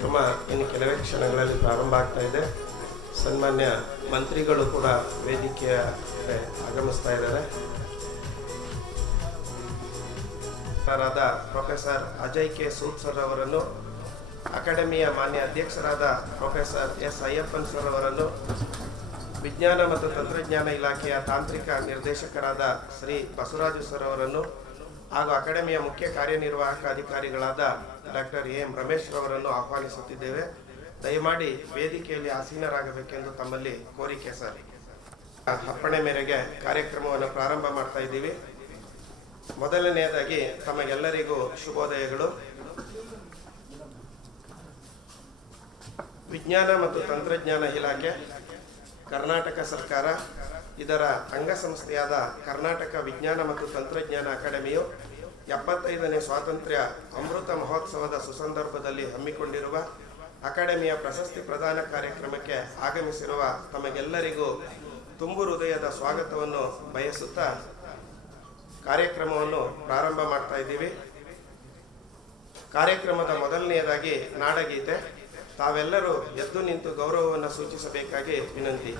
ಕಾರ್ಯಕ್ರಮ ಇನ್ನು ಕೆಲವೇ ಕ್ಷಣಗಳಲ್ಲಿ ಪ್ರಾರಂಭ ಆಗ್ತಾ ಇದೆ. ಸನ್ಮಾನ್ಯ ಮಂತ್ರಿಗಳು ಕೂಡ ವೇದಿಕೆಯ ಆಗಮಿಸ್ತಾ ಇದ್ದಾರೆ. Professor Ajay K Sood sir ಅವರನ್ನು, ಅಕಾಡೆಮಿಯ ಮಾನ್ಯ ಅಧ್ಯಕ್ಷರಾದ ಪ್ರೊಫೆಸರ್ ಎಸ್ ಅಯ್ಯಪ್ಪನ್ ಸರ್ ಅವರನ್ನು, ವಿಜ್ಞಾನ ಮತ್ತು ತಂತ್ರಜ್ಞಾನ ಇಲಾಖೆಯ ತಾಂತ್ರಿಕ ನಿರ್ದೇಶಕರಾದ ಶ್ರೀ ಬಸವರಾಜು ಸರ್ ಅವರನ್ನು ಹಾಗೂ ಅಕಾಡೆಮಿಯ ಮುಖ್ಯ ಕಾರ್ಯನಿರ್ವಾಹಕ ಅಧಿಕಾರಿಗಳಾದ ಡಾಕ್ಟರ್ ಎಂ ರಮೇಶ್ ರವರನ್ನು ಆಹ್ವಾನಿಸುತ್ತಿದ್ದೇವೆ. ದಯಮಾಡಿ ವೇದಿಕೆಯಲ್ಲಿ ಆಸೀನರಾಗಬೇಕೆಂದು ತಮ್ಮಲ್ಲಿ ಕೋರಿಕೆ ಸರ್. ಅಪ್ಪಣೆ ಮೇರೆಗೆ ಕಾರ್ಯಕ್ರಮವನ್ನು ಪ್ರಾರಂಭ ಮಾಡ್ತಾ ಇದ್ದೀವಿ. ಮೊದಲನೆಯದಾಗಿ ತಮಗೆಲ್ಲರಿಗೂ ಶುಭೋದಯಗಳು. ವಿಜ್ಞಾನ ಮತ್ತು ತಂತ್ರಜ್ಞಾನ ಇಲಾಖೆ, ಕರ್ನಾಟಕ ಸರ್ಕಾರ, ಇದರ ಅಂಗಸಂಸ್ಥೆಯಾದ ಕರ್ನಾಟಕ ವಿಜ್ಞಾನ ಮತ್ತು ತಂತ್ರಜ್ಞಾನ ಅಕಾಡೆಮಿಯು 75ನೇ ಸ್ವಾತಂತ್ರ್ಯ ಅಮೃತ ಮಹೋತ್ಸವದ ಸುಸಂದರ್ಭದಲ್ಲಿ ಹಮ್ಮಿಕೊಂಡಿರುವ ಅಕಾಡೆಮಿಯ ಪ್ರಶಸ್ತಿ ಪ್ರದಾನ ಕಾರ್ಯಕ್ರಮಕ್ಕೆ ಆಗಮಿಸಿರುವ ತಮಗೆಲ್ಲರಿಗೂ ತುಂಬು ಹೃದಯದ ಸ್ವಾಗತವನ್ನು ಬಯಸುತ್ತಾ ಕಾರ್ಯಕ್ರಮವನ್ನು ಪ್ರಾರಂಭ ಮಾಡ್ತಾ ಇದ್ದೀವಿ. ಕಾರ್ಯಕ್ರಮದ ಮೊದಲನೆಯದಾಗಿ ನಾಡಗೀತೆ. ತಾವೆಲ್ಲರೂ ಎದ್ದು ನಿಂತು ಗೌರವವನ್ನು ಸೂಚಿಸಬೇಕಾಗಿ ವಿನಂತಿ.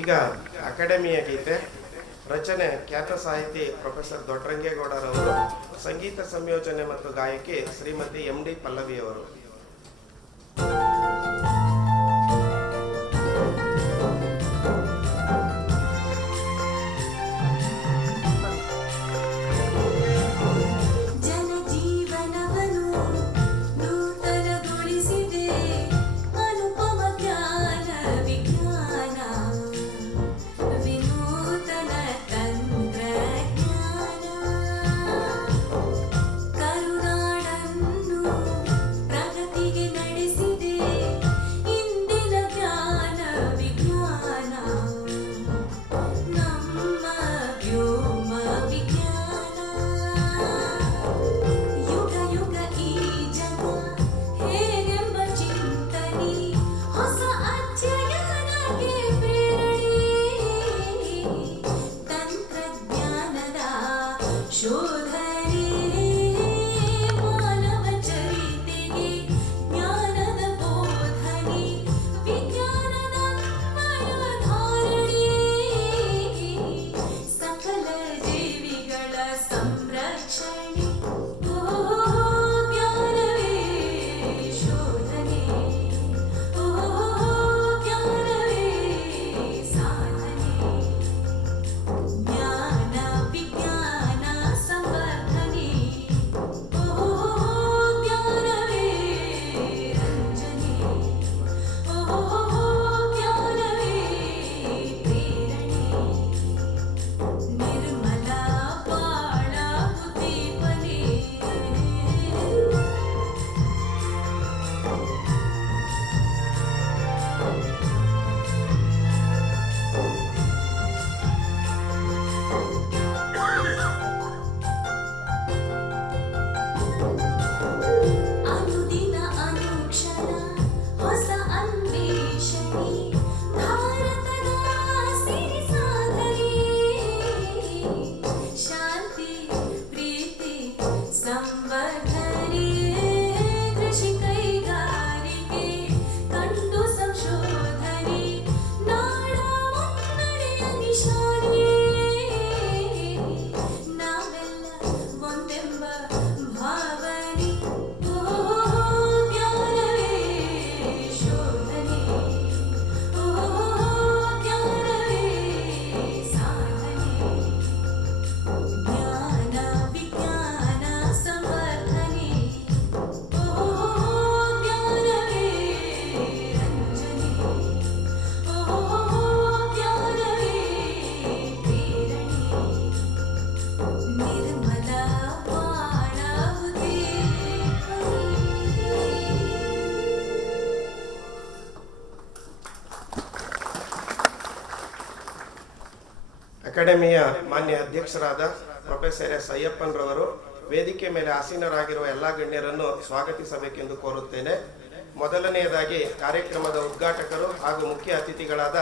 ಈಗ ಅಕಾಡೆಮಿಯ ಗೀತೆ ರಚನೆ ಖ್ಯಾತ ಸಾಹಿತಿ ಪ್ರೊಫೆಸರ್ ದೊಡ್ಡರಂಗೇಗೌಡರವರು, ಸಂಗೀತ ಸಂಯೋಜನೆ ಮತ್ತು ಗಾಯಕಿ ಶ್ರೀಮತಿ ಎಂ.ಡಿ. ಪಲ್ಲವಿಯವರು. ಜ್ಞಾನ ವಿಜ್ಞಾನ ಸಂಬ ಅಕಾಡೆಮಿಯ ಮಾನ್ಯ ಅಧ್ಯಕ್ಷರಾದ ಪ್ರೊಫೆಸರ್ ಎಸ್ ಅಯ್ಯಪ್ಪನ್ರವರು ವೇದಿಕೆ ಮೇಲೆ ಆಸೀನರಾಗಿರುವ ಎಲ್ಲ ಗಣ್ಯರನ್ನು ಸ್ವಾಗತಿಸಬೇಕೆಂದು ಕೋರುತ್ತೇನೆ. ಮೊದಲನೆಯದಾಗಿ ಕಾರ್ಯಕ್ರಮದ ಉದ್ಘಾಟಕರು ಹಾಗೂ ಮುಖ್ಯ ಅತಿಥಿಗಳಾದ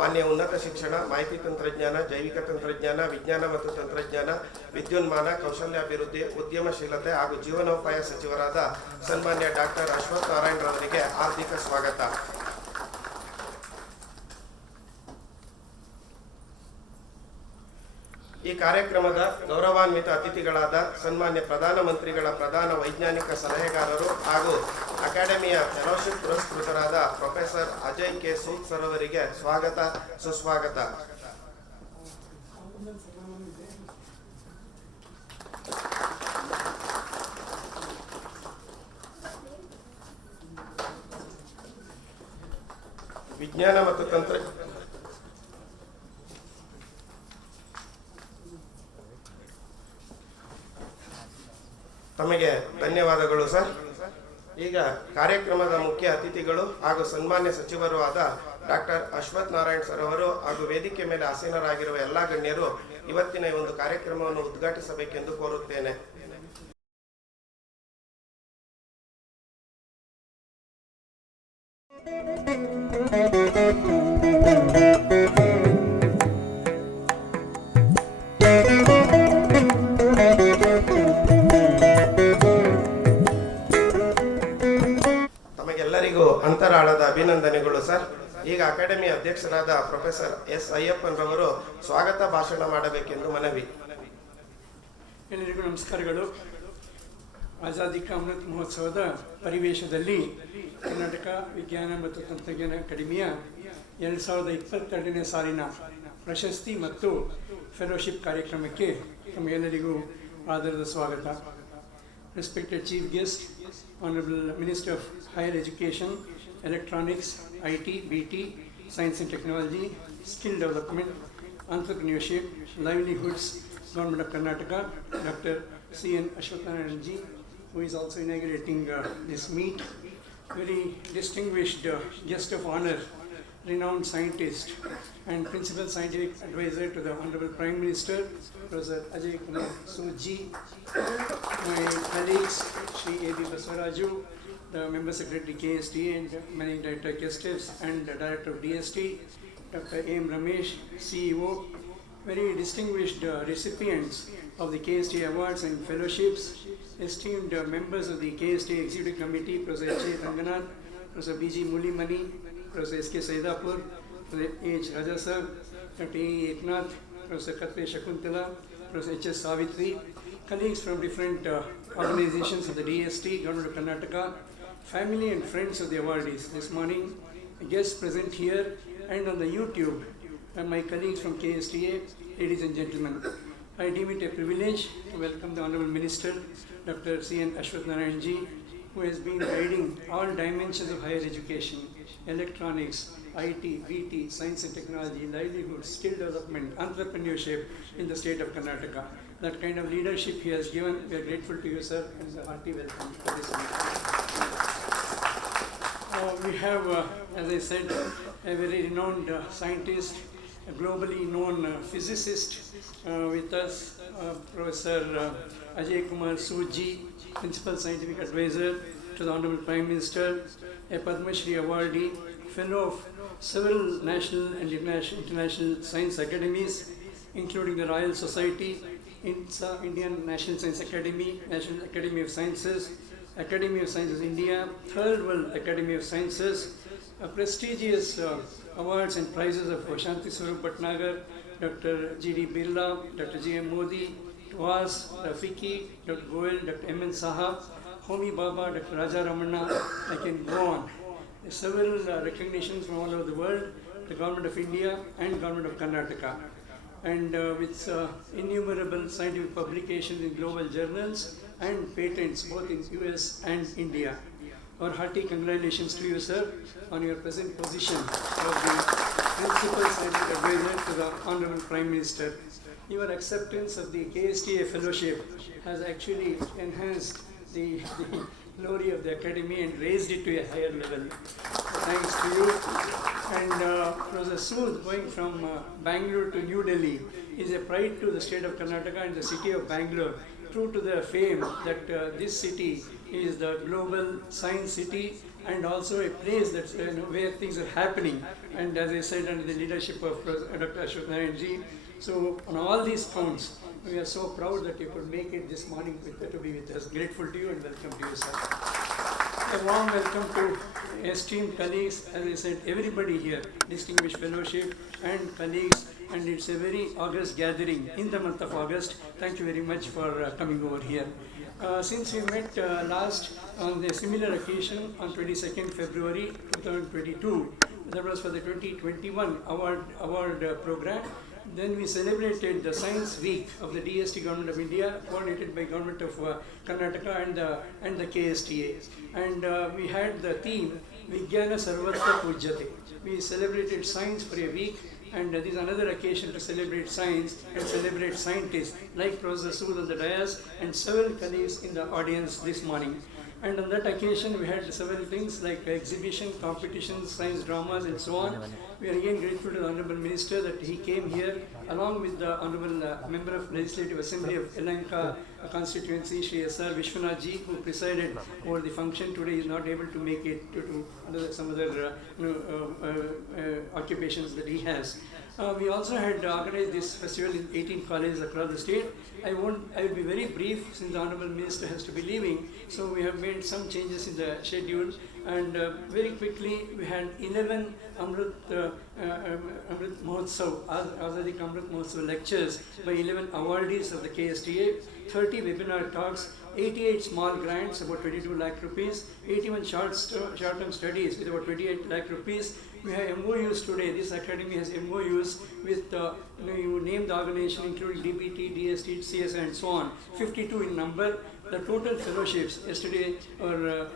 ಮಾನ್ಯ ಉನ್ನತ ಶಿಕ್ಷಣ, ಮಾಹಿತಿ ತಂತ್ರಜ್ಞಾನ, ಜೈವಿಕ ತಂತ್ರಜ್ಞಾನ, ವಿಜ್ಞಾನ ಮತ್ತು ತಂತ್ರಜ್ಞಾನ, ವಿದ್ಯುನ್ಮಾನ, ಕೌಶಲ್ಯಾಭಿವೃದ್ಧಿ, ಉದ್ಯಮಶೀಲತೆ ಹಾಗೂ ಜೀವನೋಪಾಯ ಸಚಿವರಾದ ಸನ್ಮಾನ್ಯ ಡಾಕ್ಟರ್ ಅಶ್ವಥ್ ನಾರಾಯಣರವರಿಗೆ ಹಾರ್ದಿಕ ಸ್ವಾಗತ. ಈ ಕಾರ್ಯಕ್ರಮದ ಗೌರವಾನ್ವಿತ ಅತಿಥಿಗಳಾದ ಸನ್ಮಾನ್ಯ ಪ್ರಧಾನಮಂತ್ರಿಗಳ ಪ್ರಧಾನ ವೈಜ್ಞಾನಿಕ ಸಲಹೆಗಾರರು ಹಾಗೂ ಅಕಾಡೆಮಿಯ ಫೆಲೋಶಿಪ್ ಪುರಸ್ಕೃತರಾದ professor Ajay K Sood sir ಅವರಿಗೆ ಸ್ವಾಗತ, ಸುಸ್ವಾಗತ. ವಿಜ್ಞಾನ ಮತ್ತು ತಮಗೆ ಧನ್ಯವಾದಗಳು ಸರ್. ಈಗ ಕಾರ್ಯಕ್ರಮದ ಮುಖ್ಯ ಅತಿಥಿಗಳು ಹಾಗೂ ಸನ್ಮಾನ್ಯ ಸಚಿವರು ಆದ ಡಾಕ್ಟರ್ ಅಶ್ವಥ್ ನಾರಾಯಣ್ ಸರ್ ಅವರು ಹಾಗೂ ವೇದಿಕೆ ಮೇಲೆ ಆಸೀನರಾಗಿರುವ ಎಲ್ಲ ಗಣ್ಯರು ಇವತ್ತಿನ ಈ ಒಂದು ಕಾರ್ಯಕ್ರಮವನ್ನು ಉದ್ಘಾಟಿಸಬೇಕೆಂದು ಕೋರುತ್ತೇನೆ. ತಮಗೆಲ್ಲರಿಗೂ ಅಂತರಾಳದ ಅಭಿನಂದನೆಗಳು ಸರ್. ಈಗ ಅಕಾಡೆಮಿ ಅಧ್ಯಕ್ಷರಾದ ಪ್ರೊಫೆಸರ್ ಎಸ್ ಅಯ್ಯಪ್ಪನ್ರವರು ಸ್ವಾಗತ ಭಾಷಣ ಮಾಡಬೇಕೆಂದು ಮನವಿ. ಎಲ್ಲರಿಗೂ ನಮಸ್ಕಾರಗಳು. ಆಜಾದಿ ಕಾ ಅಮೃತ್ ಮಹೋತ್ಸವದ ಪರಿವೇಶದಲ್ಲಿ ಕರ್ನಾಟಕ ವಿಜ್ಞಾನ ಮತ್ತು ತಂತ್ರಜ್ಞಾನ ಅಕಾಡೆಮಿಯ 2022ನೇ ಸಾಲಿನ ಪ್ರಶಸ್ತಿ ಮತ್ತು ಫೆಲೋಶಿಪ್ ಕಾರ್ಯಕ್ರಮಕ್ಕೆ ತಮಗೆಲ್ಲರಿಗೂ ಆದರದ ಸ್ವಾಗತ. Respected chief guest, Honorable Minister of Higher Education, Electronics, IT, BT, Science and Technology, Skill Development, Entrepreneurship, Livelihoods, Government of Karnataka, Dr. C.N. Ashwathanarayanji, who is also inaugurating this meet. Very distinguished guest of honor, renowned scientist and principal scientific advisor to the Honorable Prime Minister, Professor Ajay Kumar Soodji, my colleagues, Shri A.B. Baswaraju, the Member Secretary KST and Managing Director KSTFs and the Director of DST, Dr. A.M. Ramesh, CEO, very distinguished recipients of the KST awards and fellowships, esteemed members of the KST Executive Committee, Professor H. Ranganath, Professor B.G. Mulimani, Professor S.K. Saidapur, Professor H. Rajasar, Dr. A. Eknath, Professor Katre Shakuntala, Professor H.S. Savitri, colleagues from different organizations of the DST, Government of Karnataka, family and friends of the awardees. This morning, guests present here and on the YouTube, and my colleagues from KSTA, ladies and gentlemen. I deem it a privilege to welcome the Honorable Minister, Dr. C.N. Ashwathanarayanji, who has been guiding all dimensions of higher education, electronics, IT, BT, science and technology, livelihood, skill development, entrepreneurship in the state of Karnataka. That kind of leadership he has given, we are grateful to you, sir, and a hearty welcome to this meeting. We have, as I said, a very renowned scientist, a globally known physicist with us, Professor Ajay Kumar Soodji, Principal Scientific Advisor to the Honorable Prime Minister, a Padma Shri awardee, fellow of several national and international science academies, including the Royal Society, Indian National Science Academy, National Academy of Sciences, Academy of Sciences India, Third World Academy of Sciences, prestigious awards and prizes of Shanti Swarup Bhatnagar, Dr. G.D. Birla, Dr. J.M. Modi, to us, Rafiki, Dr. Goel, Dr. M.N. Sahab, Homi Baba, Dr. Raja Ramana, I can go on. Several recognitions from all over the world, the Government of India and Government of Karnataka. And with innumerable scientific publications in global journals and patents both in US and India. Our hearty congratulations to you, sir, on your present position of the Principal Scientific Advisor to the Honorable Prime Minister. Your acceptance of the KSTA Fellowship has actually enhanced the glory of the Academy and raised it to a higher level. Thanks to you. And Professor Sood, going from Bangalore to New Delhi, is a pride to the state of Karnataka and the city of Bangalore, true to the fame that this city is the global science city and also a place that's, where things are happening. And as I said, under the leadership of Dr. Ashok Narayan ji. So on all these counts, we are so proud that you could make it this morning to be with us. Grateful to you and welcome to you, sir. A warm welcome to esteemed colleagues, as I said, everybody here, distinguished fellowship and colleagues, and it's a very august gathering in the month of August. Thank you very much for coming over here. Since we met last on a similar occasion on 22nd February 2022, that was for the 2021 award program. Then we celebrated the Science Week of the DST Government of India, coordinated by Government of Karnataka and the KSTA. And we had the theme, Vijnana Sarvatra Pujyate. We celebrated science for a week, and this is another occasion to celebrate science and celebrate scientists like Professor Sood on the dais and several colleagues in the audience this morning. And on that occasion, we had several things like exhibition, competitions, science dramas, and so on. We are again grateful to the Honorable Minister that he came here along with the Honorable Member of Legislative Assembly of Elanka constituency, Shri S.R. Vishwanath ji, who presided over the function. Today is not able to make it due to some other occupations that he has. We also had organized this festival in 18 colleges across the state. I will be very brief since the Honorable Minister has to be leaving. So we have made some changes in the schedule. And very quickly, we had 11 Amrit Mahotsav, Azadi Amrit Mahotsav lectures by 11 awardees of the KSTA, 30 webinar talks, 88 small grants, about 22 lakh rupees, 81 short-term studies with about 28 lakh rupees. We have MOUs today. This academy has MOUs with, you name the organization, including DBT, DST, CSI, and so on, 52 in number. The total fellowships, yesterday our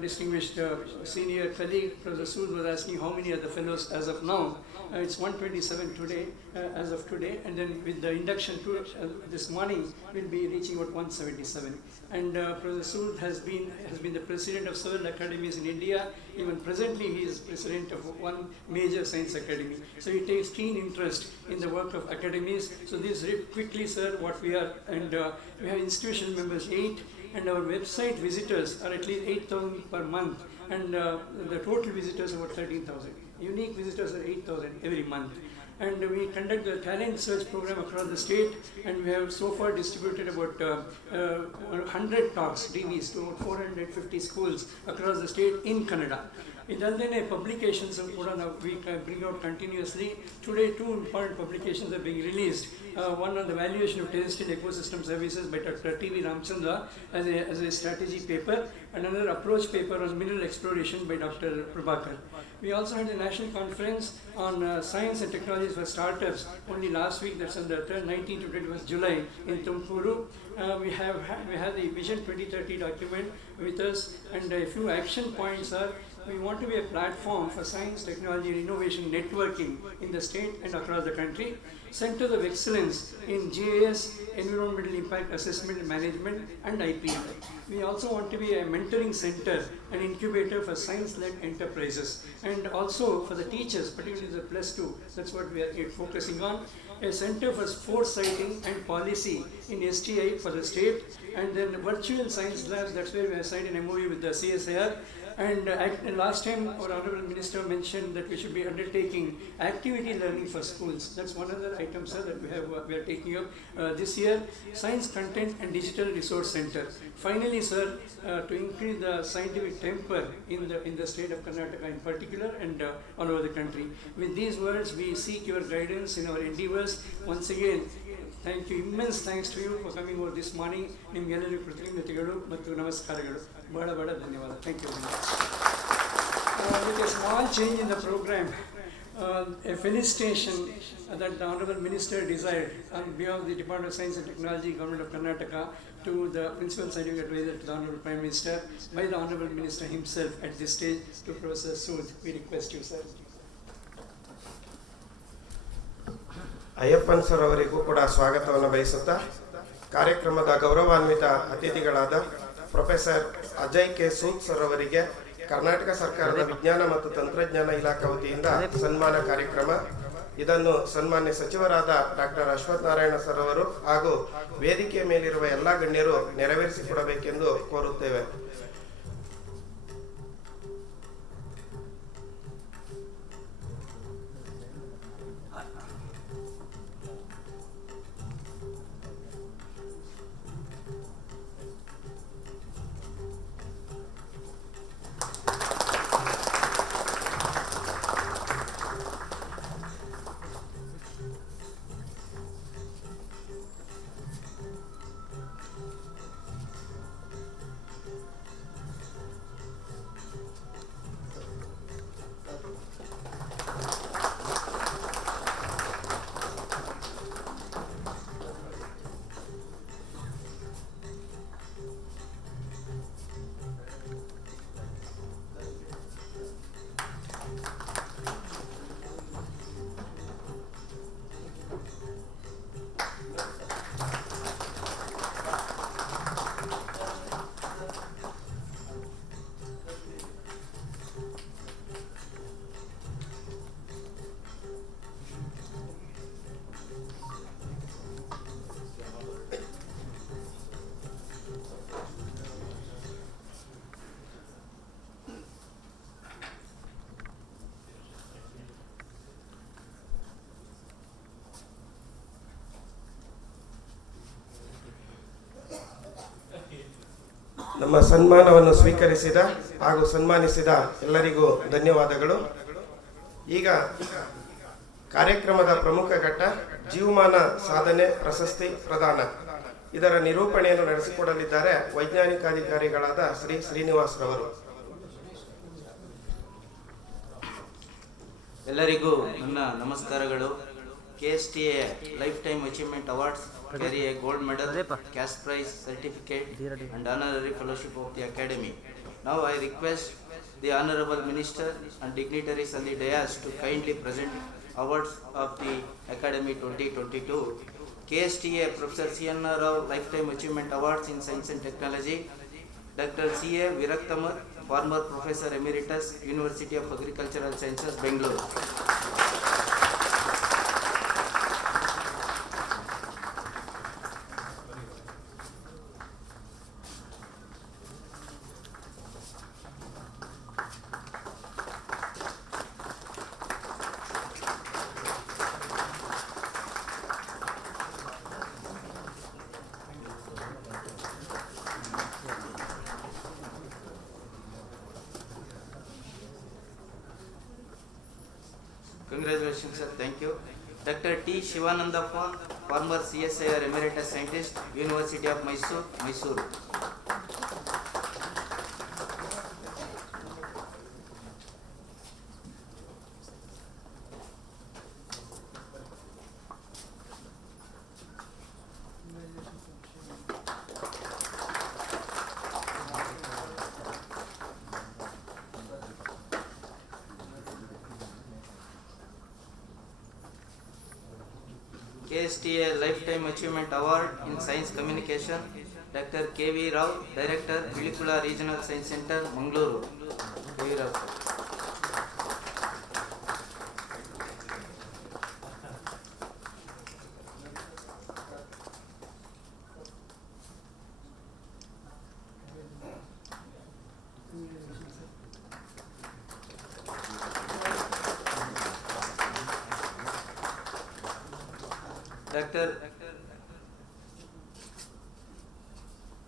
distinguished senior colleague, Professor Sood, was asking how many are the fellows as of now. It's 127 today, as of today, and then with the induction to this morning, we'll be reaching about 177. And Professor Sood has been the president of several academies in India. Even presently, he is president of one major science academy. So he takes keen interest in the work of academies. So this quickly, sir, what we are, and we have institutional members 8, and our website visitors are at least 8,000 per month, and the total visitors are about 13,000. Unique visitors are 8,000 every month. And we conduct the talent search program across the state, and we have so far distributed about 100 talks, DVs, to about 450 schools across the state in Kannada. ಇದಲ್ಲದೆ publications ಕೂಡ ನಾವು we bring out continuously. Today 2 important publications are being released. One on the valuation of terrestrial ecosystem services by Dr. T.V. Ramchandra as a strategy paper, and another approach paper on mineral exploration by Dr. Prabhakar. We also had a national conference on science and technologies for startups only last week, that's on the 19th to 21st July in Tumkuru. We have the Vision 2030 document with us, and a few action points are: we want to be a platform for science, technology, and innovation networking in the state and across the country. Centers of excellence in GIS, environmental impact assessment and management, and IPM. We also want to be a mentoring center and incubator for science-led enterprises, and also for the teachers, particularly the +2. That's what we are focusing on. A center for foresighting and policy in STI for the state, and then virtual science labs. That's where we have signed an MOU with the CSIR. And last time our Honorable Minister mentioned that we should be undertaking activity learning for schools. That's one other item, sir, that we are taking up this year. Science Content and Digital Resource Center. Finally, sir, to increase the scientific temper in the state of Karnataka in particular and all over the country. With these words, we seek your guidance in our endeavors. Once again, thank you, immense thanks to you for coming over this morning. ನಿಮಗೆಲ್ಲರಿಗೂ ಕೃತಜ್ಞತೆಗಳು ಮತ್ತು ನಮಸ್ಕಾರಗಳು. ಬಹಳ ಧನ್ಯವಾದ. Thank you very much. With a small change in the program, a felicitation that the Honorable Minister desired on behalf of the Department of Science and Technology, Government of Karnataka, to the Principal Scientific Advisor to the Honorable Prime Minister, by the Honorable Minister himself at this stage, to Professor Sood. We request you, sir. Ayyappan sir ಅವರಿಗೂ ಕೂಡ ಸ್ವಾಗತವನ್ನು ಬಯಸುತ್ತಾ ಕಾರ್ಯಕ್ರಮದ ಗೌರವಾನ್ವಿತ ಅತಿಥಿಗಳಾದ professor Ajay K Sood sir ಅವರಿಗೆ ಕರ್ನಾಟಕ ಸರ್ಕಾರದ ವಿಜ್ಞಾನ ಮತ್ತು ತಂತ್ರಜ್ಞಾನ ಇಲಾಖೆ ವತಿಯಿಂದ ಸನ್ಮಾನ ಕಾರ್ಯಕ್ರಮ. ಇದನ್ನು ಸನ್ಮಾನ್ಯ ಸಚಿವರಾದ ಡಾಕ್ಟರ್ ಅಶ್ವಥ್ ನಾರಾಯಣ ಸರ್ ಅವರು ಹಾಗೂ ವೇದಿಕೆಯ ಮೇಲಿರುವ ಎಲ್ಲ ಗಣ್ಯರು ನೆರವೇರಿಸಿಕೊಡಬೇಕೆಂದು ಕೋರುತ್ತೇವೆ. ನಮ್ಮ ಸನ್ಮಾನವನ್ನು ಸ್ವೀಕರಿಸಿದ ಹಾಗೂ ಸನ್ಮಾನಿಸಿದ ಎಲ್ಲರಿಗೂ ಧನ್ಯವಾದಗಳು. ಈಗ ಕಾರ್ಯಕ್ರಮದ ಪ್ರಮುಖ ಘಟ್ಟ ಜೀವಮಾನ ಸಾಧನೆ ಪ್ರಶಸ್ತಿ ಪ್ರದಾನ. ಇದರ ನಿರೂಪಣೆಯನ್ನು ನಡೆಸಿಕೊಡಲಿದ್ದಾರೆ ವೈಜ್ಞಾನಿಕಾಧಿಕಾರಿಗಳಾದ ಶ್ರೀ ಶ್ರೀನಿವಾಸ್ ರವರು. ಎಲ್ಲರಿಗೂ ನನ್ನ ನಮಸ್ಕಾರಗಳು. KSTA Lifetime Achievement Awards carry a gold medal, cash prize, certificate and honorary fellowship of the Academy. Now I request the Honorable Minister and dignitaries on the dais to kindly present awards of the Academy 2022. KSTA Professor C.N. Rao Lifetime Achievement Awards in Science and Technology. Dr. C.A. Viraktamar, former Professor Emeritus, University of Agricultural Sciences, Bangalore. Congratulations, sir. Thank you. Dr. T. Shivananda Paul, former CSIR Emeritus Scientist, University of Mysore, Mysore. KSTA Lifetime Achievement Award in Science Communication, Dr. K.V. Rao, Director, Vilikula Regional Science Center, Mangaluru. K.V. Rao.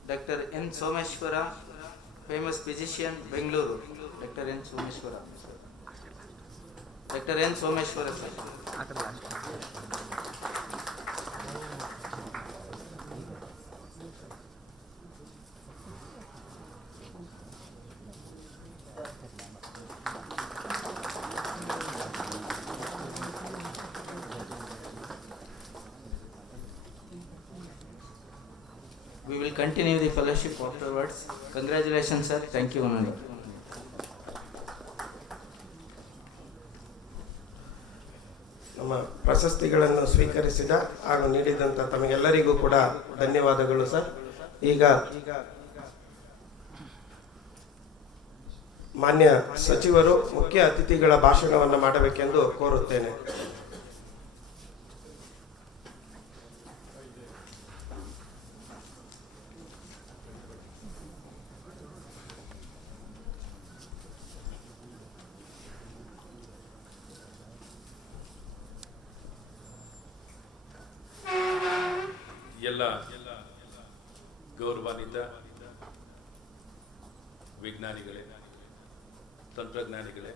Dr. N. Someshwara, famous physician, Bengaluru, Dr. N. Someshwara. Dr. N. Someshwara, sir. We will continue the fellowship afterwards. Congratulations, sir. Thank you, Honorable. ನಮ್ಮ ಪ್ರಶಸ್ತಿಗಳನ್ನು ಸ್ವೀಕರಿಸಿದ ಹಾಗೂ ನೀಡಿದಂಥ ತಮಗೆಲ್ಲರಿಗೂ ಕೂಡ ಧನ್ಯವಾದಗಳು sir. ಈಗ ಮಾನ್ಯ ಸಚಿವರು ಮುಖ್ಯ ಅತಿಥಿಗಳ ಭಾಷಣವನ್ನು ಮಾಡಬೇಕೆಂದು ಕೋರುತ್ತೇನೆ. ಎಲ್ಲ ಗೌರವಾನ್ವಿತ ವಿಜ್ಞಾನಿಗಳೇ, ತಂತ್ರಜ್ಞಾನಿಗಳೇ,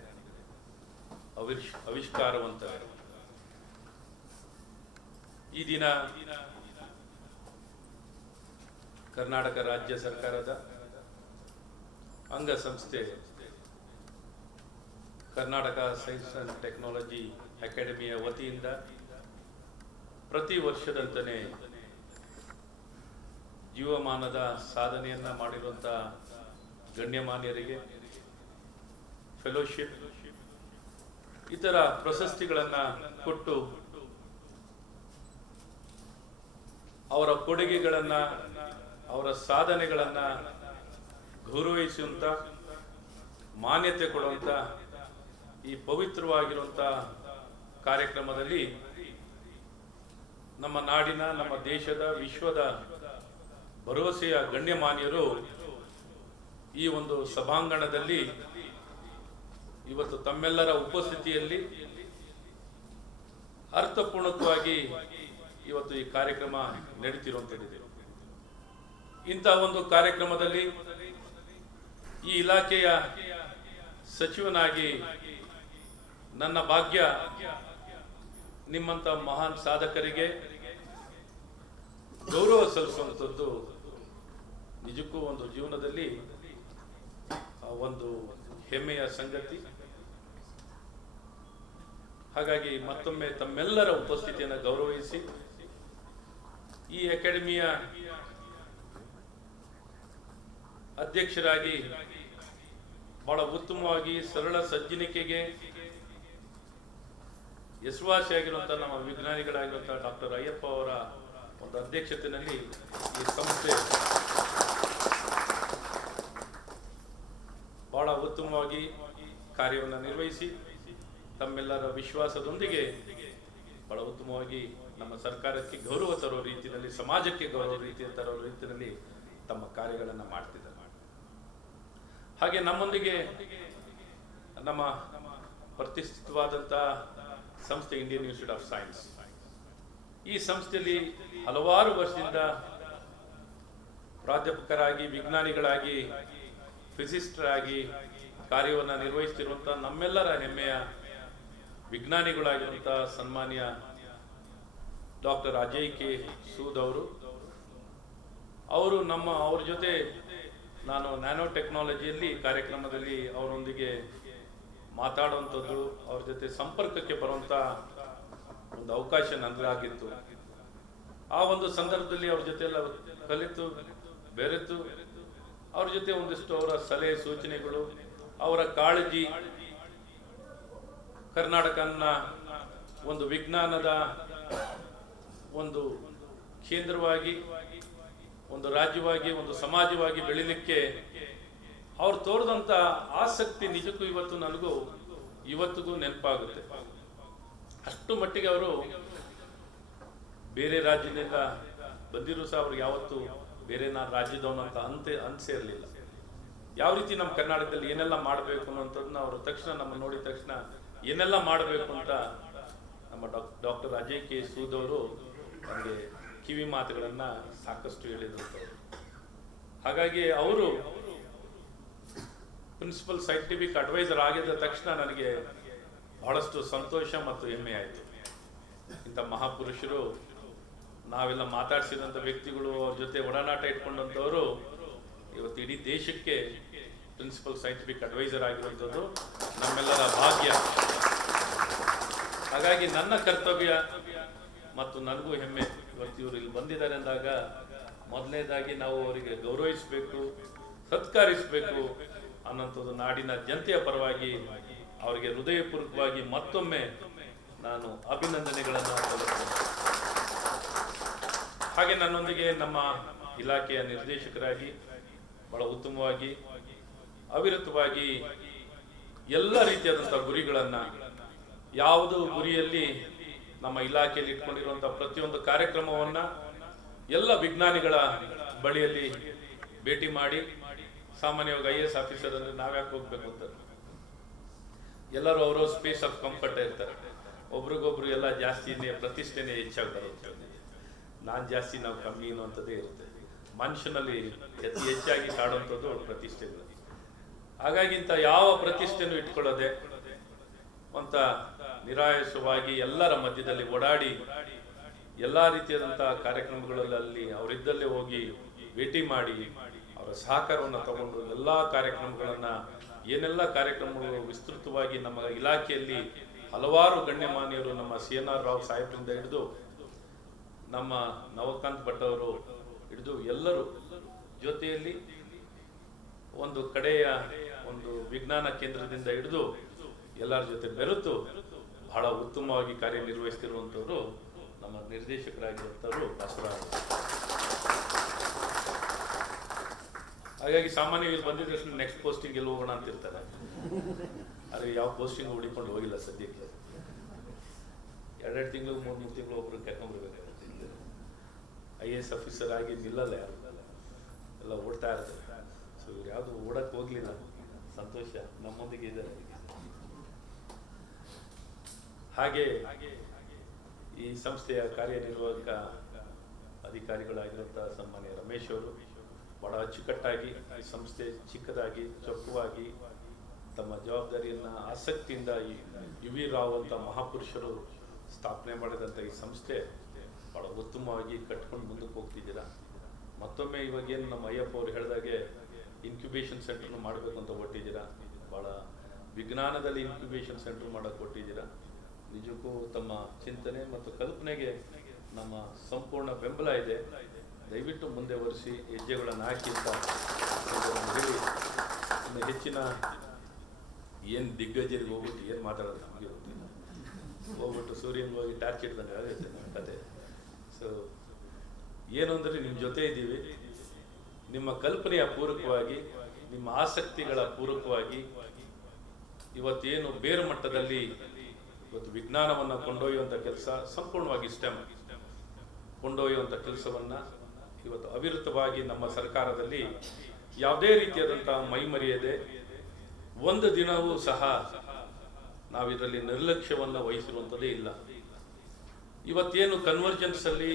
ಆವಿಷ್ಕಾರವಂತರು, ಈ ದಿನ ಕರ್ನಾಟಕ ರಾಜ್ಯ ಸರ್ಕಾರದ ಅಂಗಸಂಸ್ಥೆ ಕರ್ನಾಟಕ ಸೈನ್ಸ್ ಅಂಡ್ ಟೆಕ್ನಾಲಜಿ ಅಕಾಡೆಮಿಯ ವತಿಯಿಂದ ಪ್ರತಿ ವರ್ಷದಂತೆಯೇ ಜೀವಮಾನದ ಸಾಧನೆಯನ್ನ ಮಾಡಿರುವಂಥ ಗಣ್ಯಮಾನ್ಯರಿಗೆ ಫೆಲೋಶಿಪ್ ಇತರ ಪ್ರಶಸ್ತಿಗಳನ್ನು ಕೊಟ್ಟು ಅವರ ಕೊಡುಗೆಗಳನ್ನು, ಅವರ ಸಾಧನೆಗಳನ್ನು ಗೌರವಿಸುವಂಥ, ಮಾನ್ಯತೆ ಕೊಡುವಂಥ ಈ ಪವಿತ್ರವಾಗಿರುವಂಥ ಕಾರ್ಯಕ್ರಮದಲ್ಲಿ ನಮ್ಮ ನಾಡಿನ, ನಮ್ಮ ದೇಶದ, ವಿಶ್ವದ ಭರವಸೆಯ ಗಣ್ಯಮಾನ್ಯರು ಈ ಒಂದು ಸಭಾಂಗಣದಲ್ಲಿ ಇವತ್ತು ತಮ್ಮೆಲ್ಲರ ಉಪಸ್ಥಿತಿಯಲ್ಲಿ ಅರ್ಥಪೂರ್ಣಕವಾಗಿ ಇವತ್ತು ಈ ಕಾರ್ಯಕ್ರಮ ನಡೀತಿರುವಂಥದ್ದಿದೆ. ಇಂತಹ ಒಂದು ಕಾರ್ಯಕ್ರಮದಲ್ಲಿ ಈ ಇಲಾಖೆಯ ಸಚಿವನಾಗಿ ನನ್ನ ಭಾಗ್ಯ ನಿಮ್ಮಂತ ಮಹಾನ್ ಸಾಧಕರಿಗೆ ಗೌರವ ಸಲ್ಲಿಸುವಂಥದ್ದು ನಿಜಕ್ಕೂ ಒಂದು ಜೀವನದಲ್ಲಿ ಒಂದು ಹೆಮ್ಮೆಯ ಸಂಗತಿ. ಹಾಗಾಗಿ ಮತ್ತೊಮ್ಮೆ ತಮ್ಮೆಲ್ಲರ ಉಪಸ್ಥಿತಿಯನ್ನು ಗೌರವಿಸಿ ಈ ಅಕಾಡೆಮಿಯ ಅಧ್ಯಕ್ಷರಾಗಿ ಬಹಳ ಉತ್ತಮವಾಗಿ ಸರಳ ಸಜ್ಜನಿಕೆಗೆ ಹೆಸರುವಾಸಿಯಾಗಿರುವಂತಹ ನಮ್ಮ ವಿಜ್ಞಾನಿಗಳಾಗಿರುವಂತಹ ಡಾಕ್ಟರ್ ಅಯ್ಯಪ್ಪ ಅವರ ಒಂದು ಅಧ್ಯಕ್ಷತೆಯಲ್ಲಿ ಈ ಸಂಸ್ಥೆ ಬಹಳ ಉತ್ತಮವಾಗಿ ಕಾರ್ಯವನ್ನು ನಿರ್ವಹಿಸಿ ತಮ್ಮೆಲ್ಲರ ವಿಶ್ವಾಸದೊಂದಿಗೆ ಬಹಳ ಉತ್ತಮವಾಗಿ ನಮ್ಮ ಸರ್ಕಾರಕ್ಕೆ ಗೌರವ ತರೋ ರೀತಿಯಲ್ಲಿ, ಸಮಾಜಕ್ಕೆ ಗೌರವ ತರೋ ರೀತಿಯಲ್ಲಿ ತಮ್ಮ ಕಾರ್ಯಗಳನ್ನು ಮಾಡ್ತಿದ್ದಾರೆ. ಹಾಗೆ ನಮ್ಮೊಂದಿಗೆ ನಮ್ಮ ಪ್ರತಿಷ್ಠಿತವಾದಂತಹ ಸಂಸ್ಥೆ ಇಂಡಿಯನ್ ಇನ್ಸ್ಟಿಟ್ಯೂಟ್ ಆಫ್ ಸೈನ್ಸ್, ಈ ಸಂಸ್ಥೆಯಲ್ಲಿ ಹಲವಾರು ವರ್ಷದಿಂದ ಪ್ರಾಧ್ಯಾಪಕರಾಗಿ, ವಿಜ್ಞಾನಿಗಳಾಗಿ, ಫಿಸಿಸ್ಟರಾಗಿ ಕಾರ್ಯವನ್ನು ನಿರ್ವಹಿಸುತ್ತಿರುವಂತಹ ನಮ್ಮೆಲ್ಲರ ಹೆಮ್ಮೆಯ ವಿಜ್ಞಾನಿಗಳಾಗಿರುವಂತಹ ಸನ್ಮಾನ್ಯ ಡಾಕ್ಟರ್ ಅಜಯ್ ಕೆ ಸೂದ್ ಅವರು ಅವ್ರ ಜೊತೆ ನಾನು ನ್ಯಾನೋ ಟೆಕ್ನಾಲಜಿಯಲ್ಲಿ ಕಾರ್ಯಕ್ರಮದಲ್ಲಿ ಅವರೊಂದಿಗೆ ಮಾತಾಡುವಂಥದ್ದು, ಅವ್ರ ಜೊತೆ ಸಂಪರ್ಕಕ್ಕೆ ಬರುವಂಥ ಒಂದು ಅವಕಾಶ ನನಗಾಗಿತ್ತು. ಆ ಒಂದು ಸಂದರ್ಭದಲ್ಲಿ ಅವ್ರ ಜೊತೆ ಎಲ್ಲ ಕಲಿತು ಬೆರೆತು ಅವ್ರ ಜೊತೆ ಒಂದಿಷ್ಟು ಅವರ ಸಲಹೆ ಸೂಚನೆಗಳು, ಅವರ ಕಾಳಜಿ, ಕರ್ನಾಟಕನ ಒಂದು ವಿಜ್ಞಾನದ ಒಂದು ಕೇಂದ್ರವಾಗಿ, ಒಂದು ರಾಜ್ಯವಾಗಿ, ಒಂದು ಸಮಾಜವಾಗಿ ಬೆಳಿಲಿಕ್ಕೆ ಅವ್ರು ತೋರಿದಂತ ಆಸಕ್ತಿ ನಿಜಕ್ಕೂ ಇವತ್ತಿಗೂ ನೆನಪಾಗುತ್ತೆ. ಅಷ್ಟು ಮಟ್ಟಿಗೆ ಅವರು ಬೇರೆ ರಾಜ್ಯದಿಂದ ಬಂದಿರೂ ಸಹ ಅವ್ರಿಗೆ ಯಾವತ್ತು ಬೇರೆ ರಾಜ್ಯದವನು ಅಂತ ಅನ್ಸಿರಲಿಲ್ಲ. ಯಾವ ರೀತಿ ನಮ್ಮ ಕರ್ನಾಟಕದಲ್ಲಿ ಏನೆಲ್ಲ ಮಾಡಬೇಕು ಅನ್ನೋಂಥದ್ದನ್ನ ಅವರು ತಕ್ಷಣ ನೋಡಿದ ತಕ್ಷಣ ಏನೆಲ್ಲ ಮಾಡಬೇಕು ಅಂತ ನಮ್ಮ ಡಾಕ್ಟರ್ ಅಜಯ್ ಕೆ ಸೂದ್ ಅವರು ನನಗೆ ಕಿವಿ ಮಾತುಗಳನ್ನ ಸಾಕಷ್ಟು ಹೇಳಿದಂಥವ್ರು. ಹಾಗಾಗಿ ಅವರು ಪ್ರಿನ್ಸಿಪಲ್ ಸೈಂಟಿಫಿಕ್ ಅಡ್ವೈಸರ್ ಆಗಿದ್ದ ತಕ್ಷಣ ನನಗೆ ಬಹಳಷ್ಟು ಸಂತೋಷ ಮತ್ತು ಹೆಮ್ಮೆ ಆಯಿತು. ಇಂಥ ಮಹಾಪುರುಷರು, ನಾವೆಲ್ಲ ಮಾತಾಡಿಸಿದಂಥ ವ್ಯಕ್ತಿಗಳು, ಅವ್ರ ಜೊತೆ ಒಡನಾಟ ಇಟ್ಕೊಂಡಂಥವರು ಇವತ್ತು ಇಡೀ ದೇಶಕ್ಕೆ ಪ್ರಿನ್ಸಿಪಲ್ ಸೈಂಟಿಫಿಕ್ ಅಡ್ವೈಸರ್ ಆಗಿರುವಂಥದ್ದು ನಮ್ಮೆಲ್ಲರ ಭಾಗ್ಯ. ಹಾಗಾಗಿ ನನ್ನ ಕರ್ತವ್ಯ ಮತ್ತು ನನಗೂ ಹೆಮ್ಮೆ. ಇವತ್ತು ಇವರು ಇಲ್ಲಿ ಬಂದಿದ್ದಾರೆ ಅಂದಾಗ ಮೊದಲನೇದಾಗಿ ನಾವು ಅವರಿಗೆ ಗೌರವಿಸಬೇಕು, ಸತ್ಕರಿಸಬೇಕು ಅನ್ನೋಂಥದ್ದು ನಾಡಿನ ಜನತೆಯ ಪರವಾಗಿ ಅವರಿಗೆ ಹೃದಯಪೂರ್ವಕವಾಗಿ ಮತ್ತೊಮ್ಮೆ ನಾನು ಅಭಿನಂದನೆಗಳನ್ನು ಸಲ್ಲಿಸ್ತೇನೆ. ಹಾಗೆ ನನ್ನೊಂದಿಗೆ ನಮ್ಮ ಇಲಾಖೆಯ ನಿರ್ದೇಶಕರಾಗಿ ಬಹಳ ಉತ್ತಮವಾಗಿ ಅವಿರತವಾಗಿ ಎಲ್ಲ ರೀತಿಯಾದಂಥ ಗುರಿಗಳನ್ನು, ಯಾವುದು ಗುರಿಯಲ್ಲಿ ನಮ್ಮ ಇಲಾಖೆಯಲ್ಲಿ ಇಟ್ಕೊಂಡಿರುವಂಥ ಪ್ರತಿಯೊಂದು ಕಾರ್ಯಕ್ರಮವನ್ನು ಎಲ್ಲ ವಿಜ್ಞಾನಿಗಳ ಬಳಿಯಲ್ಲಿ ಭೇಟಿ ಮಾಡಿ, ಸಾಮಾನ್ಯವಾಗಿ IAS ಆಫೀಸರ್ ಅಂದರೆ ನಾವ್ಯಾಕೆ ಹೋಗ್ಬೇಕು ಅಂತ ಎಲ್ಲರೂ ಅವರ ಸ್ಪೇಸ್ ಆಫ್ ಕಂಫರ್ಟ್ ಇರ್ತಾರೆ. ಒಬ್ರಿಗೊಬ್ರು ಎಲ್ಲ ಜಾಸ್ತಿನೇ ಪ್ರತಿಷ್ಠೆನೇ ಹೆಚ್ಚಾಗಿ ಬರುತ್ತೆ. ನಾನು ಜಾಸ್ತಿ ನಾವು ಕಮ್ಮಿ ಅನ್ನುವಂಥದ್ದೇ ಇರುತ್ತೆ. ಮನುಷ್ಯನಲ್ಲಿ ಅತಿ ಹೆಚ್ಚಾಗಿ ಕಾಡುವಂಥದ್ದು ಪ್ರತಿಷ್ಠೆಗಳು. ಹಾಗಾಗಿ ಇಂಥ ಯಾವ ಪ್ರತಿಷ್ಠೆನೂ ಇಟ್ಕೊಳ್ಳೋದೆ ಅಂತ ನಿರಾಯಸವಾಗಿ ಎಲ್ಲರ ಮಧ್ಯದಲ್ಲಿ ಓಡಾಡಿ ಎಲ್ಲ ರೀತಿಯಾದಂಥ ಕಾರ್ಯಕ್ರಮಗಳಲ್ಲಿ ಅವರಿದ್ದಲ್ಲೇ ಹೋಗಿ ಭೇಟಿ ಮಾಡಿ ಅವರ ಸಹಕಾರವನ್ನು ತಗೊಂಡು ಎಲ್ಲ ಕಾರ್ಯಕ್ರಮಗಳನ್ನು, ಏನೆಲ್ಲ ಕಾರ್ಯಕ್ರಮಗಳು ವಿಸ್ತೃತವಾಗಿ ನಮ್ಮ ಇಲಾಖೆಯಲ್ಲಿ ಹಲವಾರು ಗಣ್ಯಮಾನ್ಯರು, ನಮ್ಮ CNR ರಾವ್ ಸಾಹೇಬ್ರಿಂದ ಹಿಡಿದು ನಮ್ಮ ನವಕಾಂತ್ ಭಟ್ ಅವರು ಹಿಡಿದು ಎಲ್ಲರೂ ಜೊತೆಯಲ್ಲಿ ಒಂದು ಕಡೆಯ ಒಂದು ವಿಜ್ಞಾನ ಕೇಂದ್ರದಿಂದ ಹಿಡಿದು ಎಲ್ಲರ ಜೊತೆ ಬೆರೆತು ಬಹಳ ಉತ್ತಮವಾಗಿ ಕಾರ್ಯನಿರ್ವಹಿಸ್ತಿರುವಂಥವ್ರು ನಮ್ಮ ನಿರ್ದೇಶಕರಾಗಿರುವಂಥವ್ರು ಬಸವರಾಜ್. ಹಾಗಾಗಿ ಸಾಮಾನ್ಯವಾಗಿ ಬಂದಿದ್ರೆ ನೆಕ್ಸ್ಟ್ ಪೋಸ್ಟಿಂಗ್ ಎಲ್ಲಿ ಹೋಗೋಣ ಅಂತ ಇರ್ತಾರೆ. ಆದರೆ ಯಾವ ಪೋಸ್ಟಿಂಗ್ ಹುಡಿಕೊಂಡು ಹೋಗಿಲ್ಲ ಸದ್ಯಕ್ಕೆ. 2 ತಿಂಗಳು 3 ತಿಂಗಳು ಒಬ್ರು ಕರ್ಕೊಂಡ್ಬರ್ಬೇಕಾಗುತ್ತೆ. IAS ಆಫೀಸರ್ ಆಗಿ ನಿಲ್ಲಲ್ಲ, ಯಾರು ಎಲ್ಲ ಓಡ್ತಾ ಇರ್ತಾರೆ. ಸೊ ಇವ್ರು ಯಾವುದು ಓಡಕ್ಕೆ ಹೋಗ್ಲಿಲ್ಲ, ಸಂತೋಷ, ನಮ್ಮೊಂದಿಗೆ ಇದ್ದಾರೆ. ಹಾಗೆ ಈ ಸಂಸ್ಥೆಯ ಕಾರ್ಯನಿರ್ವಾಹಕ ಅಧಿಕಾರಿಗಳಾಗಿರುವಂತಹ ಸನ್ಮಾನ್ಯ ರಮೇಶ್ ಅವರು ಬಹಳ ಅಚ್ಚುಕಟ್ಟಾಗಿ ಈ ಸಂಸ್ಥೆ ಚಿಕ್ಕದಾಗಿ ಚೊಕ್ಕವಾಗಿ ತಮ್ಮ ಜವಾಬ್ದಾರಿಯನ್ನು ಆಸಕ್ತಿಯಿಂದ ಈ UV ರಾವ್ ಅಂತ ಮಹಾಪುರುಷರು ಸ್ಥಾಪನೆ ಮಾಡಿದಂಥ ಈ ಸಂಸ್ಥೆ ಬಹಳ ಉತ್ತಮವಾಗಿ ಕಟ್ಕೊಂಡು ಮುಂದಕ್ಕೆ ಹೋಗ್ತಿದ್ದೀರಾ. ಮತ್ತೊಮ್ಮೆ ಇವಾಗೇನು ನಮ್ಮ ಅಯ್ಯಪ್ಪ ಅವರು ಹೇಳಿದಾಗೆ ಇನ್ಕ್ಯುಬೇಷನ್ ಸೆಂಟರ್ನು ಮಾಡಬೇಕು ಅಂತ ಹೊಟ್ಟಿದ್ದೀರಾ. ಭಾಳ ವಿಜ್ಞಾನದಲ್ಲಿ ಇನ್ಕ್ಯುಬೇಷನ್ ಸೆಂಟರ್ ಮಾಡೋಕ್ಕೆ ಹೊಟ್ಟಿದ್ದೀರಾ. ನಿಜಕ್ಕೂ ತಮ್ಮ ಚಿಂತನೆ ಮತ್ತು ಕಲ್ಪನೆಗೆ ನಮ್ಮ ಸಂಪೂರ್ಣ ಬೆಂಬಲ ಇದೆ. ದಯವಿಟ್ಟು ಮುಂದೆ ಒರೆಸಿ ಹೆಜ್ಜೆಗಳನ್ನು ಹಾಕಿ ಅಂತ ಹೇಳಿ, ಇನ್ನು ಹೆಚ್ಚಿನ ಏನು ದಿಗ್ಗಜರಿಗೆ ಹೋಗ್ಬಿಟ್ಟು ಏನು ಮಾತಾಡೋದು ನಮಗೆ ಗೊತ್ತಿಲ್ಲ. ಹೋಗ್ಬಿಟ್ಟು ಸೂರ್ಯನಿಗೆ ಹೋಗಿ ಟಾರ್ಚ್ ಇಡ್ದಂಗೆ ಆಗುತ್ತೆ ನಮ್ಮ ಕತೆ. ಸೊ ಏನು ಅಂದರೆ ನಿಮ್ಮ ಜೊತೆ ಇದ್ದೀವಿ, ನಿಮ್ಮ ಕಲ್ಪನೆಯ ಪೂರಕವಾಗಿ, ನಿಮ್ಮ ಆಸಕ್ತಿಗಳ ಪೂರಕವಾಗಿ ಇವತ್ತೇನು ಬೇರು ಮಟ್ಟದಲ್ಲಿ ಇವತ್ತು ವಿಜ್ಞಾನವನ್ನು ಕೊಂಡೊಯ್ಯುವಂಥ ಕೆಲಸ, ಸಂಪೂರ್ಣವಾಗಿ STEM ಕೊಂಡೊಯ್ಯುವಂಥ ಕೆಲಸವನ್ನು ಇವತ್ತು ಅವಿರತವಾಗಿ ನಮ್ಮ ಸರ್ಕಾರದಲ್ಲಿ ಯಾವುದೇ ರೀತಿಯಾದಂಥ ಮೈಮರೆಯದೆ ಒಂದು ದಿನವೂ ಸಹ ನಾವು ಇದರಲ್ಲಿ ನಿರ್ಲಕ್ಷ್ಯವನ್ನು ವಹಿಸಿರುವಂಥದ್ದೇ ಇಲ್ಲ. ಇವತ್ತೇನು ಕನ್ವರ್ಜೆನ್ಸ್ ಅಲ್ಲಿ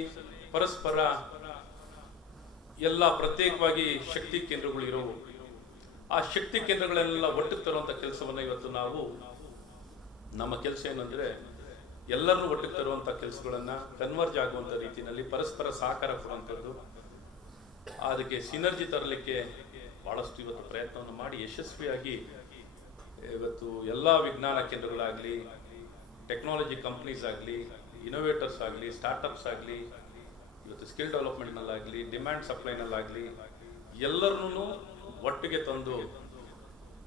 ಪರಸ್ಪರ ಎಲ್ಲ ಪ್ರತ್ಯೇಕವಾಗಿ ಶಕ್ತಿ ಕೇಂದ್ರಗಳು ಇರೋವು, ಆ ಶಕ್ತಿ ಕೇಂದ್ರಗಳೆಲ್ಲ ಒಟ್ಟಿಗೆ ತರುವಂಥ ಕೆಲಸವನ್ನು ಇವತ್ತು ನಾವು, ನಮ್ಮ ಕೆಲಸ ಏನಂದರೆ ಎಲ್ಲರನ್ನೂ ಒಟ್ಟಿಗೆ ತರುವಂಥ ಕೆಲಸಗಳನ್ನು ಕನ್ವರ್ಜ್ ಆಗುವಂಥ ರೀತಿಯಲ್ಲಿ ಪರಸ್ಪರ ಸಹಕಾರ ಕೊಡುವಂಥದ್ದು, ಅದಕ್ಕೆ ಸಿನರ್ಜಿ ತರಲಿಕ್ಕೆ ಭಾಳಷ್ಟು ಇವತ್ತು ಪ್ರಯತ್ನವನ್ನು ಮಾಡಿ ಯಶಸ್ವಿಯಾಗಿ ಇವತ್ತು ಎಲ್ಲ ವಿಜ್ಞಾನ ಕೇಂದ್ರಗಳಾಗಲಿ, ಟೆಕ್ನಾಲಜಿ ಕಂಪ್ನೀಸ್ ಆಗಲಿ, ಇನೋವೇಟರ್ಸ್ ಆಗಲಿ, ಸ್ಟಾರ್ಟಪ್ಸ್ ಆಗಲಿ, ಇವತ್ತು ಸ್ಕಿಲ್ ಡೆವಲಪ್ಮೆಂಟ್ನಲ್ಲಾಗಲಿ, ಡಿಮ್ಯಾಂಡ್ ಸಪ್ಲೈನಲ್ಲಾಗಲಿ ಎಲ್ಲರನ್ನೂ ಒಟ್ಟಿಗೆ ತಂದು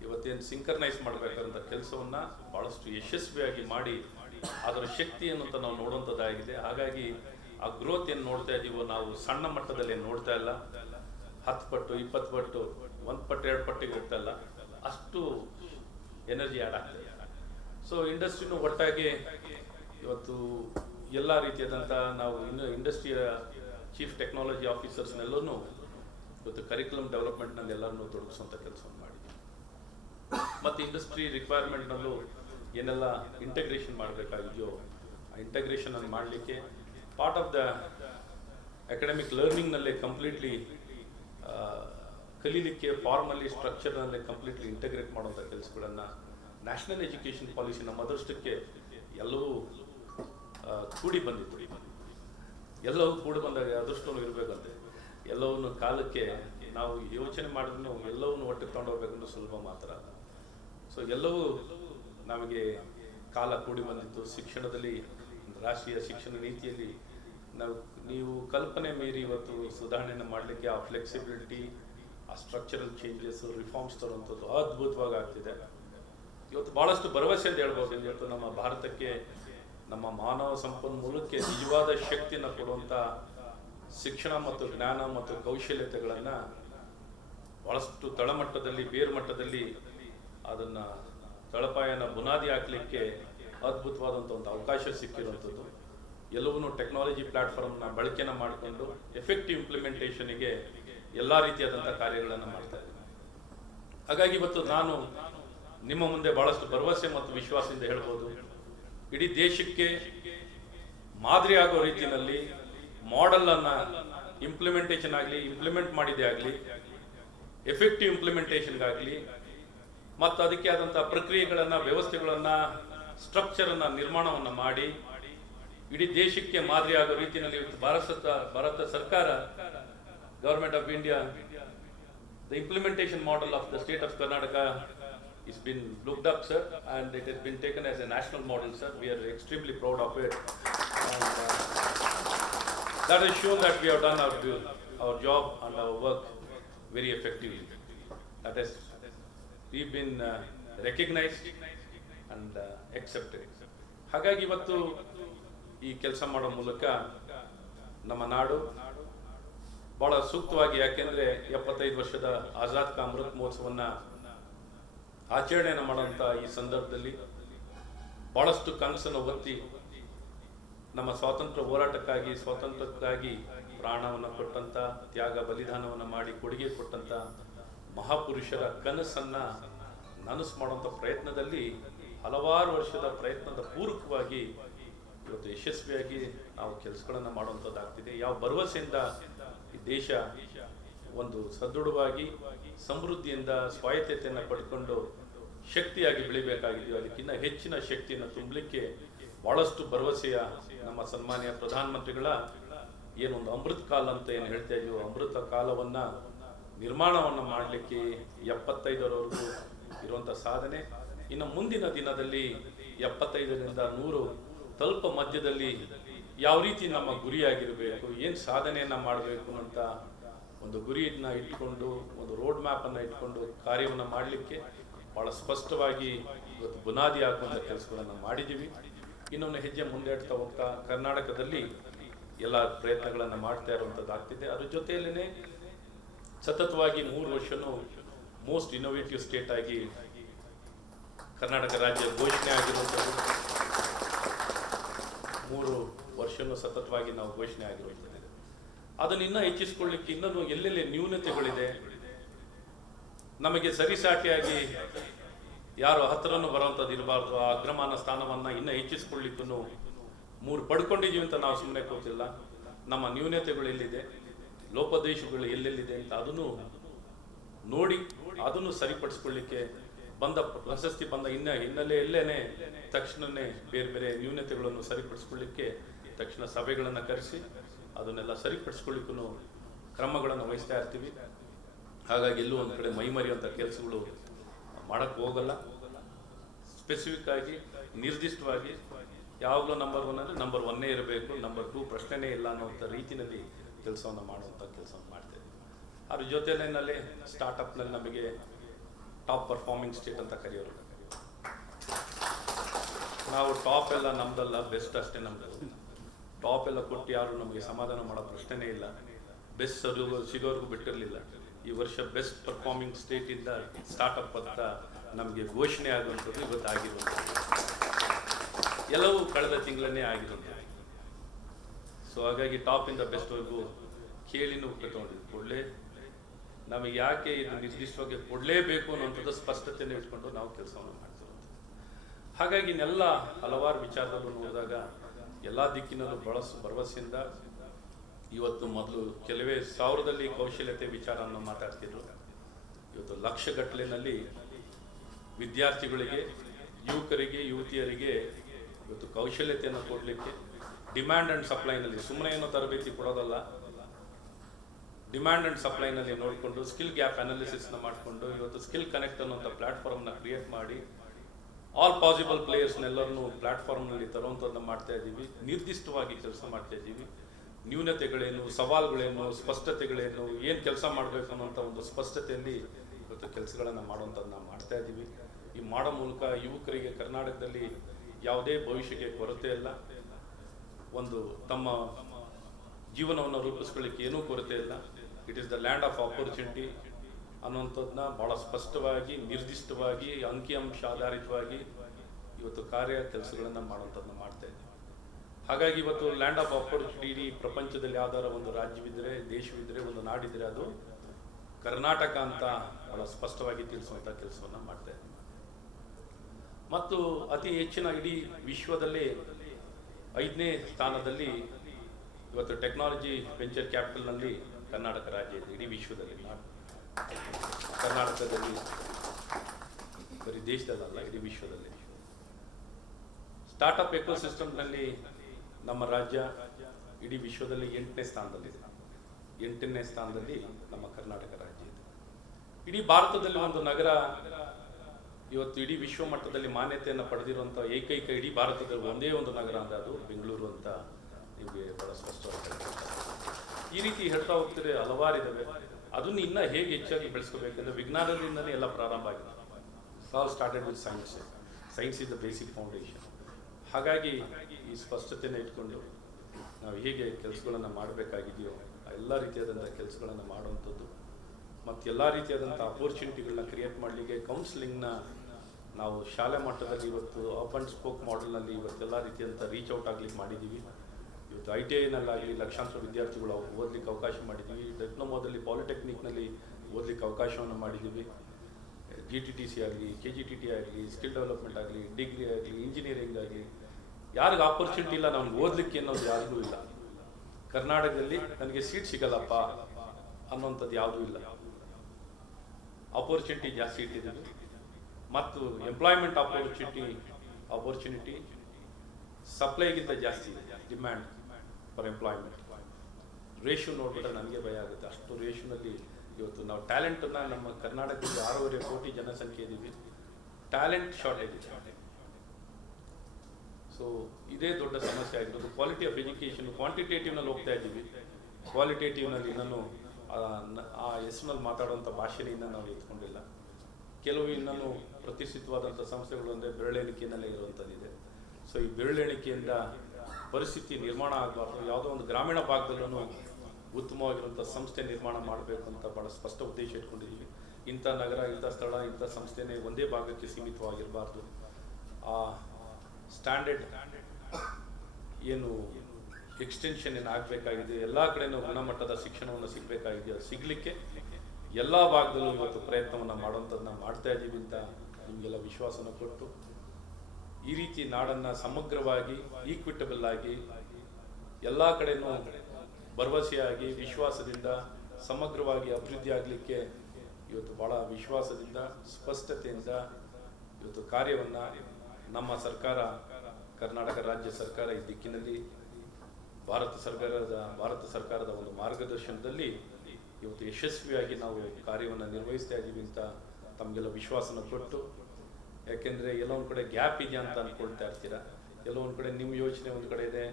ಇವತ್ತೇನು ಸಿಂಕರ್ನೈಸ್ ಮಾಡಬೇಕಂತ ಕೆಲಸವನ್ನು ಭಾಳಷ್ಟು ಯಶಸ್ವಿಯಾಗಿ ಮಾಡಿ ಅದರ ಶಕ್ತಿಯನ್ನು ಅಂತ ನಾವು ನೋಡುವಂಥದ್ದಾಗಿದೆ. ಹಾಗಾಗಿ ಆ ಗ್ರೋತ್ ಏನು ನೋಡ್ತಾ ಇದ್ದೀವೋ ನಾವು ಸಣ್ಣ ಮಟ್ಟದಲ್ಲಿ ನೋಡ್ತಾ ಇಲ್ಲ, 10 ಪಟ್ಟು 20 ಪಟ್ಟು 1 ಪಟ್ಟು 2 ಪಟ್ಟಿಗೆ ಹೋಗ್ತಾ ಇಲ್ಲ, ಅಷ್ಟು ಎನರ್ಜಿ ಆ್ಯಡ್ ಆಗ್ತದೆ. ಸೊ ಇಂಡಸ್ಟ್ರಿನೂ ಒಟ್ಟಾಗಿ ಇವತ್ತು ಎಲ್ಲ ರೀತಿಯಾದಂಥ ನಾವು ಇಂಡಸ್ಟ್ರಿಯ ಚೀಫ್ ಟೆಕ್ನಾಲಜಿ ಆಫೀಸರ್ಸ್ನೆಲ್ಲೂ ಇವತ್ತು ಕರಿಕ್ಯುಲಮ್ ಡೆವಲಪ್ಮೆಂಟ್ನಲ್ಲಿ ಎಲ್ಲರನ್ನೂ ತೊಡಗಿಸುವಂಥ ಕೆಲಸವನ್ನು ಮಾಡಿ, ಮತ್ತು ಇಂಡಸ್ಟ್ರಿ ರಿಕ್ವೈರ್ಮೆಂಟ್ನಲ್ಲೂ ಏನೆಲ್ಲ ಇಂಟಗ್ರೇಷನ್ ಮಾಡಬೇಕಾಗಿದೆಯೋ ಆ ಇಂಟಗ್ರೇಷನನ್ನು ಮಾಡಲಿಕ್ಕೆ ಪಾರ್ಟ್ ಆಫ್ ದ ಅಕಾಡೆಮಿಕ್ ಲರ್ನಿಂಗ್ನಲ್ಲೇ ಕಂಪ್ಲೀಟ್ಲಿ ಕಲೀಲಿಕ್ಕೆ ಫಾರ್ಮಲಿ ಸ್ಟ್ರಕ್ಚರ್ನಲ್ಲಿ ಕಂಪ್ಲೀಟ್ಲಿ ಇಂಟಗ್ರೇಟ್ ಮಾಡುವಂಥ ಕೆಲಸಗಳನ್ನು ನ್ಯಾಷನಲ್ ಎಜುಕೇಷನ್ ಪಾಲಿಸಿ ನಮ್ಮ ಅದೃಷ್ಟಕ್ಕೆ ಎಲ್ಲವೂ ಕೂಡಿ ಬಂದಿತ್ತು. ಎಲ್ಲವೂ ಕೂಡಿ ಬಂದಾಗ ಅದೃಷ್ಟವೂ ಇರಬೇಕಂತೆ. ಎಲ್ಲವನ್ನು ಕಾಲಕ್ಕೆ ನಾವು ಯೋಚನೆ ಮಾಡಿದ್ರೂ ಎಲ್ಲವನ್ನು ಒಟ್ಟಿಗೆ ತಗೊಂಡೋಗ್ಬೇಕಂದ್ರೆ ಸುಲಭ ಮಾತ್ರ. ಸೊ ಎಲ್ಲವೂ ನಮಗೆ ಕಾಲ ಕೂಡಿ ಬಂದಿತ್ತು. ಶಿಕ್ಷಣದಲ್ಲಿ, ರಾಷ್ಟ್ರೀಯ ಶಿಕ್ಷಣ ನೀತಿಯಲ್ಲಿ ನೀವು ಕಲ್ಪನೆ ಮೀರಿ ಇವತ್ತು ಸುಧಾರಣೆಯನ್ನು ಮಾಡಲಿಕ್ಕೆ ಆ ಫ್ಲೆಕ್ಸಿಬಿಲಿಟಿ, ಆ ಸ್ಟ್ರಕ್ಚರಲ್ ಚೇಂಜಸ್, ರಿಫಾರ್ಮ್ಸ್ ತರುವಂಥದ್ದು ಅದ್ಭುತವಾಗಿ ಆಗ್ತಿದೆ. ಇವತ್ತು ಭಾಳಷ್ಟು ಭರವಸೆ ಅಂತ ಹೇಳ್ಬೋದು. ಇವತ್ತು ನಮ್ಮ ಭಾರತಕ್ಕೆ, ನಮ್ಮ ಮಾನವ ಸಂಪನ್ಮೂಲಕ್ಕೆ ನಿಜವಾದ ಶಕ್ತಿಯನ್ನು ಕೊಡುವಂಥ ಶಿಕ್ಷಣ ಮತ್ತು ಜ್ಞಾನ ಮತ್ತು ಕೌಶಲ್ಯತೆಗಳನ್ನು ಭಾಳಷ್ಟು ತಳಮಟ್ಟದಲ್ಲಿ, ಬೇರು ಮಟ್ಟದಲ್ಲಿ ಅದನ್ನು ತಳಪಾಯನ ಬುನಾದಿ ಹಾಕಲಿಕ್ಕೆ ಅದ್ಭುತವಾದಂಥ ಒಂದು ಅವಕಾಶ ಸಿಕ್ಕಿರುವಂಥದ್ದು. ಎಲ್ಲವನ್ನೂ ಟೆಕ್ನಾಲಜಿ ಪ್ಲಾಟ್ಫಾರ್ಮ್ನ ಬಳಕೆನ ಮಾಡಿಕೊಂಡು ಎಫೆಕ್ಟಿವ್ ಇಂಪ್ಲಿಮೆಂಟೇಷನ್ಗೆ ಎಲ್ಲ ರೀತಿಯಾದಂಥ ಕಾರ್ಯಗಳನ್ನು ಮಾಡ್ತಾ ಇದ್ದೀನಿ. ಹಾಗಾಗಿ ಇವತ್ತು ನಾನು ನಿಮ್ಮ ಮುಂದೆ ಭಾಳಷ್ಟು ಭರವಸೆ ಮತ್ತು ವಿಶ್ವಾಸದಿಂದ ಹೇಳ್ಬೋದು, ಇಡೀ ದೇಶಕ್ಕೆ ಮಾದರಿ ಆಗೋ ರೀತಿಯಲ್ಲಿ ಮಾಡೆಲನ್ನು ಇಂಪ್ಲಿಮೆಂಟೇಷನ್ ಆಗಲಿ, ಇಂಪ್ಲಿಮೆಂಟ್ ಮಾಡಿದ್ದೇ ಆಗಲಿ, ಎಫೆಕ್ಟಿವ್ ಇಂಪ್ಲಿಮೆಂಟೇಷನ್ಗಾಗಲಿ ಮತ್ತು ಅದಕ್ಕೆ ಆದಂಥ ಪ್ರಕ್ರಿಯೆಗಳನ್ನು, ವ್ಯವಸ್ಥೆಗಳನ್ನು, ಸ್ಟ್ರಕ್ಚರನ್ನು ನಿರ್ಮಾಣವನ್ನು ಮಾಡಿ ಇಡೀ ದೇಶಕ್ಕೆ ಮಾದರಿ ಆಗೋ ರೀತಿಯಲ್ಲಿ ಇವತ್ತು ಭಾರತ ಸರ್ಕಾರ, government of India, the implementation model of the state of Karnataka has been looked up, sir, and it has been taken as a national model, sir. We are extremely proud of it. And, that has shown that we have done our job and our work very effectively. That has we've been recognized and accepted. ಹಾಗಾಗಿ ಇವತ್ತು ಈ ಕೆಲಸ ಮಾಡೋ ಮೂಲಕ ನಮ್ಮ ನಾಡು ಬಹಳ ಸೂಕ್ತವಾಗಿ, ಯಾಕೆಂದ್ರೆ 75 ವರ್ಷದ ಆಜಾದ್ ಕಾ ಅಮೃತ್ ಮಹೋತ್ಸವನ್ನ ಆಚರಣೆಯನ್ನು ಮಾಡುವಂತ ಈ ಸಂದರ್ಭದಲ್ಲಿ ಬಹಳಷ್ಟು ಕನಸನ್ನು ಹೊತ್ತಿ ನಮ್ಮ ಸ್ವಾತಂತ್ರ್ಯ ಹೋರಾಟಕ್ಕಾಗಿ, ಸ್ವಾತಂತ್ರ್ಯಕ್ಕಾಗಿ ಪ್ರಾಣವನ್ನು ಕೊಟ್ಟಂತ, ತ್ಯಾಗ ಬಲಿದಾನವನ್ನು ಮಾಡಿ ಕೊಡುಗೆ ಕೊಟ್ಟಂತ ಮಹಾಪುರುಷರ ಕನಸನ್ನ ನನಸು ಮಾಡುವಂಥ ಪ್ರಯತ್ನದಲ್ಲಿ ಹಲವಾರು ವರ್ಷದ ಪ್ರಯತ್ನದ ಪೂರಕವಾಗಿ ಇವತ್ತು ಯಶಸ್ವಿಯಾಗಿ ನಾವು ಕೆಲಸಗಳನ್ನು ಮಾಡುವಂಥದ್ದಾಗ್ತಿದೆ. ಯಾವ ಭರವಸೆಯಿಂದ ಈ ದೇಶ ಒಂದು ಸದೃಢವಾಗಿ, ಸಮೃದ್ಧಿಯಿಂದ, ಸ್ವಾಯತ್ತತೆಯನ್ನು ಪಡ್ಕೊಂಡು ಶಕ್ತಿಯಾಗಿ ಬೆಳಿಬೇಕಾಗಿದೆಯೋ ಅದಕ್ಕಿಂತ ಹೆಚ್ಚಿನ ಶಕ್ತಿಯನ್ನು ತುಂಬಲಿಕ್ಕೆ ಬಹಳಷ್ಟು ಭರವಸೆಯ ನಮ್ಮ ಸನ್ಮಾನ್ಯ ಪ್ರಧಾನಮಂತ್ರಿಗಳ ಏನೊಂದು ಅಮೃತ ಕಾಲ ಅಂತ ಏನು ಹೇಳ್ತಾ ಇದೆಯೋ, ಅಮೃತ ಕಾಲವನ್ನ ನಿರ್ಮಾಣವನ್ನು ಮಾಡಲಿಕ್ಕೆ 75ರವರೆಗೂ ಇರುವಂಥ ಸಾಧನೆ, ಇನ್ನು ಮುಂದಿನ ದಿನದಲ್ಲಿ 75ರಿಂದ 100 ತಲುಪ ಮಧ್ಯದಲ್ಲಿ ಯಾವ ರೀತಿ ನಮ್ಮ ಗುರಿಯಾಗಿರಬೇಕು, ಏನು ಸಾಧನೆಯನ್ನು ಮಾಡಬೇಕು ಅಂತ ಒಂದು ಗುರಿಯನ್ನು ಇಟ್ಕೊಂಡು, ಒಂದು ರೋಡ್ ಮ್ಯಾಪನ್ನು ಇಟ್ಕೊಂಡು ಕಾರ್ಯವನ್ನು ಮಾಡಲಿಕ್ಕೆ ಭಾಳ ಸ್ಪಷ್ಟವಾಗಿ ಇವತ್ತು ಬುನಾದಿ ಹಾಕುವಂಥ ಕೆಲಸಗಳನ್ನು ಮಾಡಿದ್ದೀವಿ. ಇನ್ನೊಂದು ಹೆಜ್ಜೆ ಮುಂದೆ ಇಡ್ತಾ ಹೋಗ್ತಾ ಕರ್ನಾಟಕದಲ್ಲಿ ಎಲ್ಲ ಪ್ರಯತ್ನಗಳನ್ನು ಮಾಡ್ತಾ ಇರುವಂಥದ್ದಾಗ್ತಿದೆ. ಅದ್ರ ಜೊತೆಯಲ್ಲೇ ಸತತವಾಗಿ 3 ವರ್ಷನೂ ಮೋಸ್ಟ್ ಇನ್ನೋವೇಟಿವ್ ಸ್ಟೇಟ್ ಆಗಿ ಕರ್ನಾಟಕ ರಾಜ್ಯ ಘೋಷಣೆ ಆಗಿರುವಂಥದ್ದು. 3 ವರ್ಷನೂ ಸತತವಾಗಿ ನಾವು ಘೋಷಣೆ ಆಗಿರುವಂಥದ್ದು. ಅದನ್ನು ಇನ್ನೂ ಹೆಚ್ಚಿಸ್ಕೊಳ್ಳಿಕ್ಕೆ ಇನ್ನೂ ಎಲ್ಲೆಲ್ಲಿ ನ್ಯೂನತೆಗಳಿದೆ, ನಮಗೆ ಸರಿಸಾಟಿಯಾಗಿ ಯಾರು ಹತ್ತಿರನೂ ಬರುವಂಥದ್ದು ಇರಬಾರ್ದು, ಆ ಅಗ್ರಮಾನ ಸ್ಥಾನವನ್ನು ಇನ್ನೂ ಹೆಚ್ಚಿಸ್ಕೊಳ್ಳಿಕ್ಕೂ 3 ಪಡ್ಕೊಂಡಿದ್ದೀವಿ ಅಂತ ನಾವು ಸುಮ್ಮನೆ ಕೂತಿಲ್ಲ. ನಮ್ಮ ನ್ಯೂನತೆಗಳು ಎಲ್ಲಿದೆ, ಲೋಪದೇಶಗಳು ಎಲ್ಲೆಲ್ಲಿದೆ ಅಂತ ಅದನ್ನು ನೋಡಿ ಅದನ್ನು ಸರಿಪಡಿಸ್ಕೊಳ್ಳಿಕ್ಕೆ ಪ್ರಶಸ್ತಿ ಬಂದ ಹಿನ್ನೆಲೆಯಲ್ಲೇನೆ ತಕ್ಷಣನೇ ಬೇರೆ ಬೇರೆ ನ್ಯೂನತೆಗಳನ್ನು ಸರಿಪಡಿಸ್ಕೊಳ್ಳಿಕ್ಕೆ ತಕ್ಷಣ ಸಭೆಗಳನ್ನು ಕರೆಸಿ ಅದನ್ನೆಲ್ಲ ಸರಿಪಡಿಸ್ಕೊಳ್ಳಿಕ್ಕೂ ಕ್ರಮಗಳನ್ನು ವಹಿಸ್ತಾ ಇರ್ತೀವಿ. ಹಾಗಾಗಿ ಎಲ್ಲೂ ಒಂದು ಕಡೆ ಮೈಮರಿಯುವಂಥ ಕೆಲಸಗಳು ಮಾಡೋಕ್ಕೆ ಹೋಗಲ್ಲ. ಸ್ಪೆಸಿಫಿಕ್ ಆಗಿ, ನಿರ್ದಿಷ್ಟವಾಗಿ ಯಾವಾಗಲೂ ನಂಬರ್ 1 ಅಂದರೆ ನಂಬರ್ 1 ಇರಬೇಕು, ನಂಬರ್ 2 ಪ್ರಶ್ನೆನೇ ಇಲ್ಲ ಅನ್ನೋಂಥ ರೀತಿಯಲ್ಲಿ ಕೆಲಸವನ್ನು ಮಾಡುವಂಥ ಕೆಲಸವನ್ನು ಮಾಡ್ತೇವೆ. ಅದ್ರ ಜೊತೆಯಲ್ಲಿ ಸ್ಟಾರ್ಟಪ್ನಲ್ಲಿ ನಮಗೆ ಟಾಪ್ ಪರ್ಫಾರ್ಮಿಂಗ್ ಸ್ಟೇಟ್ ಅಂತ ಕರೆಯೋರು. ನಾವು ಟಾಪ್ ಎಲ್ಲ ನಮ್ದಲ್ಲ, ಬೆಸ್ಟ್ ಅಷ್ಟೇ ನಮ್ದು. ಟಾಪ್ ಎಲ್ಲ ಕೊಟ್ಟು ಯಾರು ನಮಗೆ ಸಮಾಧಾನ ಮಾಡೋ ಪ್ರಶ್ನೆನೇ ಇಲ್ಲ. ಬೆಸ್ಟ್ ಸಿಗೋರ್ಗೂ ಬಿಟ್ಟಿರಲಿಲ್ಲ. ಈ ವರ್ಷ ಬೆಸ್ಟ್ ಪರ್ಫಾರ್ಮಿಂಗ್ ಸ್ಟೇಟಿಂದ ಸ್ಟಾರ್ಟಪ್ ಅಂತ ನಮಗೆ ಘೋಷಣೆ ಆಗುವಂಥದ್ದು ಇವತ್ತು ಆಗಿರುವಂಥದ್ದು. ಎಲ್ಲವೂ ಕಳೆದ ತಿಂಗಳನ್ನೇ ಆಗಿರುವಂಥದ್ದು. ಸೊ ಹಾಗಾಗಿ ಟಾಪಿಂದ ಬೆಸ್ಟ್ವರೆಗೂ ಕೇಳಿನೂ ತಗೊಂಡಿದ್ದು ಕೊಡಲೇ, ನಮಗೆ ಯಾಕೆ ಇದು ನಿರ್ದಿಷ್ಟವಾಗಿ ಕೊಡಲೇಬೇಕು ಅನ್ನೋಂಥದ್ದು ಸ್ಪಷ್ಟತೆಯನ್ನು ಇಟ್ಕೊಂಡು ನಾವು ಕೆಲಸವನ್ನು ಮಾಡ್ತಿರೋದು. ಹಾಗಾಗಿ ಇನ್ನೆಲ್ಲ ಹಲವಾರು ವಿಚಾರದಲ್ಲೂ ನೋಡಿದಾಗ ಎಲ್ಲ ದಿಕ್ಕಿನಲ್ಲೂ ಭರವಸೆಯಿಂದ ಇವತ್ತು ಮೊದಲು ಕೆಲವೇ 1000ದಲ್ಲಿ ಕೌಶಲ್ಯತೆ ವಿಚಾರವನ್ನು ಮಾತಾಡ್ತಿದ್ರು. ಇವತ್ತು ಲಕ್ಷಗಟ್ಟಲೆನಲ್ಲಿ ವಿದ್ಯಾರ್ಥಿಗಳಿಗೆ, ಯುವಕರಿಗೆ, ಯುವತಿಯರಿಗೆ ಇವತ್ತು ಕೌಶಲ್ಯತೆಯನ್ನು ಕೊಡಲಿಕ್ಕೆ ಡಿಮ್ಯಾಂಡ್ ಆ್ಯಂಡ್ ಸಪ್ಲೈನಲ್ಲಿ, ಸುಮ್ಮನೆ ಏನೋ ತರಬೇತಿ ಕೊಡೋದಲ್ಲ, ಡಿಮ್ಯಾಂಡ್ ಆ್ಯಂಡ್ ಸಪ್ಲೈನಲ್ಲಿ ನೋಡಿಕೊಂಡು ಸ್ಕಿಲ್ ಗ್ಯಾಪ್ ಅನಾಲಿಸಿಸ್ನ ಮಾಡಿಕೊಂಡು ಇವತ್ತು ಸ್ಕಿಲ್ ಕನೆಕ್ಟ್ ಅನ್ನೋಂಥ ಪ್ಲ್ಯಾಟ್ಫಾರ್ಮ್ನ ಕ್ರಿಯೇಟ್ ಮಾಡಿ ಆಲ್ ಪಾಸಿಬಲ್ ಪ್ಲೇಯರ್ಸ್ನೆಲ್ಲರನ್ನೂ ಪ್ಲ್ಯಾಟ್ಫಾರ್ಮ್ನಲ್ಲಿ ತರುವಂಥದ್ದನ್ನ ಮಾಡ್ತಾ ಇದ್ದೀವಿ. ನಿರ್ದಿಷ್ಟವಾಗಿ ಕೆಲಸ ಮಾಡ್ತಾ ಇದ್ದೀವಿ. ನ್ಯೂನತೆಗಳೇನು, ಸವಾಲುಗಳೇನು, ಸ್ಪಷ್ಟತೆಗಳೇನು, ಏನು ಕೆಲಸ ಮಾಡಬೇಕು ಅನ್ನೋಂಥ ಒಂದು ಸ್ಪಷ್ಟತೆಯಲ್ಲಿ ಇವತ್ತು ಕೆಲಸಗಳನ್ನು ಮಾಡುವಂಥದ್ದನ್ನ ಮಾಡ್ತಾ ಇದ್ದೀವಿ. ಈ ಮಾಡೋ ಮೂಲಕ ಯುವಕರಿಗೆ ಕರ್ನಾಟಕದಲ್ಲಿ ಯಾವುದೇ ಭವಿಷ್ಯಕ್ಕೆ ಕೊರತೆ ಇಲ್ಲ, ಒಂದು ತಮ್ಮ ಜೀವನವನ್ನು ರೂಪಿಸ್ಕೊಳ್ಳಿಕ್ಕೆ ಏನೂ ಕೊರತೆ ಇಲ್ಲ. It is the land of opportunity ಅನ್ನುವಂಥದ್ದನ್ನ ಭಾಳ ಸ್ಪಷ್ಟವಾಗಿ, ನಿರ್ದಿಷ್ಟವಾಗಿ, ಅಂಕಿಅಂಶ ಆಧಾರಿತವಾಗಿ ಇವತ್ತು ಕೆಲಸಗಳನ್ನು ಮಾಡುವಂಥದ್ದನ್ನ ಮಾಡ್ತಾ ಇದ್ದೀವಿ. ಹಾಗಾಗಿ ಇವತ್ತು ಲ್ಯಾಂಡ್ ಆಫ್ ಆಪರ್ಚುನಿಟಿ ಇಡೀ ಪ್ರಪಂಚದಲ್ಲಿ ಯಾವ್ದಾರ ಒಂದು ರಾಜ್ಯವಿದ್ದರೆ, ದೇಶವಿದ್ದರೆ, ಒಂದು ನಾಡಿದ್ರೆ ಅದು ಕರ್ನಾಟಕ ಅಂತ ಭಾಳ ಸ್ಪಷ್ಟವಾಗಿ ತಿಳಿಸುವಂಥ ಕೆಲಸವನ್ನು ಮಾಡ್ತಾ ಇದ್ದೀವಿ. ಮತ್ತು ಅತಿ ಹೆಚ್ಚಿನ ಇಡೀ ವಿಶ್ವದಲ್ಲಿ 5ನೇ ಸ್ಥಾನದಲ್ಲಿ ಇವತ್ತು ಟೆಕ್ನಾಲಜಿ ವೆಂಚರ್ ಕ್ಯಾಪಿಟಲ್ನಲ್ಲಿ ಕರ್ನಾಟಕ ರಾಜ್ಯ ಇದೆ. ಇಡೀ ವಿಶ್ವದಲ್ಲಿ, ಕರ್ನಾಟಕದಲ್ಲಿ, ಬರೀ ದೇಶದಲ್ಲ, ಇಡೀ ವಿಶ್ವದಲ್ಲಿ. ಸ್ಟಾರ್ಟಪ್ ಎಕೋಸಿಸ್ಟಮ್ನಲ್ಲಿ ನಮ್ಮ ರಾಜ್ಯ ಇಡೀ ವಿಶ್ವದಲ್ಲಿ 8ನೇ ಸ್ಥಾನದಲ್ಲಿದೆ. 8ನೇ ಸ್ಥಾನದಲ್ಲಿ ನಮ್ಮ ಕರ್ನಾಟಕ ರಾಜ್ಯ ಇದೆ. ಇಡೀ ಭಾರತದಲ್ಲಿ ಒಂದು ನಗರ ಇವತ್ತು ಇಡೀ ವಿಶ್ವ ಮಟ್ಟದಲ್ಲಿ ಮಾನ್ಯತೆಯನ್ನು ಪಡೆದಿರುವಂಥ ಏಕೈಕ ಇಡೀ ಭಾರತದಲ್ಲಿ ಒಂದೇ ಒಂದು ನಗರ ಅಂದರೆ ಅದು ಬೆಂಗಳೂರು ಅಂತ ನಿಮಗೆ ಬಹಳ ಸ್ಪಷ್ಟವಾಗಿ. ಈ ರೀತಿ ಹೇಳ್ತಾ ಹೋಗ್ತಾರೆ, ಹಲವಾರಿದ್ದಾವೆ. ಅದನ್ನು ಇನ್ನೂ ಹೇಗೆ ಹೆಚ್ಚಾಗಿ ಬೆಳೆಸ್ಕೋಬೇಕಂದ್ರೆ ವಿಜ್ಞಾನದಿಂದಲೇ ಎಲ್ಲ ಪ್ರಾರಂಭ ಆಗಿದೆ. All started with science. Science is the basic foundation. ಹಾಗಾಗಿ ಈ ಸ್ಪಷ್ಟತೆಯನ್ನು ಇಟ್ಕೊಂಡು ನಾವು ಹೇಗೆ ಕೆಲಸಗಳನ್ನು ಮಾಡಬೇಕಾಗಿದೆಯೋ ಎಲ್ಲ ರೀತಿಯಾದಂಥ ಕೆಲಸಗಳನ್ನು ಮಾಡುವಂಥದ್ದು ಮತ್ತು ಎಲ್ಲ ರೀತಿಯಾದಂಥ ಅಪರ್ಚುನಿಟಿಗಳನ್ನ ಕ್ರಿಯೇಟ್ ಮಾಡಲಿಕ್ಕೆ ಕೌನ್ಸಿಲಿಂಗ್ನ ನಾವು ಶಾಲೆ ಮಟ್ಟದಲ್ಲಿ ಇವತ್ತು ಅಪ್ ಆ್ಯಂಡ್ ಸ್ಪೋಕ್ ಮಾಡೆಲ್ನಲ್ಲಿ ಇವತ್ತೆಲ್ಲ ರೀತಿಯಂಥ ರೀಚ್ ಔಟ್ ಆಗ್ಲಿಕ್ಕೆ ಮಾಡಿದ್ದೀವಿ. ಇವತ್ತು ITIನಲ್ಲಾಗಲಿ ಲಕ್ಷಾಂತರ ವಿದ್ಯಾರ್ಥಿಗಳು ಓದಲಿಕ್ಕೆ ಅವಕಾಶ ಮಾಡಿದ್ದೀವಿ. ಡಿಪ್ಲೊಮೋದಲ್ಲಿ ಪಾಲಿಟೆಕ್ನಿಕ್ನಲ್ಲಿ ಓದಲಿಕ್ಕೆ ಅವಕಾಶವನ್ನು ಮಾಡಿದ್ದೀವಿ. GTTC ಆಗಲಿ, KGTT ಆಗಲಿ, ಸ್ಕಿಲ್ ಡೆವಲಪ್ಮೆಂಟ್ ಆಗಲಿ, ಡಿಗ್ರಿ ಆಗಲಿ, ಇಂಜಿನಿಯರಿಂಗ್ ಆಗಲಿ, ಯಾರಿಗೂ ಆಪರ್ಚುನಿಟಿ ಇಲ್ಲ ನಮ್ಗೆ ಓದಲಿಕ್ಕೆ ಅನ್ನೋದು ಯಾರಿಗೂ ಇಲ್ಲ. ಕರ್ನಾಟಕದಲ್ಲಿ ನನಗೆ ಸೀಟ್ ಸಿಗಲ್ಲಪ್ಪ ಅನ್ನೋಂಥದ್ದು ಯಾವುದೂ ಇಲ್ಲ. ಆಪರ್ಚುನಿಟಿ ಜಾಸ್ತಿ ಇಟ್ಟಿದ್ದೀವಿ. ಮತ್ತು ಎಂಪ್ಲಾಯ್ಮೆಂಟ್ ಆಪರ್ಚುನಿಟಿ ಸಪ್ಲೈಗಿಂತ ಜಾಸ್ತಿ ಇದೆ. ಡಿಮ್ಯಾಂಡ್ ಫಾರ್ ಎಂಪ್ಲಾಯ್ಮೆಂಟ್ ರೇಷು ನೋಡಿದ್ರೆ ನನಗೆ ಭಯ ಆಗುತ್ತೆ. ಅಷ್ಟು ರೇಷುನಲ್ಲಿ ಇವತ್ತು ನಾವು ಟ್ಯಾಲೆಂಟನ್ನು ನಮ್ಮ ಕರ್ನಾಟಕದಲ್ಲಿ 6.5 ಕೋಟಿ ಜನಸಂಖ್ಯೆ ಇದ್ದೀವಿ. ಟ್ಯಾಲೆಂಟ್ ಶಾರ್ಟೇಜ್ ಇದೆ. ಸೊ ಇದೇ ದೊಡ್ಡ ಸಮಸ್ಯೆ ಆಗಿರೋದು. ಕ್ವಾಲಿಟಿ ಆಫ್ ಎಜುಕೇಷನ್ ಕ್ವಾಂಟಿಟೇಟಿವ್ನಲ್ಲಿ ಹೋಗ್ತಾ ಇದ್ದೀವಿ. ಕ್ವಾಲಿಟೇಟಿವ್ನಲ್ಲಿ ಇನ್ನೂ ಆ ಹೆಸರಿನಲ್ಲಿ ಮಾತಾಡುವಂಥ ಭಾಷೆಯಿಂದ ನಾವು ಎತ್ಕೊಂಡಿಲ್ಲ. ಕೆಲವು ಇನ್ನೂ ಪ್ರತಿಷ್ಠಿತವಾದಂಥ ಸಂಸ್ಥೆಗಳು ಅಂದರೆ ಬೆರಳೆಣಿಕೆಯಲ್ಲೇ ಇರುವಂಥದ್ದಿದೆ. ಸೊ ಈ ಬೆರಳೆಣಿಕೆಯಿಂದ ಪರಿಸ್ಥಿತಿ ನಿರ್ಮಾಣ ಆಗಬಾರ್ದು. ಯಾವುದೋ ಒಂದು ಗ್ರಾಮೀಣ ಭಾಗದಲ್ಲೂ ಉತ್ತಮವಾಗಿರುವಂಥ ಸಂಸ್ಥೆ ನಿರ್ಮಾಣ ಮಾಡಬೇಕು ಅಂತ ಭಾಳ ಸ್ಪಷ್ಟ ಉದ್ದೇಶ ಇಟ್ಕೊಂಡಿದ್ದೀವಿ. ಇಂಥ ನಗರ, ಇಂಥ ಸ್ಥಳ, ಇಂಥ ಸಂಸ್ಥೆನೇ ಒಂದೇ ಭಾಗಕ್ಕೆ ಸೀಮಿತವಾಗಿರಬಾರ್ದು. ಆ ಸ್ಟ್ಯಾಂಡರ್ಡ್ ಏನು ಎಕ್ಸ್ಟೆನ್ಷನ್ ಏನು ಆಗಬೇಕಾಗಿದೆ, ಎಲ್ಲ ಕಡೆಯೂ ಗುಣಮಟ್ಟದ ಶಿಕ್ಷಣವನ್ನು ಸಿಗಬೇಕಾಗಿದೆ. ಅದು ಸಿಗಲಿಕ್ಕೆ ಎಲ್ಲ ಭಾಗದಲ್ಲೂ ಇವತ್ತು ಪ್ರಯತ್ನವನ್ನು ಮಾಡುವಂಥದ್ದನ್ನ ಮಾಡ್ತಾ ಇದ್ದೀವಿ ಅಂತ ನಿಮಗೆಲ್ಲ ವಿಶ್ವಾಸನ ಕೊಟ್ಟು ಈ ರೀತಿ ನಾಡನ್ನು ಸಮಗ್ರವಾಗಿ, ಈಕ್ವಿಟಬಲ್ ಆಗಿ, ಎಲ್ಲ ಕಡೆಯೂ ಭರವಸೆಯಾಗಿ, ವಿಶ್ವಾಸದಿಂದ ಸಮಗ್ರವಾಗಿ ಅಭಿವೃದ್ಧಿ ಆಗಲಿಕ್ಕೆ ಇವತ್ತು ಭಾಳ ವಿಶ್ವಾಸದಿಂದ, ಸ್ಪಷ್ಟತೆಯಿಂದ ಇವತ್ತು ಕಾರ್ಯವನ್ನು ನಮ್ಮ ಸರ್ಕಾರ, ಕರ್ನಾಟಕ ರಾಜ್ಯ ಸರ್ಕಾರ ಈ ದಿಕ್ಕಿನಲ್ಲಿ ಭಾರತ ಸರ್ಕಾರದ ಒಂದು ಮಾರ್ಗದರ್ಶನದಲ್ಲಿ ಇವತ್ತು ಯಶಸ್ವಿಯಾಗಿ ನಾವು ಕಾರ್ಯವನ್ನು ನಿರ್ವಹಿಸ್ತಾ ಇದ್ದೀವಿ ಅಂತ ತಮಗೆಲ್ಲ ವಿಶ್ವಾಸನ ಕೊಟ್ಟು, ಯಾಕೆಂದರೆ ಎಲ್ಲೊಂದು ಕಡೆ ಗ್ಯಾಪ್ ಇದೆಯಾ ಅಂತ ಅಂದ್ಕೊಳ್ತಾ ಇರ್ತೀರ. ಎಲ್ಲೊಂದು ಕಡೆ ನಿಮ್ಮ ಯೋಚನೆ ಒಂದು ಕಡೆ ಇದೆ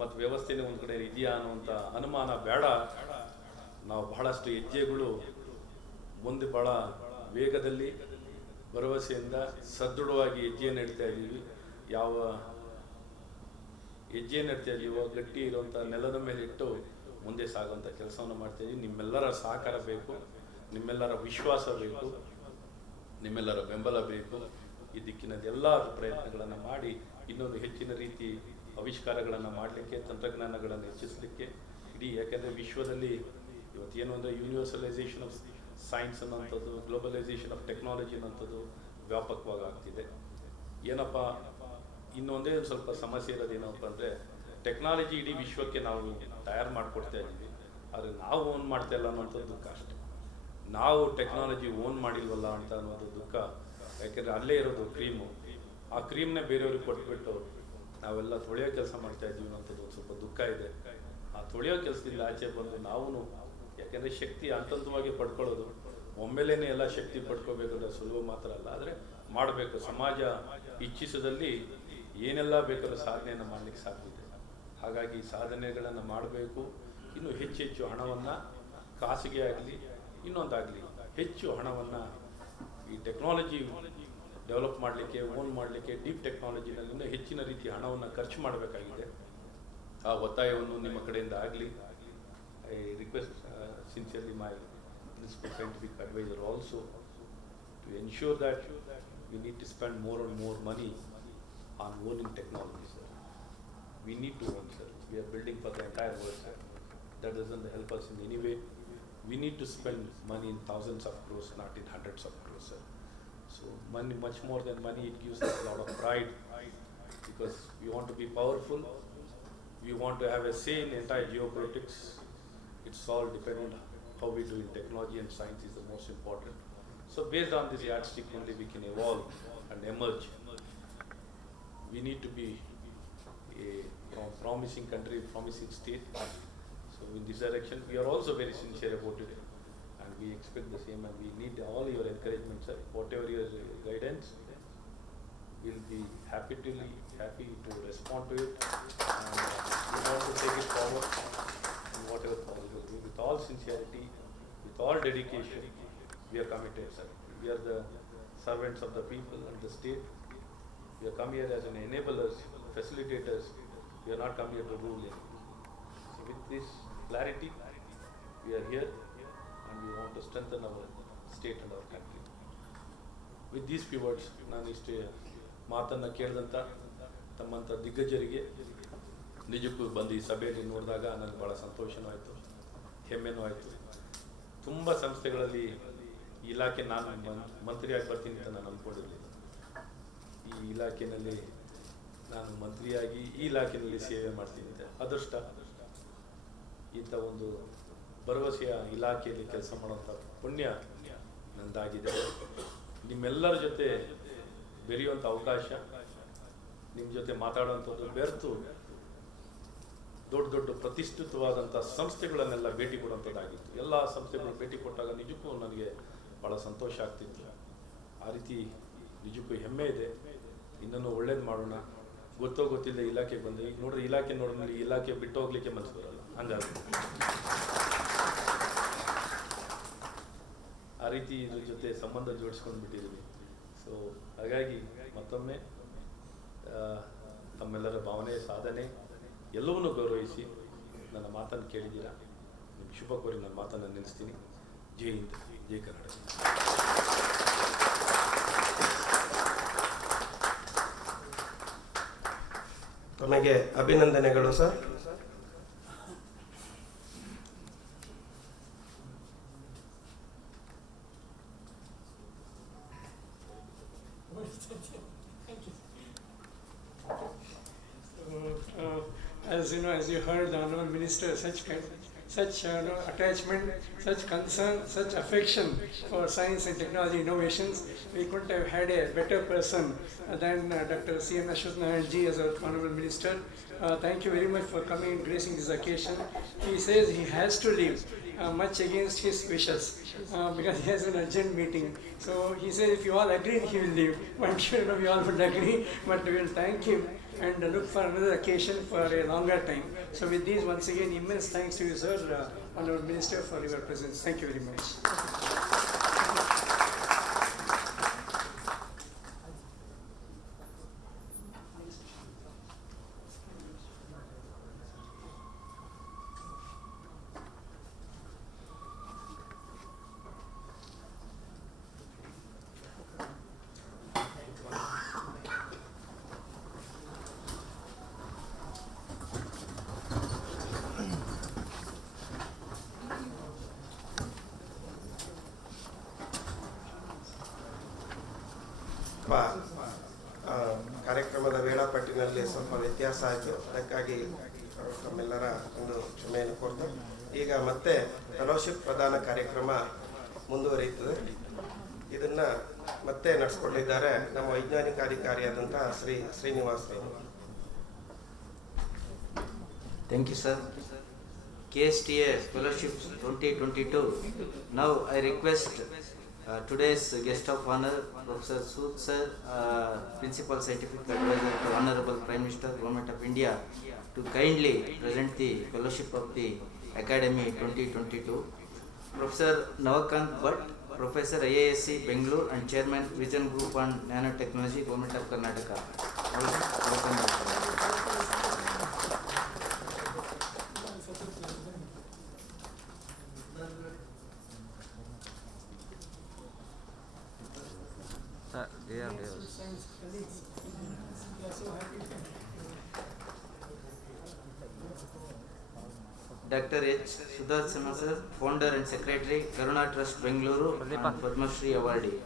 ಮತ್ತು ವ್ಯವಸ್ಥೆನೇ ಒಂದು ಕಡೆ ಇದೆಯಾ ಅನ್ನುವಂಥ ಅನುಮಾನ ಬೇಡ. ನಾವು ಬಹಳಷ್ಟು ಹೆಜ್ಜೆಗಳು ಮುಂದೆ ಭಾಳ ವೇಗದಲ್ಲಿ, ಭರವಸೆಯಿಂದ, ಸದೃಢವಾಗಿ ಹೆಜ್ಜೆಯನ್ನು ಇಡ್ತಾ ಇದ್ದೀವಿ. ಯಾವ ಹೆಜ್ಜೆಯನ್ನು ಇಡ್ತಾ ಇದ್ದೀವೋ ಗಟ್ಟಿ ಇರುವಂಥ ನೆಲದ ಮೇಲೆ ಇಟ್ಟು ಮುಂದೆ ಸಾಗುವಂಥ ಕೆಲಸವನ್ನು ಮಾಡ್ತಾ ಇದ್ದೀವಿ. ನಿಮ್ಮೆಲ್ಲರ ಸಹಕಾರ ಬೇಕು, ನಿಮ್ಮೆಲ್ಲರ ವಿಶ್ವಾಸ ಬೇಕು, ನಿಮ್ಮೆಲ್ಲರ ಬೆಂಬಲ ಬೇಕು. ಈ ದಿಕ್ಕಿನಲ್ಲಿ ಎಲ್ಲ ಪ್ರಯತ್ನಗಳನ್ನು ಮಾಡಿ ಇನ್ನೊಂದು ಹೆಚ್ಚಿನ ರೀತಿ ಆವಿಷ್ಕಾರಗಳನ್ನು ಮಾಡಲಿಕ್ಕೆ, ತಂತ್ರಜ್ಞಾನಗಳನ್ನು ಹೆಚ್ಚಿಸಲಿಕ್ಕೆ ಇಡೀ, ಯಾಕೆಂದರೆ ವಿಶ್ವದಲ್ಲಿ ಇವತ್ತು ಏನು ಅಂದರೆ ಯೂನಿವರ್ಸಲೈಸೇಷನ್ ಆಫ್ ಸೈನ್ಸ್ ಅನ್ನೋಂಥದ್ದು, ಗ್ಲೋಬಲೈಸೇಷನ್ ಆಫ್ ಟೆಕ್ನಾಲಜಿ ಅನ್ನೋಂಥದ್ದು ವ್ಯಾಪಕವಾಗಿ ಆಗ್ತಿದೆ. ಏನಪ್ಪ ಇನ್ನೊಂದೇ ಒಂದು ಸ್ವಲ್ಪ ಸಮಸ್ಯೆ ಇರೋದೇನಪ್ಪ ಅಂದರೆ ಟೆಕ್ನಾಲಜಿ ಇಡೀ ವಿಶ್ವಕ್ಕೆ ನಾವು ತಯಾರು ಮಾಡಿಕೊಡ್ತಾ ಇದ್ದೀವಿ, ಆದರೆ ನಾವು ಓನ್ ಮಾಡ್ತಾ ಇಲ್ಲ ಅನ್ನೋಂಥದ್ದು ಕಷ್ಟ. ನಾವು ಟೆಕ್ನಾಲಜಿ ಓನ್ ಮಾಡಿಲ್ವಲ್ಲ ಅಂತ ಅನ್ನೋದು ದುಃಖ. ಯಾಕೆಂದರೆ ಅಲ್ಲೇ ಇರೋದು ಕ್ರೀಮು, ಆ ಕ್ರೀಮ್ನೇ ಬೇರೆಯವ್ರಿಗೆ ಕೊಟ್ಬಿಟ್ಟು ನಾವೆಲ್ಲ ತೊಳೆಯೋ ಕೆಲಸ ಮಾಡ್ತಾ ಇದ್ದೀವಿ ಅನ್ನೋಂಥದ್ದು ಒಂದು ಸ್ವಲ್ಪ ದುಃಖ ಇದೆ. ಆ ತೊಳೆಯೋ ಕೆಲಸದಿಂದ ಆಚೆ ಬಂದು ನಾವು, ಯಾಕೆಂದರೆ ಶಕ್ತಿ ಹಂತವಾಗಿ ಪಡ್ಕೊಳ್ಳೋದು ಒಮ್ಮೆಲೇ ಎಲ್ಲ ಶಕ್ತಿ ಪಡ್ಕೋಬೇಕಂದ್ರೆ ಸುಲಭ ಮಾತ್ರ ಅಲ್ಲ, ಆದರೆ ಮಾಡಬೇಕು. ಸಮಾಜ ಇಚ್ಛಿಸದಲ್ಲಿ ಏನೆಲ್ಲ ಬೇಕಾದ್ರೂ ಸಾಧನೆಯನ್ನು ಮಾಡಲಿಕ್ಕೆ ಸಾಧ್ಯ ಇದೆ. ಹಾಗಾಗಿ ಸಾಧನೆಗಳನ್ನು ಮಾಡಬೇಕು. ಇನ್ನು ಹೆಚ್ಚು ಹಣವನ್ನು, ಖಾಸಗಿ ಆಗಲಿ ಇನ್ನೊಂದಾಗಲಿ, ಹೆಚ್ಚು ಹಣವನ್ನು ಈ ಟೆಕ್ನಾಲಜಿ ಡೆವಲಪ್ ಮಾಡಲಿಕ್ಕೆ, ಓನ್ ಮಾಡಲಿಕ್ಕೆ, ಡೀಪ್ ಟೆಕ್ನಾಲಜಿನಲ್ಲಿ ಇನ್ನೂ ಹೆಚ್ಚಿನ ರೀತಿಯ ಹಣವನ್ನು ಖರ್ಚು ಮಾಡಬೇಕಾಗಿದೆ. ಆ ಒತ್ತಾಯವನ್ನು ನಿಮ್ಮ ಕಡೆಯಿಂದ ಆಗಲಿ. I request sincerely my principal scientific adviser also to ensure that we need to spend more and more money on owning technology, sir. We need to own, sir. We are building for the entire world, sir. That doesn't help us in any way. We need to spend money in thousands of crores, not in hundreds of crores, sir. So money, much more than money, it gives us a lot of pride, because we want to be powerful. We want to have a say in entire geopolitics. It's all dependent on how we do in technology, and science is the most important. So based on this yardstick only we can evolve and emerge. We need to be a promising country, promising state. So in this direction we are also very sincere about it, and we expect the same, and we need all your encouragement, sir. Whatever your guidance, we'll be happy to respond to it, and we want to take it forward in whatever possible. With all sincerity, with all dedication, we are committed, sir. We are the servants of the people and the state. We have come here as an enablers, facilitators. We are not come here to rule anything. So with this clarity, we are here, and we want to strengthen our state and our country. With these few words, ನಾನು ಇಷ್ಟೇ ಮಾತನ್ನು ಕೇಳಿದಂಥ ತಮ್ಮಂಥ ದಿಗ್ಗಜರಿಗೆ ನಿಜಕ್ಕೂ ಬಂದು ಈ ಸಭೆಯಲ್ಲಿ ನೋಡಿದಾಗ ನನಗೆ ಭಾಳ ಸಂತೋಷನೂ ಆಯಿತು, ಹೆಮ್ಮೆನೂ ಆಯಿತು. ತುಂಬ ಸಂಸ್ಥೆಗಳಲ್ಲಿ ಈ ಇಲಾಖೆ ನಾನು ಮಂತ್ರಿಯಾಗಿ ಬರ್ತೀನಿ ಅಂತ ನಾನು ಅಂದ್ಕೊಂಡಿರಲಿಲ್ಲ. ಈ ಇಲಾಖೆಯಲ್ಲಿ ನಾನು ಮಂತ್ರಿಯಾಗಿ ಈ ಇಲಾಖೆಯಲ್ಲಿ ಸೇವೆ ಮಾಡ್ತೀನಿ ಅಂತ ಅದೃಷ್ಟ. ಇಂಥ ಒಂದು ಭರವಸೆಯ ಇಲಾಖೆಯಲ್ಲಿ ಕೆಲಸ ಮಾಡುವಂಥ ಪುಣ್ಯ ನಂದಾಗಿದೆ. ನಿಮ್ಮೆಲ್ಲರ ಜೊತೆ ಬೆರೆಯುವಂಥ ಅವಕಾಶ, ನಿಮ್ಮ ಜೊತೆ ಮಾತಾಡುವಂಥದ್ದು ಬೆರೆತು ದೊಡ್ಡ ದೊಡ್ಡ ಪ್ರತಿಷ್ಠಿತವಾದಂಥ ಸಂಸ್ಥೆಗಳನ್ನೆಲ್ಲ ಭೇಟಿ ಕೊಡುವಂಥದ್ದಾಗಿತ್ತು. ಎಲ್ಲ ಸಂಸ್ಥೆಗಳು ಭೇಟಿ ಕೊಟ್ಟಾಗ ನಿಜಕ್ಕೂ ನನಗೆ ಭಾಳ ಸಂತೋಷ ಆಗ್ತಿತ್ತು. ಆ ರೀತಿ ನಿಜಕ್ಕೂ ಹೆಮ್ಮೆ ಇದೆ. ಇನ್ನೂ ಒಳ್ಳೇದು ಮಾಡೋಣ. ಗೊತ್ತಿಲ್ಲದೆ ಇಲಾಖೆಗೆ ಬಂದೆ. ಈಗ ನೋಡ್ರಿ, ಇಲಾಖೆ ನೋಡಿದ್ರೆ ಈ ಇಲಾಖೆ ಬಿಟ್ಟು ಹೋಗ್ಲಿಕ್ಕೆ ಮನಸ್ಸು ಬರಲ್ಲ, ಹಂಗಾಗಿ ಆ ರೀತಿ ಇದ್ರ ಜೊತೆ ಸಂಬಂಧ ಜೋಡಿಸ್ಕೊಂಡು ಬಿಟ್ಟಿದ್ದೀನಿ. ಸೊ ಹಾಗಾಗಿ ಮತ್ತೊಮ್ಮೆ ತಮ್ಮೆಲ್ಲರ ಭಾವನೆ, ಸಾಧನೆ ಎಲ್ಲವನ್ನೂ ಗೌರವಿಸಿ ನನ್ನ ಮಾತನ್ನು ಕೇಳಿದ್ದೀರಾ. ನಿಮ್ಮ ಶುಭ ಕೋರಿ ನನ್ನ ಮಾತನ್ನು ನೆನೆಸ್ತೀನಿ. ಜೈ ಹಿಂದ್, ಜೈ ಕರ್ನಾಟಕ. ತಮಗೆ ಅಭಿನಂದನೆಗಳು sir. As you know, as you heard, the Honourable Minister, such attachment, such concern, such affection for science and technology innovations. We couldn't have had a better person than Dr. C.N. Ashwatthanaran ji as our Honourable Minister. Thank you very much for coming and gracing this occasion. He says he has to leave, much against his wishes, because he has an urgent meeting. So he says if you all agree, he will leave. I'm sure we all would agree, but we will thank him and look for another occasion for a longer time. So with these, once again, immense thanks to you, sir, Honourable Minister, for your presence. Thank you very much. ಕಾರ್ಯಕ್ರಮದ ವೇಳಾಪಟ್ಟಿನಲ್ಲಿ ಸ್ವಲ್ಪ ವ್ಯತ್ಯಾಸ ಆಯಿತು. ಅದಕ್ಕಾಗಿ ತಮ್ಮೆಲ್ಲರ ಒಂದು ಕ್ಷಮೆಯನ್ನು ಕೋರ್ತಾ ಈಗ ಮತ್ತೆ ಫೆಲೋಶಿಪ್ ಪ್ರದಾನ ಕಾರ್ಯಕ್ರಮ ಮುಂದುವರಿಯುತ್ತದೆ. ಇದನ್ನು ಮತ್ತೆ ನಡೆಸ್ಕೊಂಡಿದ್ದಾರೆ ನಮ್ಮ ವೈಜ್ಞಾನಿಕ ಅಧಿಕಾರಿಯಾದಂಥ ಶ್ರೀನಿವಾಸ್ ಅವರು. Thank you, sir. KSTA Fellowship 2022. Now I request today's guest of honor, Professor Sood sir, Principal Scientific Advisor to Honorable Prime Minister, Government of India, to kindly present the Fellowship of the Academy 2022. Professor Navakant Bhatt, Professor IISc Bangalore and Chairman Vision Group on Nanotechnology, Government of Karnataka. Welcome. Dr. H. Sudarsana sir, Founder and Secretary, Karuna Trust Bengaluru, and Padma Shri Awardee.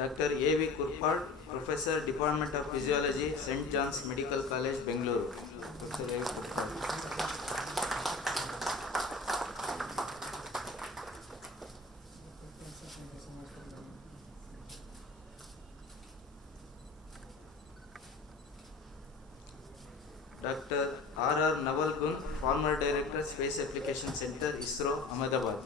Dr. A.V. Kurpal, Professor, Department of Physiology, St. John's Medical College, Bengaluru. Dr. A.V. Kurpal. Dr. R.R. Navalgun, former Director, Space Application Center, ISRO, Ahmedabad.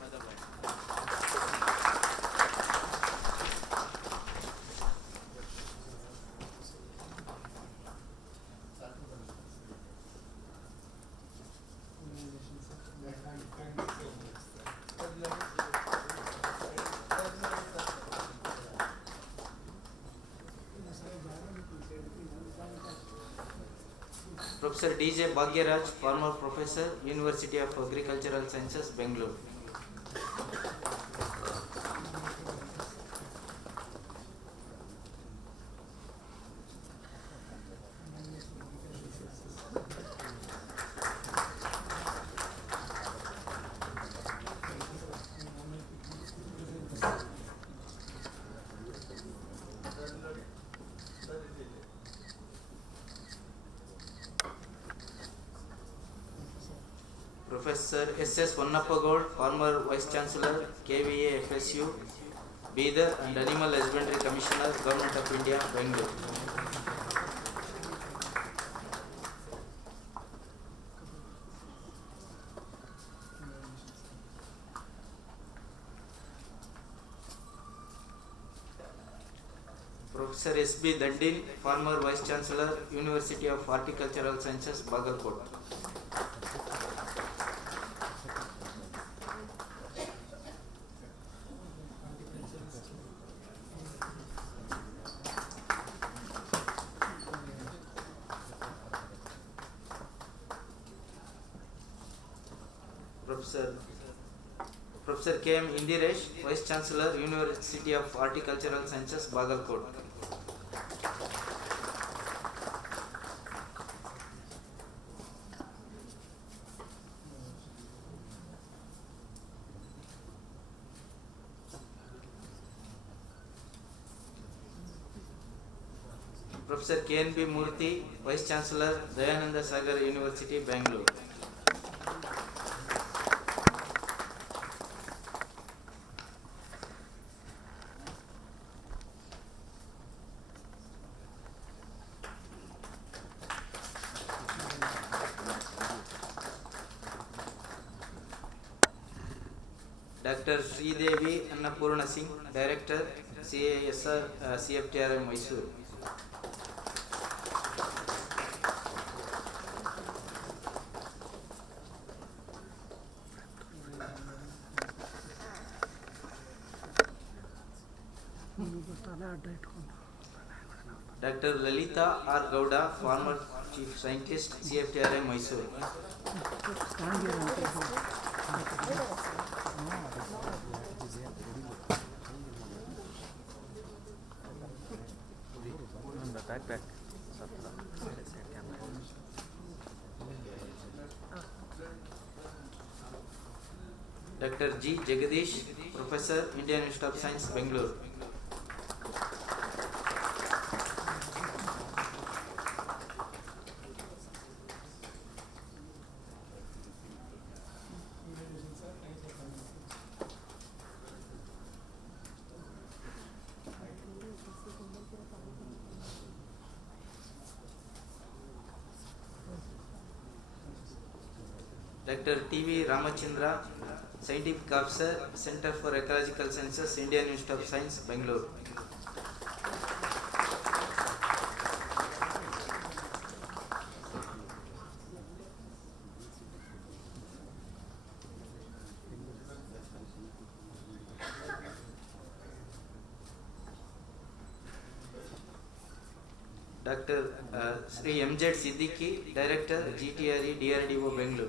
Professor D.J. Bhagyaraj, former Professor, University of Agricultural Sciences, Bengaluru. Professor S.S. Vannappa, former Vice Chancellor, KVA FSU, Bidar and Animal Husbandry Commissioner, Government of India, Bengaluru. Professor S.B. Dandin, former Vice Chancellor, University of Horticultural Sciences, Bagalkot. Professor K.M. Indiresh, Vice Chancellor, University of Horticultural Sciences, Bagalkot. Professor K.N.B. Murthy, Vice Chancellor, Dayananda Sagar University, Bangalore. Dr. Sridevi Annapurna Singh, Director, CASR, CFTRM, Mysore. Dr. Lalita R. Gowda, former Chief Scientist, CFTRM, Mysore. Back. Dr. G. Jagadish, Professor, Indian Institute of Science, Bangalore. Dr. T.V. Ramachandra, Scientific Officer, Center for Ecological Sciences, Indian Institute of Science, Bangalore. Dr. Sri M.Z. Siddiqui, Director, GTRE, DRDO, Bangalore.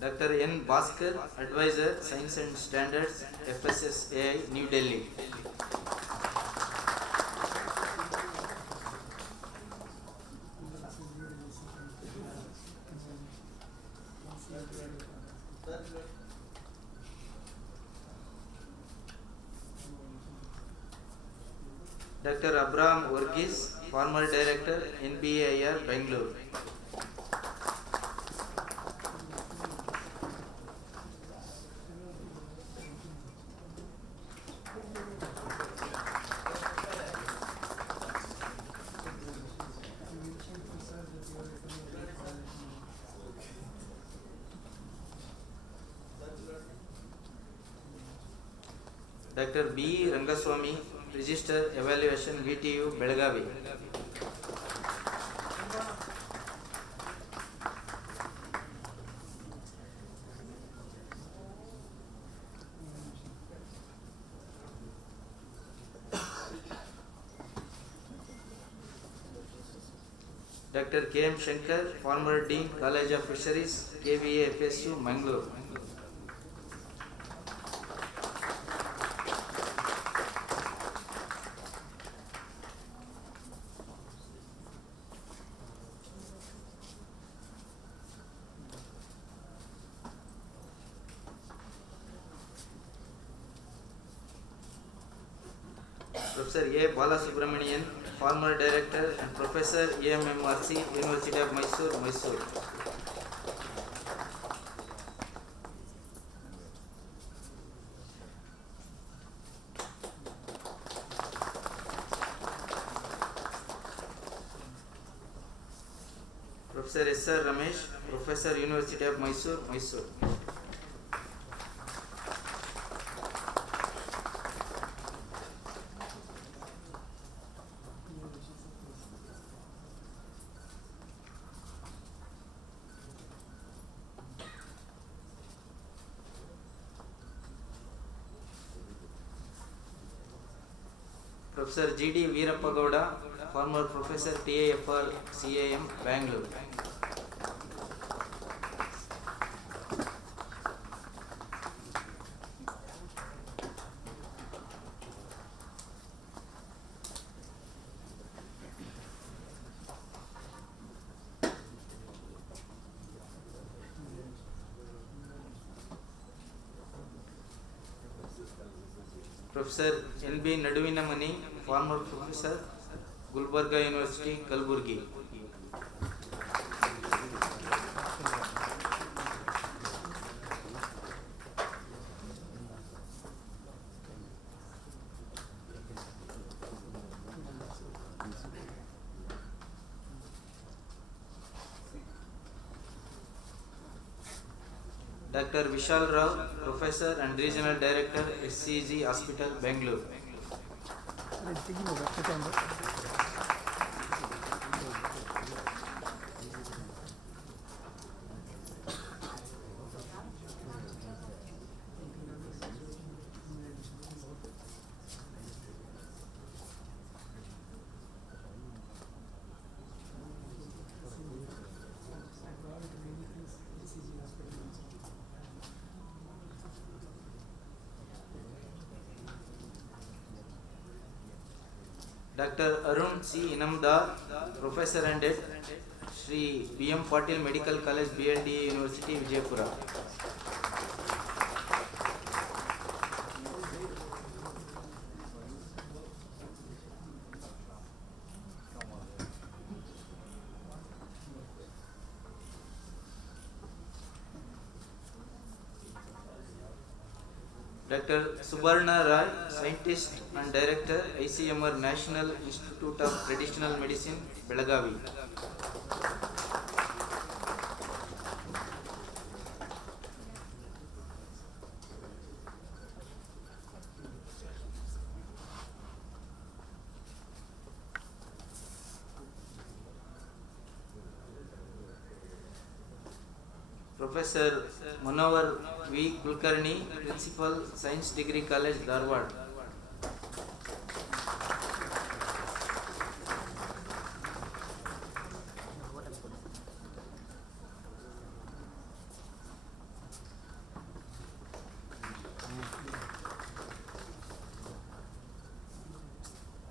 Dr. N. Bhaskar, Advisor, Science and Standards, FSSAI, New Delhi. Dr. Abraham Varghese, former Director, NBAIR, Bangalore. Dr. B. Rangaswamy, Register Evaluation, VTU, Belagavi. Dr. K. M. Shankar, former Dean, College of Fisheries, KVA, FSU, Mangalore. Professor A. Balasubramanian, former Director and Professor EMMRC, University of Mysore, Mysore. Professor S. R. Ramesh, Professor, University of Mysore, Mysore. Professor G. D. Veerappagowda, former Professor, TAFR, CAM, Bangalore. Professor N. B. Naduvinamani, former Professor, Gulbarga University, Kalburgi. Dr. Vishal Rao, Professor and Regional Director, SCG Hospital, Bangalore. Dr. Arun C. Inamdar, Professor and Head, Shri B.M. Patil Medical College, BLD University, Vijaypura. Dr. Subarna Rai, Scientist and Director, ICMR National Institute of Traditional Medicine, Belagavi. Professor Manohar V. Kulkarni, Principal, Science Degree College, Dharwad.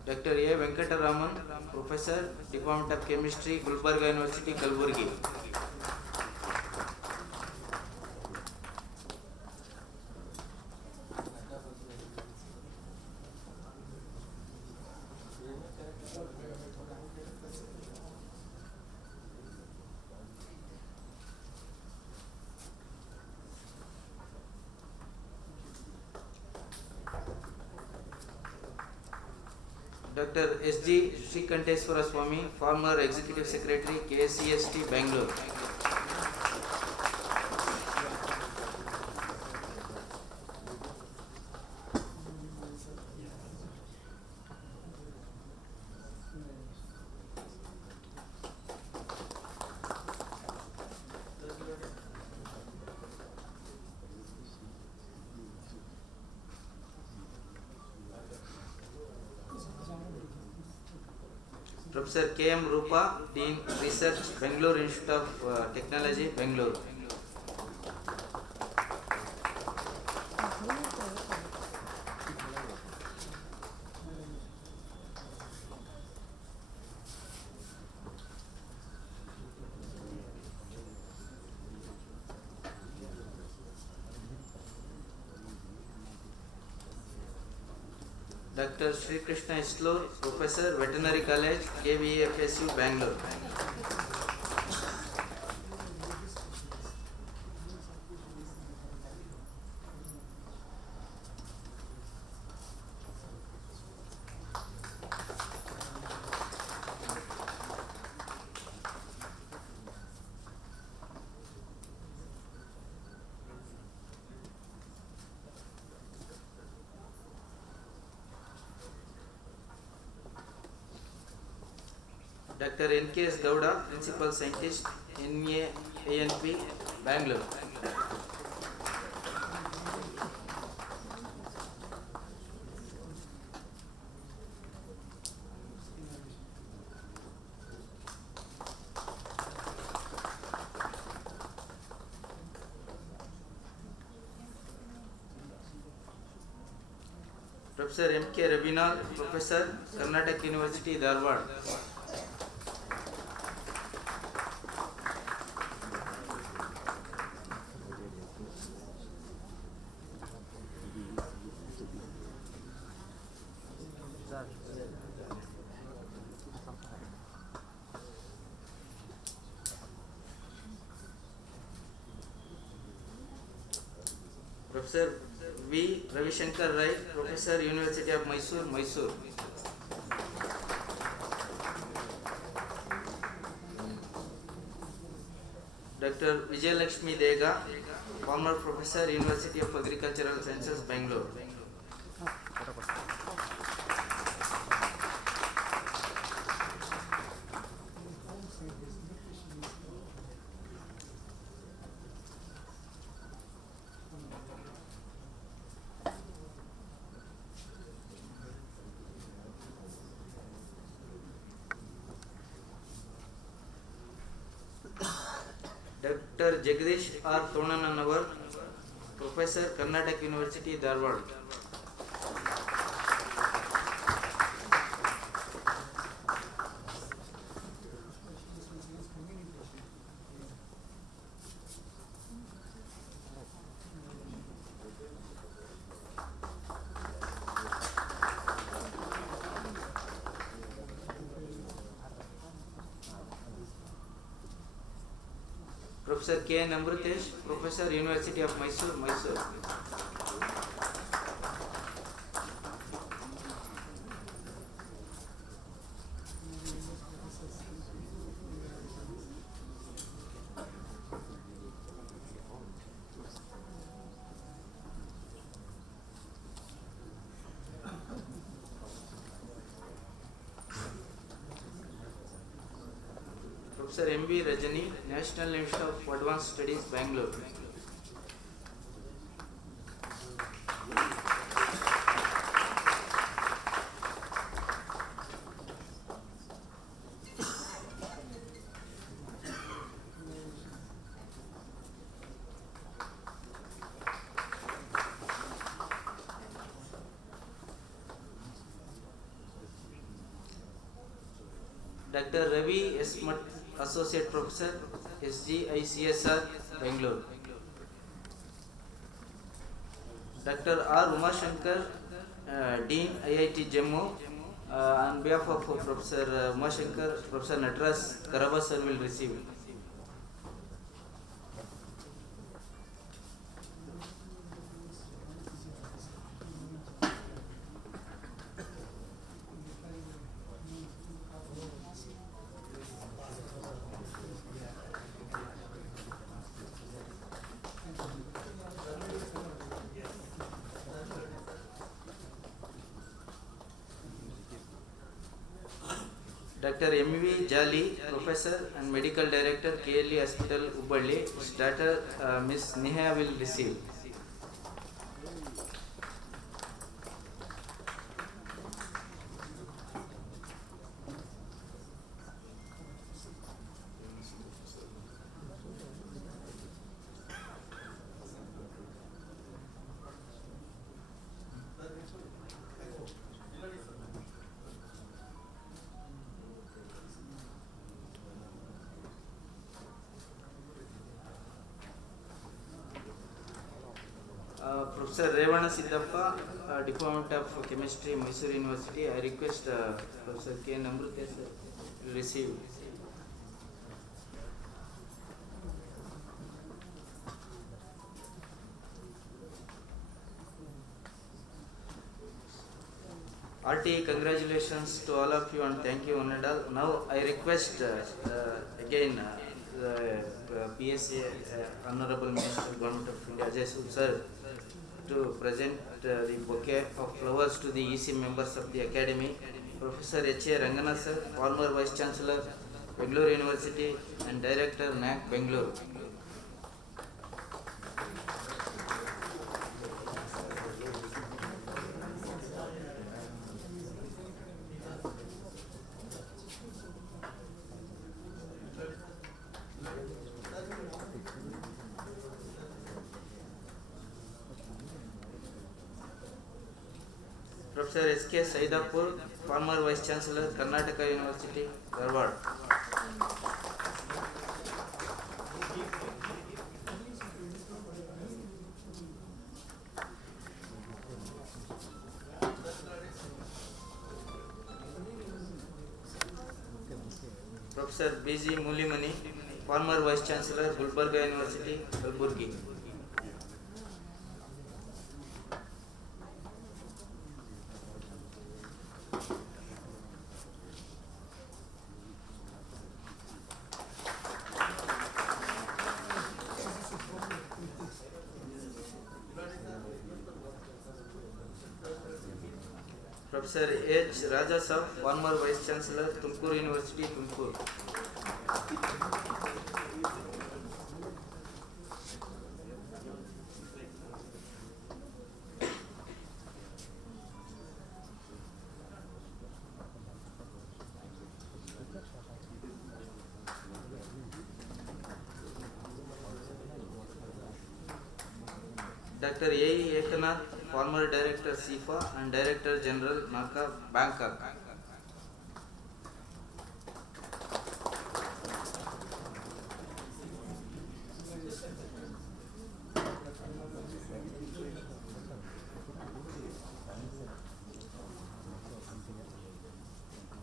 Dr. A. Venkataraman, Professor, Department of Chemistry, Gulbarga University, Kalburgi. Dr. S.G. Srikanteswara Swami, former Executive Secretary, KSCST, Bangalore. Professor K.M. Rupa, Dean Research, Bangalore Institute of Technology, Bangalore. Dr. Sri Krishna Islur, Professor, Veterinary College, KVFSU, Bangalore. Dr. N.K.S. Gowda, Principal Scientist, NAANP, Bangalore. Professor M.K. Rabinal, Professor, Karnataka University, Dharwad. Professor V. Ravishankar Rai, Professor, University of Mysore, Mysore. Dr. Vijay Lakshmi Dega, former Professor, University of Agricultural Sciences, Bangalore. Dr. Jagdish R. Tonananavar, Professor, Karnataka University, Dharwad. Professor K. N. Amrutesh, Professor, University of Mysore, Mysore. Professor M. V. Rajani, National Institute of Advanced Studies, Bangalore. Dr. Ravi S. Math, Associate Professor, SGICSR, Bangalore. Dr. R. Umashankar, Dean, IIT Jammu. On behalf of Professor Umashankar, Professor Natras Karaba sir will receive. Dr. M. V. Jali, Professor and Medical Director, KLE Hospital, Hubballi. His daughter, Ms. Neha, will receive. Professor Revana Siddhappa, Department of Chemistry, Mysore University. I request Professor K. N. Amrutesh to receive. RT, congratulations to all of you and thank you one and all. Now I request again PSA, Honorable Minister, Government of India, Ajay Sud sir, to present the bouquet of flowers to the EC members of the Academy. Professor H.A. Rangana sir, former Vice Chancellor, Bangalore University and Director, NAC, Bangalore. Professor S.K. Saidapur, former Vice Chancellor, Karnataka University, Dharwad. Professor B.G. Mulimani, former Vice Chancellor, Gulbarga University, Kalburgi. Professor H. Rajasab, former Vice Chancellor, Tumkur University, Tumkur. Dr. A. Ekanath, former Director, SIFA and Director General, NACA, Bangkok.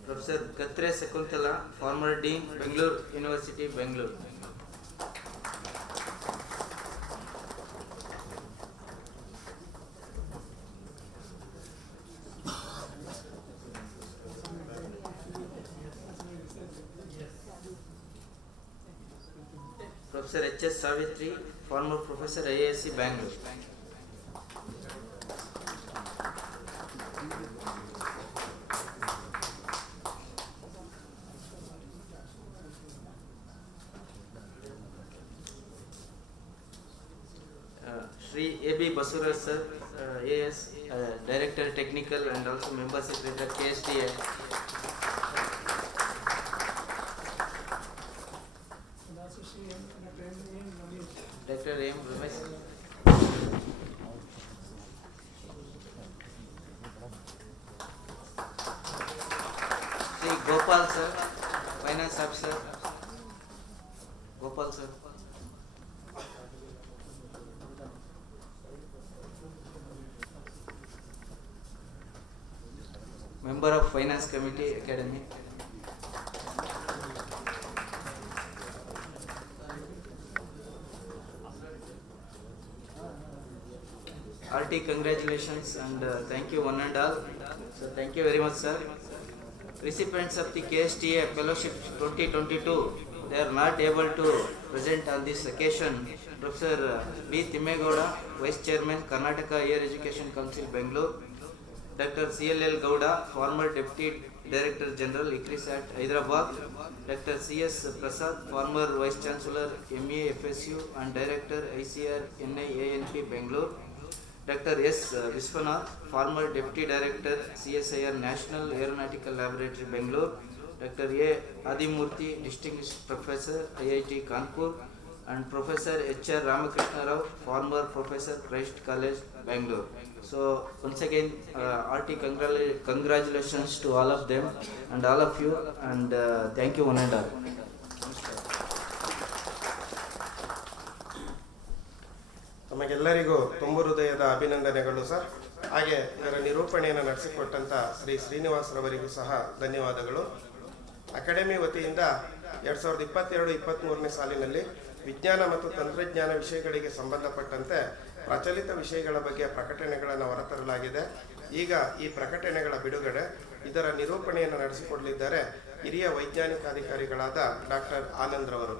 Professor Katre Sakuntala, former Dean, Bangalore University, Bangalore. Professor H.S. Savitri, former Professor IASC Bangalore. Shri A.B. Basuraj sir, AS, Director Technical and also Member Secretary KSTA. Dr. M. Ramesh. Shri Gopal sir, Finance Officer. Gopal sir. Member of Finance Committee Academy. RT, congratulations and thank you one and all. So thank you very much sir. Recipients of the KSTA Fellowship 2022, they are not able to present on this occasion. Professor B. Timmegoda, Vice Chairman, Karnataka Higher Education Council, Bangalore. Dr. C.L.L. Gowda, former Deputy Director General, ICRISAT, Hyderabad. Dr. C.S. Prasad, former Vice Chancellor, MA FSU and Director, ICR, NIANP, Bangalore. Dr. S. Viswanath, former Deputy Director, CSIR, National Aeronautical Laboratory, Bangalore. Dr. A. Adimurthy, Distinguished Professor, IIT Kanpur. And Professor H.R. Ramakrishna Rao, former Professor, Christ College, Bangalore. So once again, RT congratulations to all of them and all of you, and thank you one and all. ತಮಗೆಲ್ಲರಿಗೂ ತುಂಬು ಹೃದಯದ ಅಭಿನಂದನೆಗಳು sir. ಹಾಗೆ ಇದರ ನಿರೂಪಣೆಯನ್ನು ನಡೆಸಿಕೊಟ್ಟಂಥ ಶ್ರೀ ಶ್ರೀನಿವಾಸರವರಿಗೂ ಸಹ ಧನ್ಯವಾದಗಳು. Academy ವತಿಯಿಂದ 2022-23ನೇ ಸಾಲಿನಲ್ಲಿ ವಿಜ್ಞಾನ ಮತ್ತು ತಂತ್ರಜ್ಞಾನ ವಿಷಯಗಳಿಗೆ ಸಂಬಂಧಪಟ್ಟಂತೆ ಪ್ರಚಲಿತ ವಿಷಯಗಳ ಬಗ್ಗೆ ಪ್ರಕಟಣೆಗಳನ್ನು ಹೊರತರಲಾಗಿದೆ. ಈಗ ಈ ಪ್ರಕಟಣೆಗಳ ಬಿಡುಗಡೆ, ಇದರ ನಿರೂಪಣೆಯನ್ನು ನಡೆಸಿಕೊಡಲಿದ್ದಾರೆ ಹಿರಿಯ ವೈಜ್ಞಾನಿಕ ಅಧಿಕಾರಿಗಳಾದ ಡಾಕ್ಟರ್ ಆನಂದ್ ರವರು.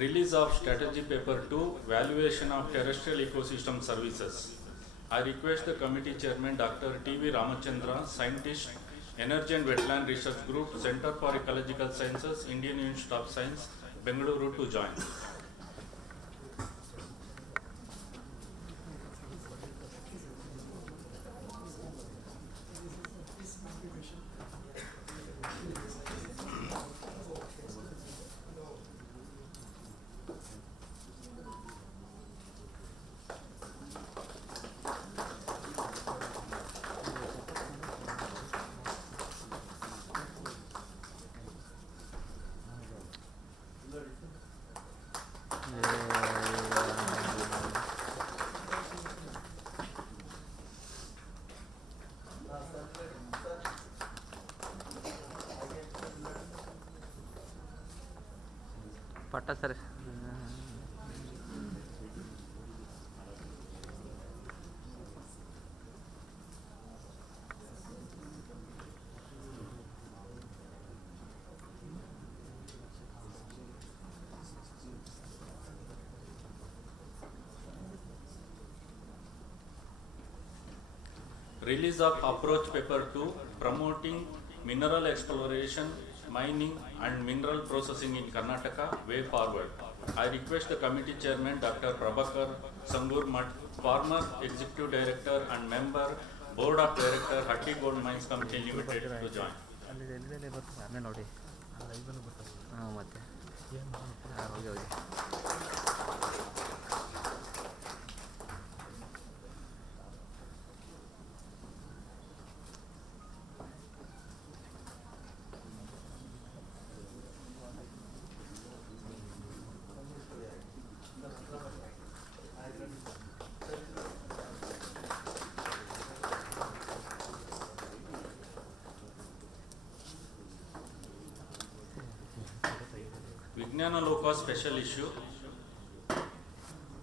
Release of Strategy Paper 2, Valuation of Terrestrial Ecosystem Services. I request the committee chairman Dr. T.V. Ramachandra, scientist, Energy and Wetland Research Group, Center for Ecological Sciences, Indian Institute of Science, Bengaluru to join. ಪಟ್ಟ sir Release of Approach Paper 2, Promoting Mineral Exploration, Mining and Mineral Processing in Karnataka, Way Forward. I request the committee chairman Dr. Prabhakar Sangur Mat, former executive director and member, board of director, Hatti Gold Mines Company Limited to join. ಅಲ್ಲಿ ಬರ್ತದೆ ಆಮೇಲೆ ನೋಡಿ ಹಾಂ ಮತ್ತೆ ಹೋಗಿ ಹೋಗಿ Vijnana Loka special issue.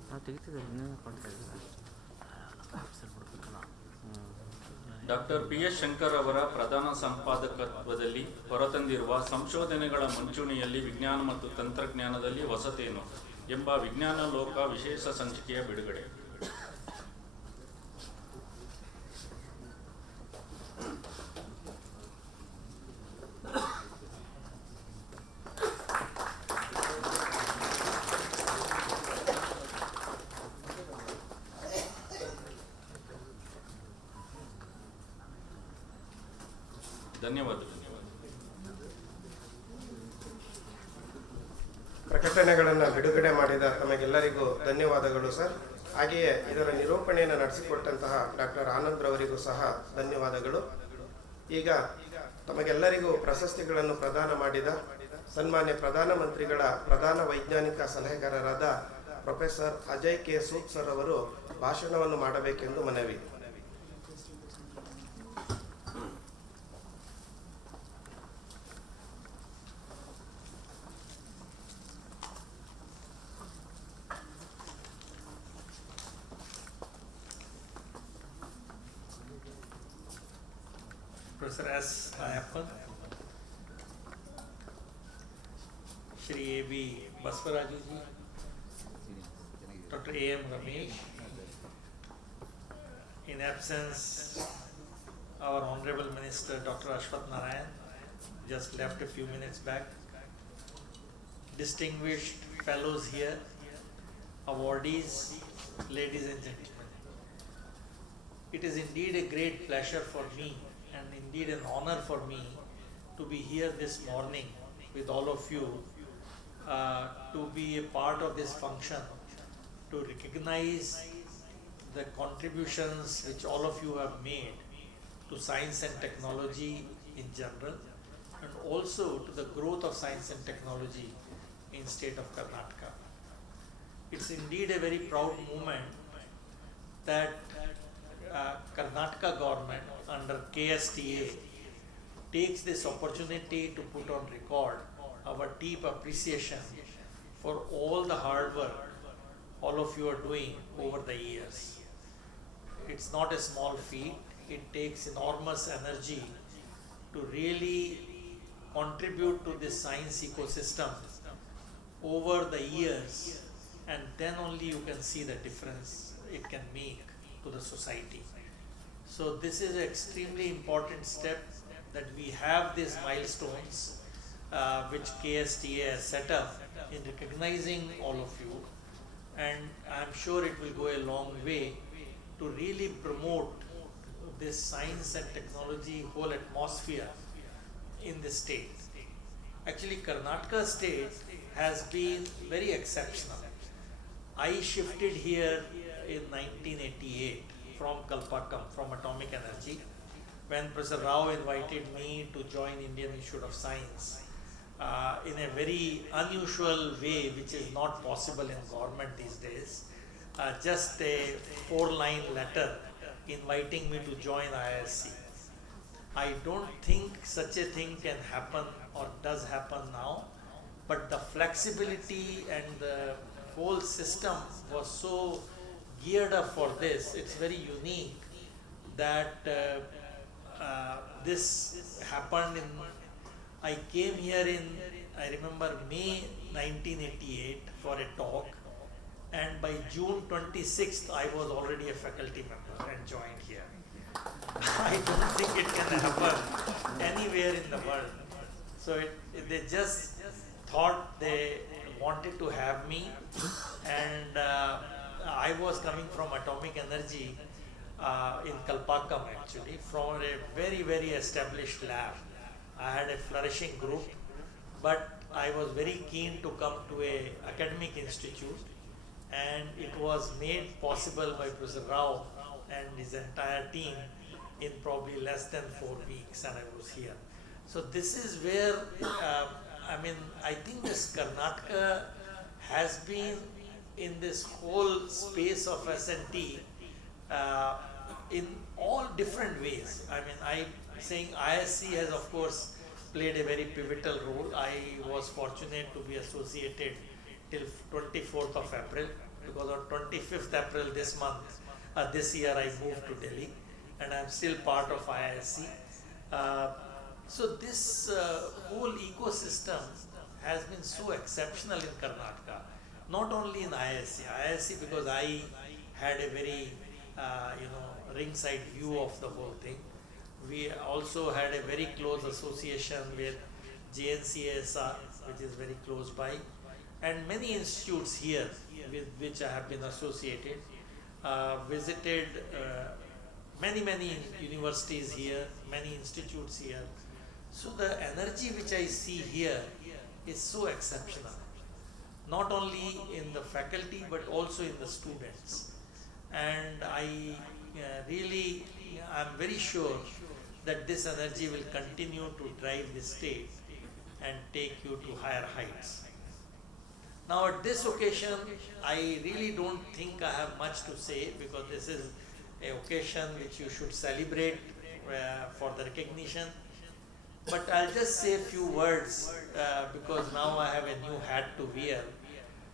ನಾವು ತೆಗಿತಿದ್ದೀವಿ ಇನ್ನೂ ಕೊಡ್ತಾ ಇದ್ದೀವಿ ಡಾಕ್ಟರ್ ಪಿ ಎಸ್ ಶಂಕರ್ ಅವರ ಪ್ರಧಾನ ಸಂಪಾದಕತ್ವದಲ್ಲಿ ಹೊರತಂದಿರುವ ಸಂಶೋಧನೆಗಳ ಮುಂಚೂಣಿಯಲ್ಲಿ ವಿಜ್ಞಾನ ಮತ್ತು ತಂತ್ರಜ್ಞಾನದಲ್ಲಿ ಹೊಸತೇನು ಎಂಬ ವಿಜ್ಞಾನ ಲೋಕ ವಿಶೇಷ ಸಂಚಿಕೆಯ ಬಿಡುಗಡೆ. ಧನ್ಯವಾದಗಳು. ಪ್ರಕಟಣೆಗಳನ್ನು ಬಿಡುಗಡೆ ಮಾಡಿದ ತಮಗೆಲ್ಲರಿಗೂ ಧನ್ಯವಾದಗಳು ಸರ್. ಹಾಗೆಯೇ ಇದರ ನಿರೂಪಣೆಯನ್ನು ನಡೆಸಿಕೊಟ್ಟಂತಹ ಡಾಕ್ಟರ್ ಆನಂದ್ರವರಿಗೂ ಸಹ ಧನ್ಯವಾದಗಳು. ಈಗ ತಮಗೆಲ್ಲರಿಗೂ ಪ್ರಶಸ್ತಿಗಳನ್ನು ಪ್ರದಾನ ಮಾಡಿದ ಸನ್ಮಾನ್ಯ ಪ್ರಧಾನಮಂತ್ರಿಗಳ ಪ್ರಧಾನ ವೈಜ್ಞಾನಿಕ ಸಲಹೆಗಾರರಾದ professor Ajay K Sood sir ಅವರು ಭಾಷಣವನ್ನು ಮಾಡಬೇಕೆಂದು ಮನವಿ. Professor S. Ayappan, Shri A.B. Baswaraju ji, Dr. A.M. Ramesh, in absence our Honorable Minister Dr. Ashwath Narayan, just left a few minutes back, distinguished fellows here, awardees, ladies and gentlemen. It is indeed a great pleasure for me and indeed an honor for me to be here this morning with all of you to be a part of this function, to recognize the contributions which all of you have made to science and technology in general, and also to the growth of science and technology in state of Karnataka. It's indeed a very proud moment that Karnataka government under KSTA takes this opportunity to put on record our deep appreciation for all the hard work all of you are doing over the years. It's not a small feat. It takes enormous energy to really contribute to this science ecosystem over the years, and then only you can see the difference it can make to the society. So this is an extremely important step that we have these milestones which KSTA has set up in recognizing all of you, and I'm sure it will go a long way to really promote this science and technology whole atmosphere in the state. Actually, Karnataka state has been very exceptional. I shifted here in 1988 from Kalpakkam, from Atomic Energy, when Professor Rao invited me to join Indian Institute of Science in a very unusual way, which is not possible in government these days. Just a 4-line letter inviting me to join IISc. I don't think such a thing can happen or does happen now, but the flexibility and the whole system was so geared up for this. It's very unique that this happened in, I came here in, I remember May 1988 for a talk, and by June 26th I was already a faculty member and joined here. I don't think it can happen anywhere in the world. So they just thought they wanted to have me, and I was coming from Atomic Energy in Kalpakkam actually, from a very, very established lab. I had a flourishing group, but I was very keen to come to a academic institute, and it was made possible by Professor Rao and his entire team in probably less than 4 weeks, and I was here. So this is where, I think this Karnataka has been in this whole space of S&T in all different ways. I'm saying ISC has of course played a very pivotal role. I was fortunate to be associated till 24th of April, because on 25th April this year I moved to Delhi, and I'm still part of IISc. Uh, so this whole ecosystem has been so exceptional in Karnataka, not only in IISc because I had a very ringside view of the whole thing. We also had a very close association with JNCASR, which is very close by, and many institutes here with which I have been associated. Visited many universities here, many institutes here. So the energy which I see here is so exceptional, not only in the faculty but also in the students. And I'm very sure that this energy will continue to drive the state and take you to higher heights. Now at this occasion, I really don't think I have much to say, because this is an occasion which you should celebrate for the recognition. But I'll just say a few words because now I have a new hat to wear,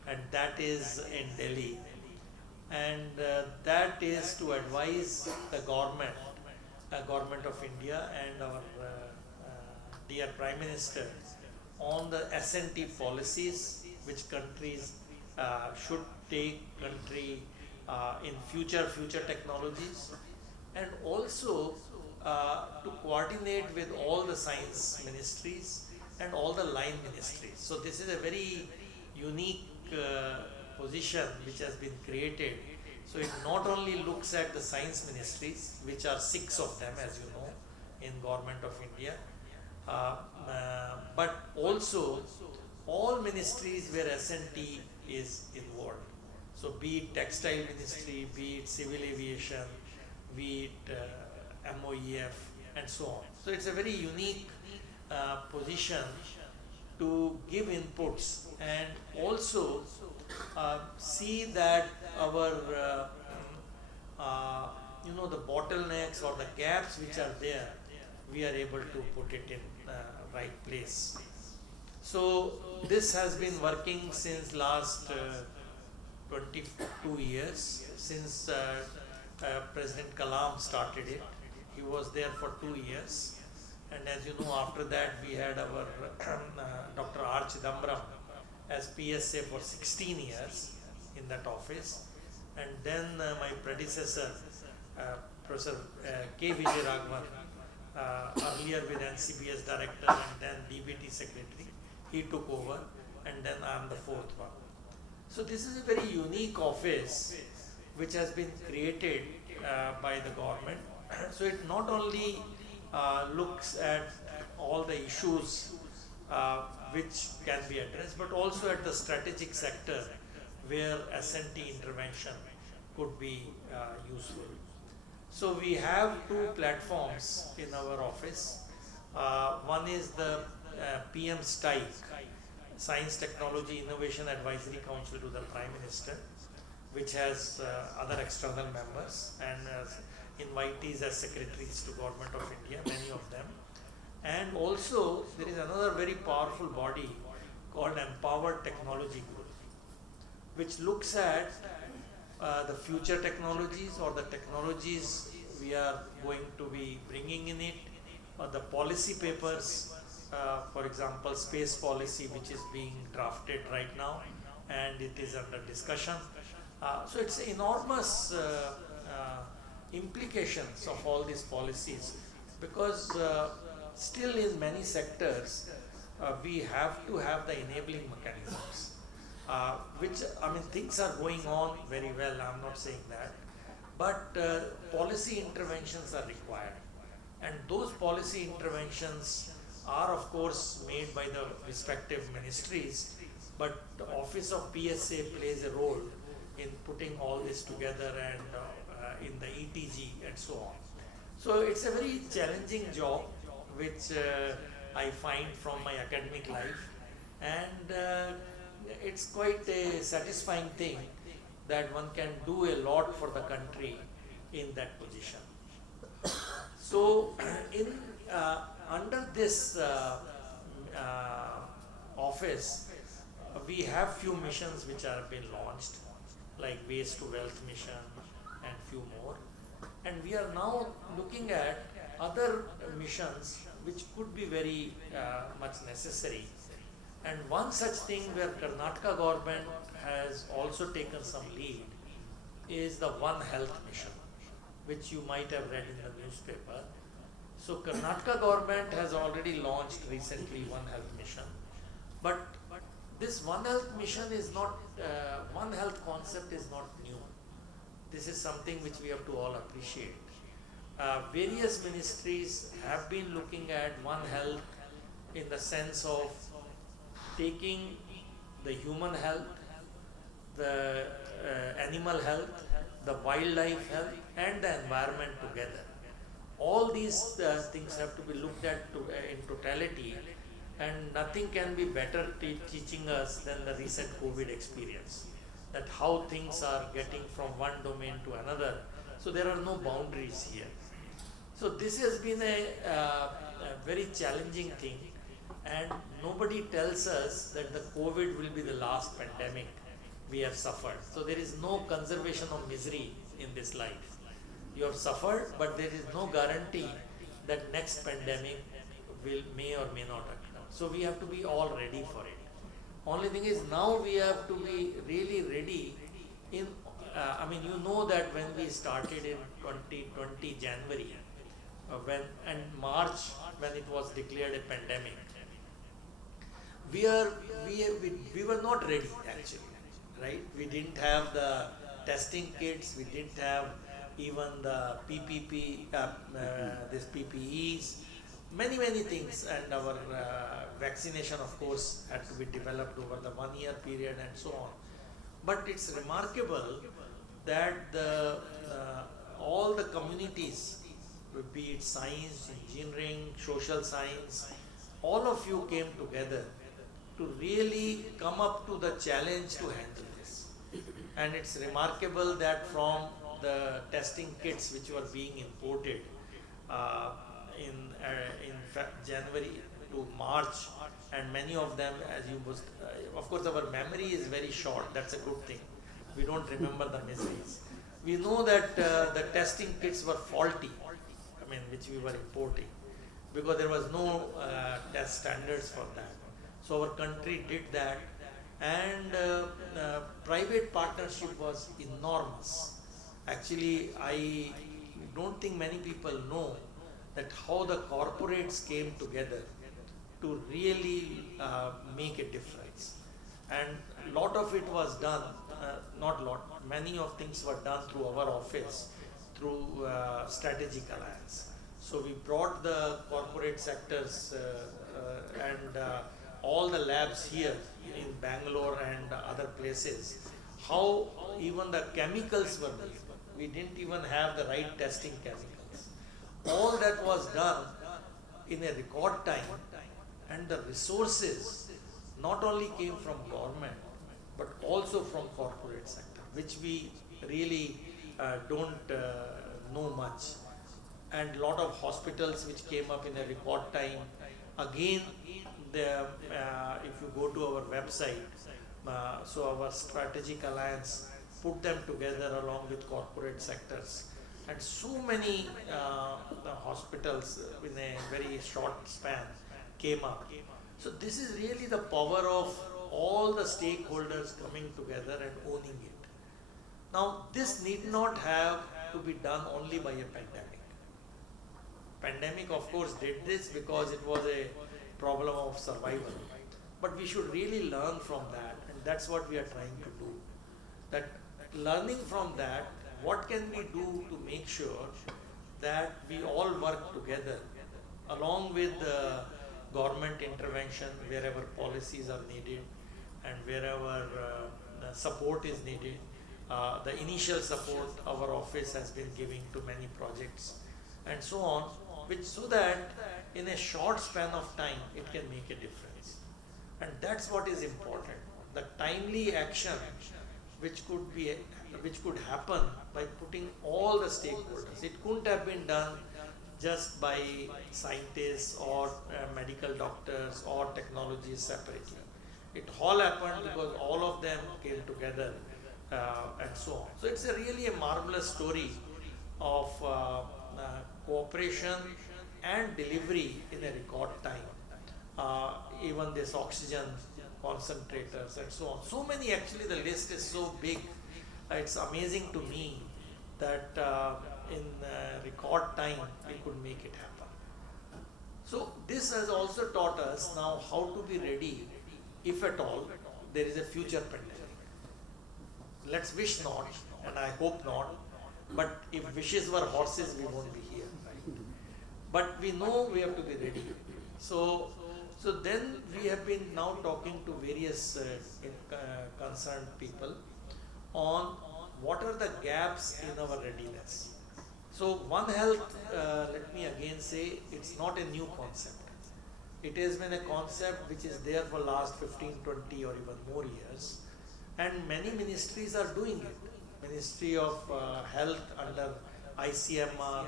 and that is in Delhi. And that is to advise the government of India and our dear Prime Minister on the S&T policies which countries should take in future technologies, and also to coordinate with all the science ministries and all the line ministries. So this is a very unique position which has been created. So it not only looks at the science ministries, which are 6 of them, as you know, in Government of India, but also all ministries where S&T is involved. So be it textile ministry, be it civil aviation, be it MOEF, and so on. So it's a very unique position to give inputs and also see that our the bottlenecks or the gaps which are there, we are able to put it in right place. So this has been working since last 22 years, since President Kalam started it. He was there for 2 years, and as you know, after that we had our Dr. R. Chidambaram as PSA for 16 years in that office, and then my predecessor, Professor K. Vijayaraghavan, earlier with NCBS director and then DBT secretary, he took over, and then I am the 4th one. So this is a very unique office which has been created by the government. So it not only looks at all the issues which can be addressed, but also at the strategic sector where S&T intervention could be useful. So we have 2 platforms in our office. One is the PM STIC, Science Technology Innovation Advisory Council to the Prime Minister, which has other external members and invitees as secretaries to Government of India, many of them. And also there is another very powerful body called Empowered Technology Group, which looks at the future technologies or the technologies we are going to be bringing in it, or the policy papers, for example, space policy, which is being drafted right now and it is under discussion. So it's enormous implications of all these policies, because still in many sectors we have to have the enabling mechanisms, which, I mean, things are going on very well, I'm not saying that, but policy interventions are required, and those policy interventions are of course made by the respective ministries, but the office of PSA plays a role in putting all this together and in the ETG and so on. So it's a very challenging job which I find from my academic life, and it's quite a satisfying thing that one can do a lot for the country in that position. So in under this office, we have few missions which have been launched, like Waste to Wealth mission and few more. And we are now looking at other missions which could be very much necessary. And one such thing where Karnataka government has also taken some lead is the One Health mission, which you might have read in the newspaper. So Karnataka government has already launched recently One Health mission, but this One Health mission is not, One Health concept is not new. This is something which we have to all appreciate. Various ministries have been looking at One Health in the sense of taking the human health, the animal health, the wildlife health and the environment together. All these things have to be looked at in totality, and nothing can be better teaching us than the recent COVID experience, that how things are getting from one domain to another. So there are no boundaries here. So this has been a very challenging thing, and nobody tells us that the COVID will be the last pandemic we have suffered. So there is no conservation of misery in this life. You have suffered, but there is no guarantee that next pandemic may or may not occur. So we have to be all ready for it. Only thing is, now we have to be really ready in, I mean, you know that when we started in 2020 January, and March when it was declared a pandemic, we were not ready actually, right? We didn't have the testing kits, we didn't have even the this PPEs, many things, and our vaccination of course had to be developed over the 1 year period and so on. But it's remarkable that all the communities, be it science, engineering, social science, all of you came together to really come up to the challenge to handle this. And it's remarkable that from the testing kits which were being imported in January to March, and many of them, as you must, of course our memory is very short, that's a good thing. We don't remember the miseries. We know that the testing kits were faulty, I mean, which we were importing, because there was no test standards for that. So our country did that, and private partnership was enormous. Actually, I don't think many people know that how the corporates came together to really make a difference. And a lot of it was done, not lot, many of things were done through our office, through strategic alliance. So we brought the corporate sectors and all the labs here in Bangalore and other places, how even the chemicals were made. We didn't even have the right testing chemicals. All that was done in a record time, and the resources not only came from government but also from corporate sector, which we really don't know much. And lot of hospitals which came up in a record time. Again, if you go to our website, so our strategic alliance put them together along with corporate sectors, and so many hospitals in a very short span came up. So this is really the power of all the stakeholders coming together and owning it. Now this need not have to be done only by a pandemic. Pandemic of course did this because it was a problem of survival, but we should really learn from that, and that's what we are trying to do. That learning from that, what can we do to make sure that we all work together along with the government intervention wherever policies are needed and wherever support is needed. The initial support our office has been giving to many projects and so on, so that in a short span of time it can make a difference. And that's what is important, the timely action which could happen by putting all the stakeholders. It couldn't have been done just by scientists or medical doctors or technologists separately. It all happened because all of them came together and so on. So it's really a marvelous story of cooperation and delivery in a record time. Even this oxygen concentrators and so on. So many, actually the list is so big. It's amazing to me that in record time we could make it happen. So this has also taught us now how to be ready if at all there is a future pandemic. Let's wish not, and I hope not, but if wishes were horses, we won't be here. Right? But we know we have to be ready. So then we have been now talking to various concerned people on what are the gaps in our readiness. So One Health, let me again say, it's not a new concept. It has been a concept which is there for last 15, 20 or even more years, and many ministries are doing it. Ministry of Health under ICMR,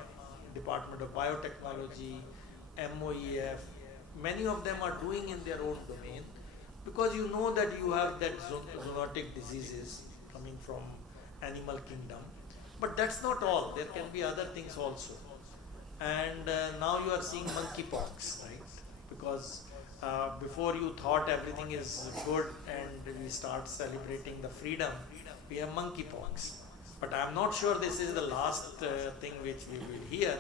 Department of Biotechnology, MOEF, many of them are doing in their own domain, because you know that you have that zoonotic diseases coming from animal kingdom. But that's not all, there can be other things also. And now you are seeing monkeypox, right? Because before you thought everything is good and we start celebrating the freedom, we have monkeypox. But I am not sure this is the last thing which we will hear.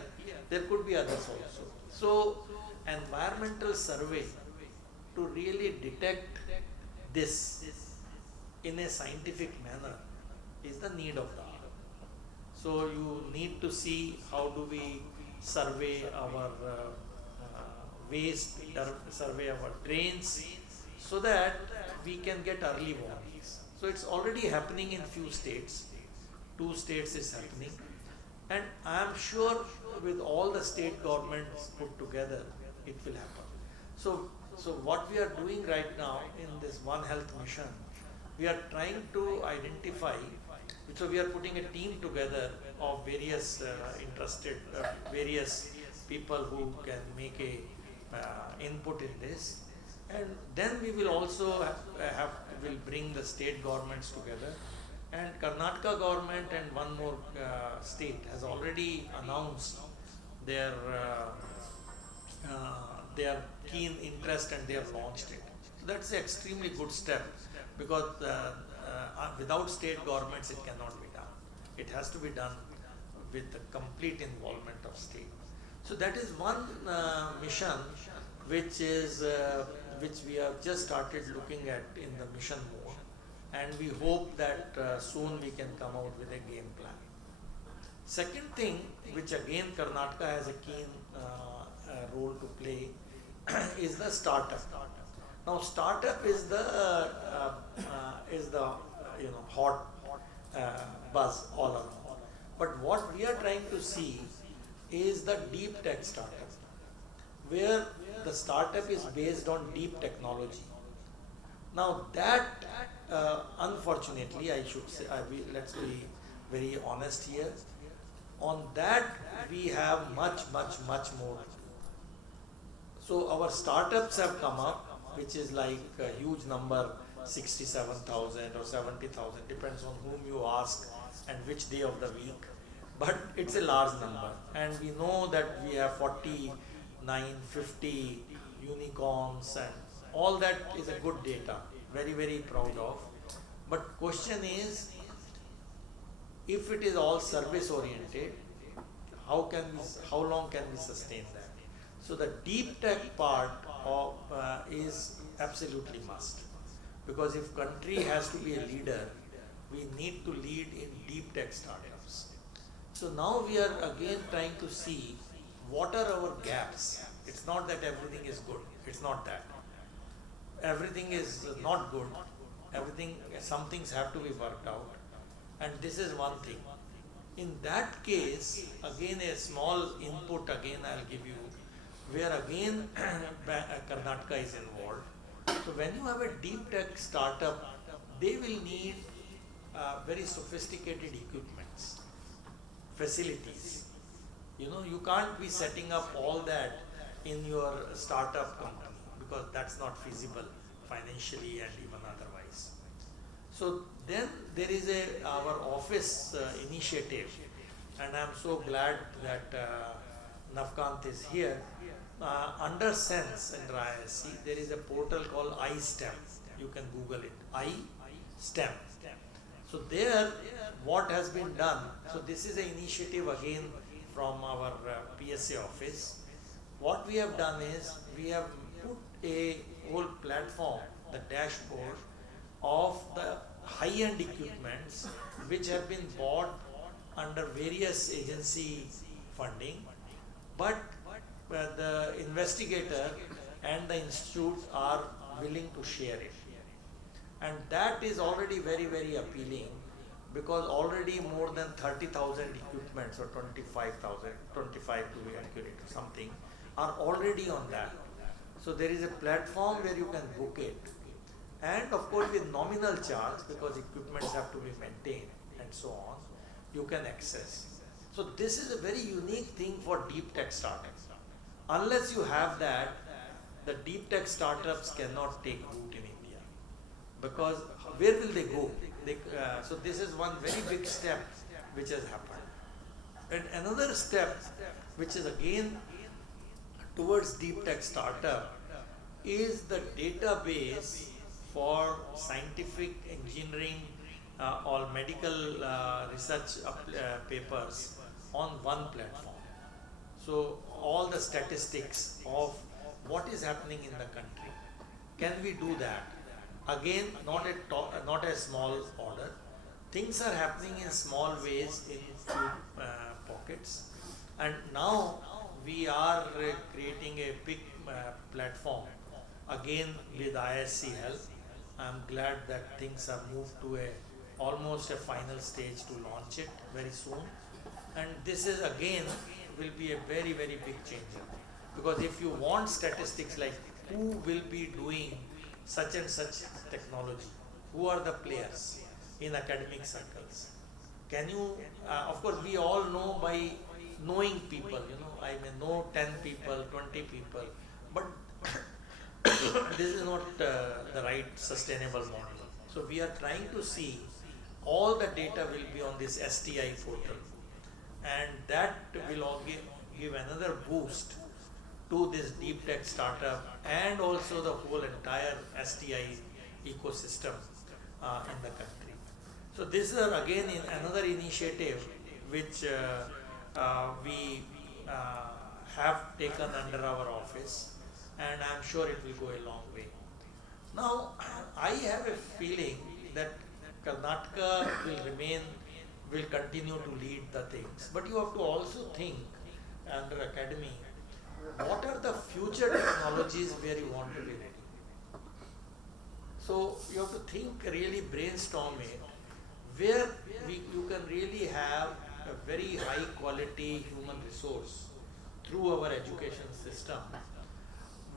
There could be others also. So environmental survey to really detect this in a scientific manner is the need of the hour. So you need to see how do we survey our waste, survey our drains, so that we can get early warnings. So it's already happening in few states. 2 states is happening, and I am sure with all the state governments put together, it will happen. So what we are doing right now in this One Health mission, we are trying to identify. So we are putting a team together of various interested, various people who can make a input in this, and then we will also will bring the state governments together. And Karnataka government and one more state has already announced their keen interest, and they have launched it. So that's an extremely good step, because without state governments it cannot be done. It has to be done with the complete involvement of state. So that is one mission which we have just started looking at in the mission mode, and we hope that soon we can come out with a game plan. Second thing, which again Karnataka has a keen role to play, is the startup. Now startup is the hot buzz all around. But what we are trying to see is the deep tech startup, where the startup is based on deep technology. Now that, unfortunately, I should say, let's be very honest here, on that we have much more to do. So our startups have come up, which is like a huge number, 67,000 or 70,000, depends on whom you ask and which day of the week. But it's a large number, and we know that we have 49, 50 unicorns, and all that is a good data, very proud of. But question is, if it is all service oriented, how long can we sustain that? So the deep tech part of is absolutely must, because if country has to be a leader, we need to lead in deep tech startups. So now we are again trying to see what are our gaps. It's not that everything is good. It's not that. Everything is not good. Some things have to be worked out. And this is one thing. In that case, again a small input again I'll give you, where again Karnataka is involved. So when you have a deep tech startup, they will need very sophisticated equipments, facilities. You can't be setting up all that in your startup company, because that's not feasible financially and even otherwise. So then there is our office initiative and I'm so glad that Navkant is here. Under Sense and ISC, there is a portal called iSTEM. You can Google it, iSTEM. So there, what has been done, so this is an initiative again from our PSA office. What we have done is, we have put a whole platform, the dashboard of the high-end equipments which have been bought under various agency funding, but the investigator and the institute are willing to share it. And that is already very, very appealing, because already more than 30,000 equipments, or 25,000, 25 to be accurate, something, are already on that. So there is a platform where you can book it, and of course with nominal charge, because equipments have to be maintained and so on, you can access. So this is a very unique thing for deep tech startups. Unless you have that, the deep tech startups cannot take root in India, because where will they go? So this is one very big step which has happened. And another step which is again towards deep tech startup is the database for scientific engineering or medical research papers on one platform. So all the statistics of what is happening in the country, can we do that? Again, not a small order. Things are happening in small ways in few pockets, and now we are creating a big platform again with ISC help. I'm glad that things have moved to almost a final stage to launch it very soon, and this is again will be a very, very big changer, because if you want statistics like who will be doing such and such technology, who are the players in academic circles, can you of course we all know by knowing people, I may know 10 people, 20 people, but this is not the right sustainable model. So we are trying to see all the data will be on this STI portal, and that will all give another boost to this deep tech startup and also the whole entire STI ecosystem in the country. So this is again another initiative which we have taken under our office, and I'm sure it will go a long way. Now, I have a feeling that Karnataka will continue to lead the things, but you have to also think under academy, what are the future technologies where you want to be ready? So you have to think, really brainstorm it, where you can really have a very high quality human resource through our education system,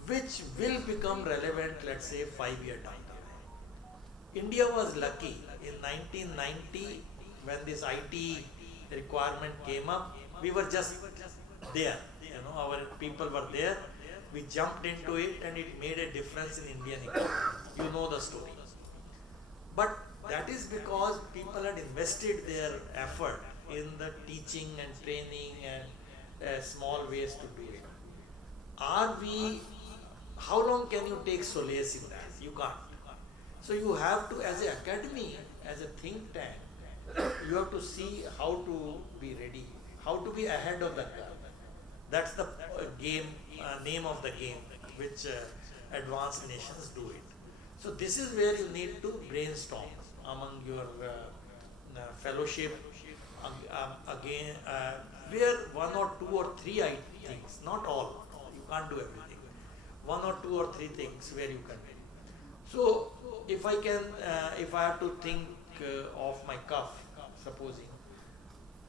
which will become relevant, let's say 5 years down the line. India was lucky in 1990 when this IT requirement came up. We were just there, our people were there. We jumped into it, and it made a difference in Indian economy. You know the story. But that is because people had invested their effort in the teaching and training and small ways to do it. How long can you take solace in that? You can't. So you have to, as an academy, as a think tank, you have to see how to be ready, how to be ahead of the curve. That's the name of the game, which advanced nations do it. So this is where you need to brainstorm among your fellowship, again, where 1 or 2 or 3 things, not all, you can't do everything. 1 or 2 or 3 things where you can. So if I have to think off my cuff, supposing.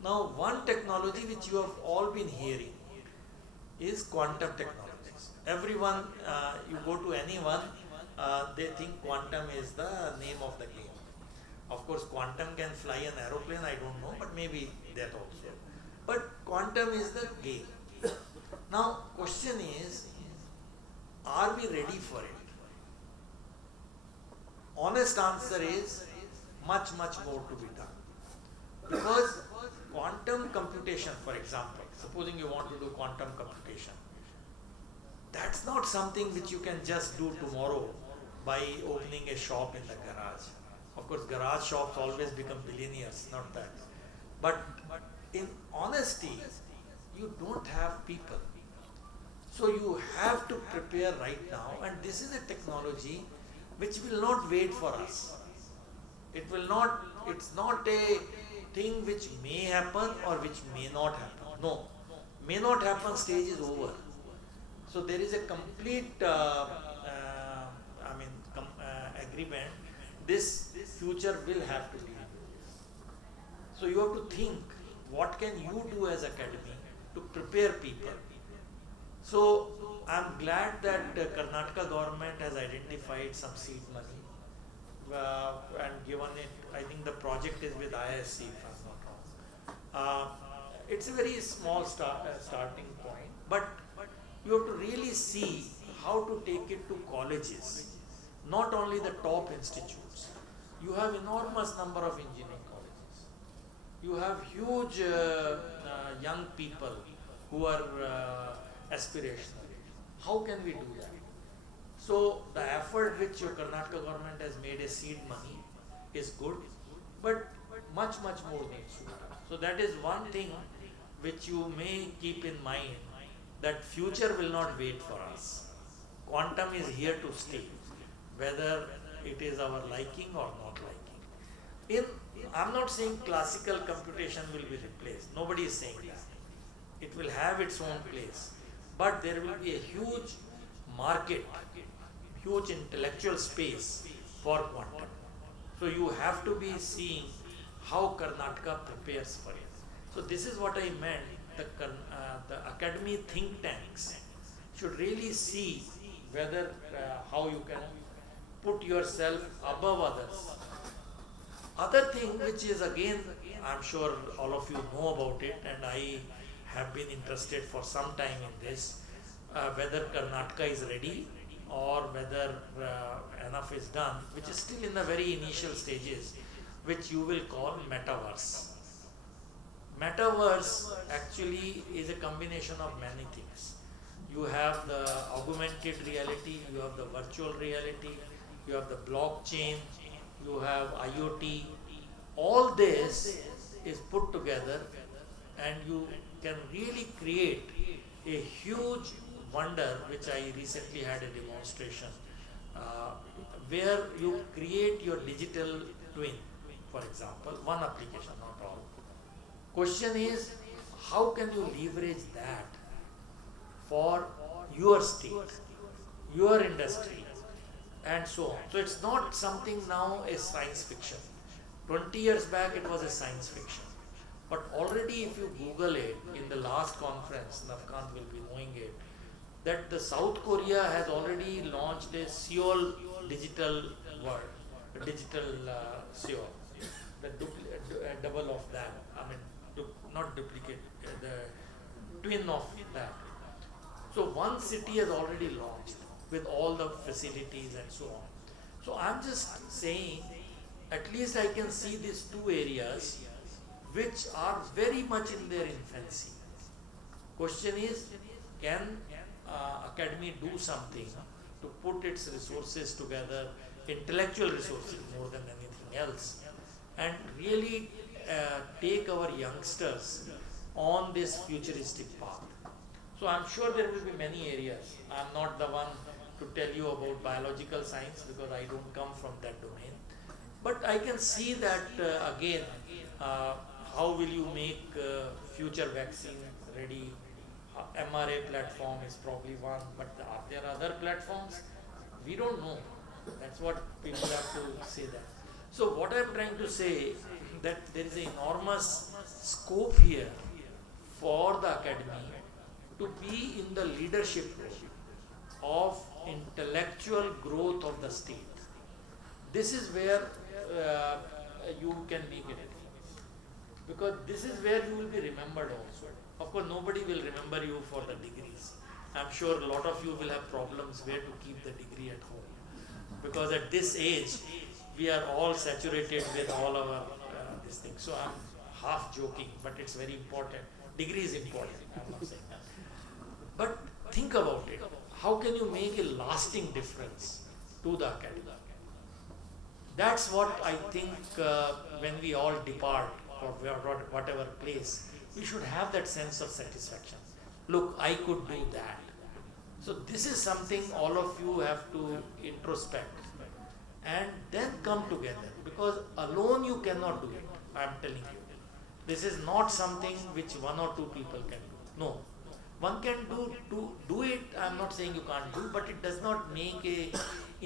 Now one technology which you have all been hearing is quantum technologies. Everyone, you go to anyone, they think quantum is the name of the game. Of course, quantum can fly an aeroplane, I don't know, but maybe that also. But quantum is the game. Now, question is, are we ready for it? Honest answer is much, much more to be done. Because quantum computation, for example, supposing you want to do quantum computation, that's not something which you can just do tomorrow by opening a shop in the garage. Of course, garage shops always become billionaires, not that. But in honesty, you don't have people. So you have to prepare right now, and this is a technology which will not wait for us. It's not a thing which may happen or which may not happen. No, may not happen stage is over. So there is a complete agreement. This future will have to be. So you have to think, what can you do as academy to prepare people? So I'm glad that Karnataka government has identified some seed money and given it. I think the project is with ISC, if I'm not wrong. It's a very small starting point, but you have to really see how to take it to colleges, not only the top institutes. You have enormous number of engineering colleges. You have huge young people who are aspirational. How can we do that? So the effort which your Karnataka government has made a seed money is good, but much more needs to be done. So that is one thing which you may keep in mind, that future will not wait for us. Quantum is here to stay, whether it is our liking or not liking. I'm not saying classical computation will be replaced. Nobody is saying that. It will have its own place. But there will be a huge market, huge intellectual space for quantum. So you have to be seeing how Karnataka prepares for it. So this is what I meant. The academy think tanks should really see whether how you can put yourself above others. Other thing which is, again, I'm sure all of you know about it, and I have been interested for some time in this, whether Karnataka is ready or whether enough is done, which is still in the very initial stages, which you will call metaverse. Metaverse actually is a combination of many things. You have the augmented reality, you have the virtual reality, you have the blockchain, you have IoT. All this is put together and you can really create a huge wonder, which I recently had a demonstration, where you create your digital twin, for example, one application, not all. Question is, how can you leverage that for your state, your industry, and so on. So it's not something now a science fiction. 20 years back it was a science fiction. But already if you Google it, in the last conference, Navkant will be knowing it, that the South Korea has already launched a Seoul digital world, a digital Seoul, the double of that, not duplicate, the twin of that. So one city has already launched with all the facilities and so on. So I'm just saying, at least I can see these two areas which are very much in their infancy. Question is, can academy do something to put its resources together, intellectual resources more than anything else, and really take our youngsters on this futuristic path. So I'm sure there will be many areas. I'm not the one to tell you about biological science because I don't come from that domain. But I can see that again, how will you make future vaccine ready? mRNA platform is probably one, but are there other platforms? We don't know. That's what people have to say that. So what I'm trying to say, that there is an enormous scope here for the academy to be in the leadership role of intellectual growth of the state. This is where you can make it, because this is where you will be remembered also. Of course, nobody will remember you for the degrees. I'm sure a lot of you will have problems where to keep the degree at home, because at this age we are all saturated with all our this thing. So half joking, but it's very important. Degree is important, I'm not saying that. But think about it. How can you make a lasting difference to the academy? That's what I think when we all depart or whatever place, we should have that sense of satisfaction. Look, I could do that. So this is something all of you have to introspect and then come together, because alone you cannot do it. I am telling you. This is not something which one or two people can do. No. One can do it, I am not saying you can't do, but it does not make a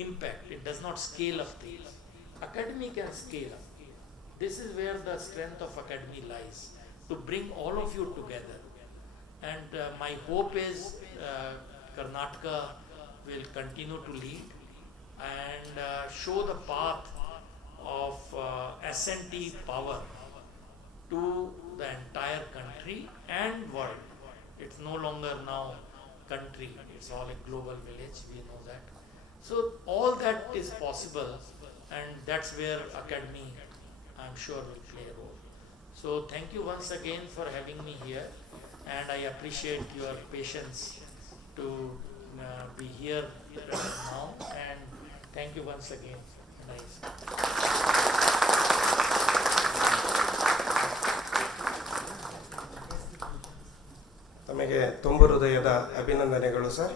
impact. It does not scale up things. Academy can scale up. This is where the strength of academy lies, to bring all of you together. And my hope is Karnataka will continue to lead and show the path of S&T power to the entire country and world. It's no longer now country, it's all a global village, we know that. So all that is possible, and that's where academy, I'm sure, will play a role. So thank you once again for having me here, and I appreciate your patience to be here now, and thank you once again. Nice. ತಮಗೆ ತುಂಬು ಹೃದಯದ ಅಭಿನಂದನೆಗಳು sir.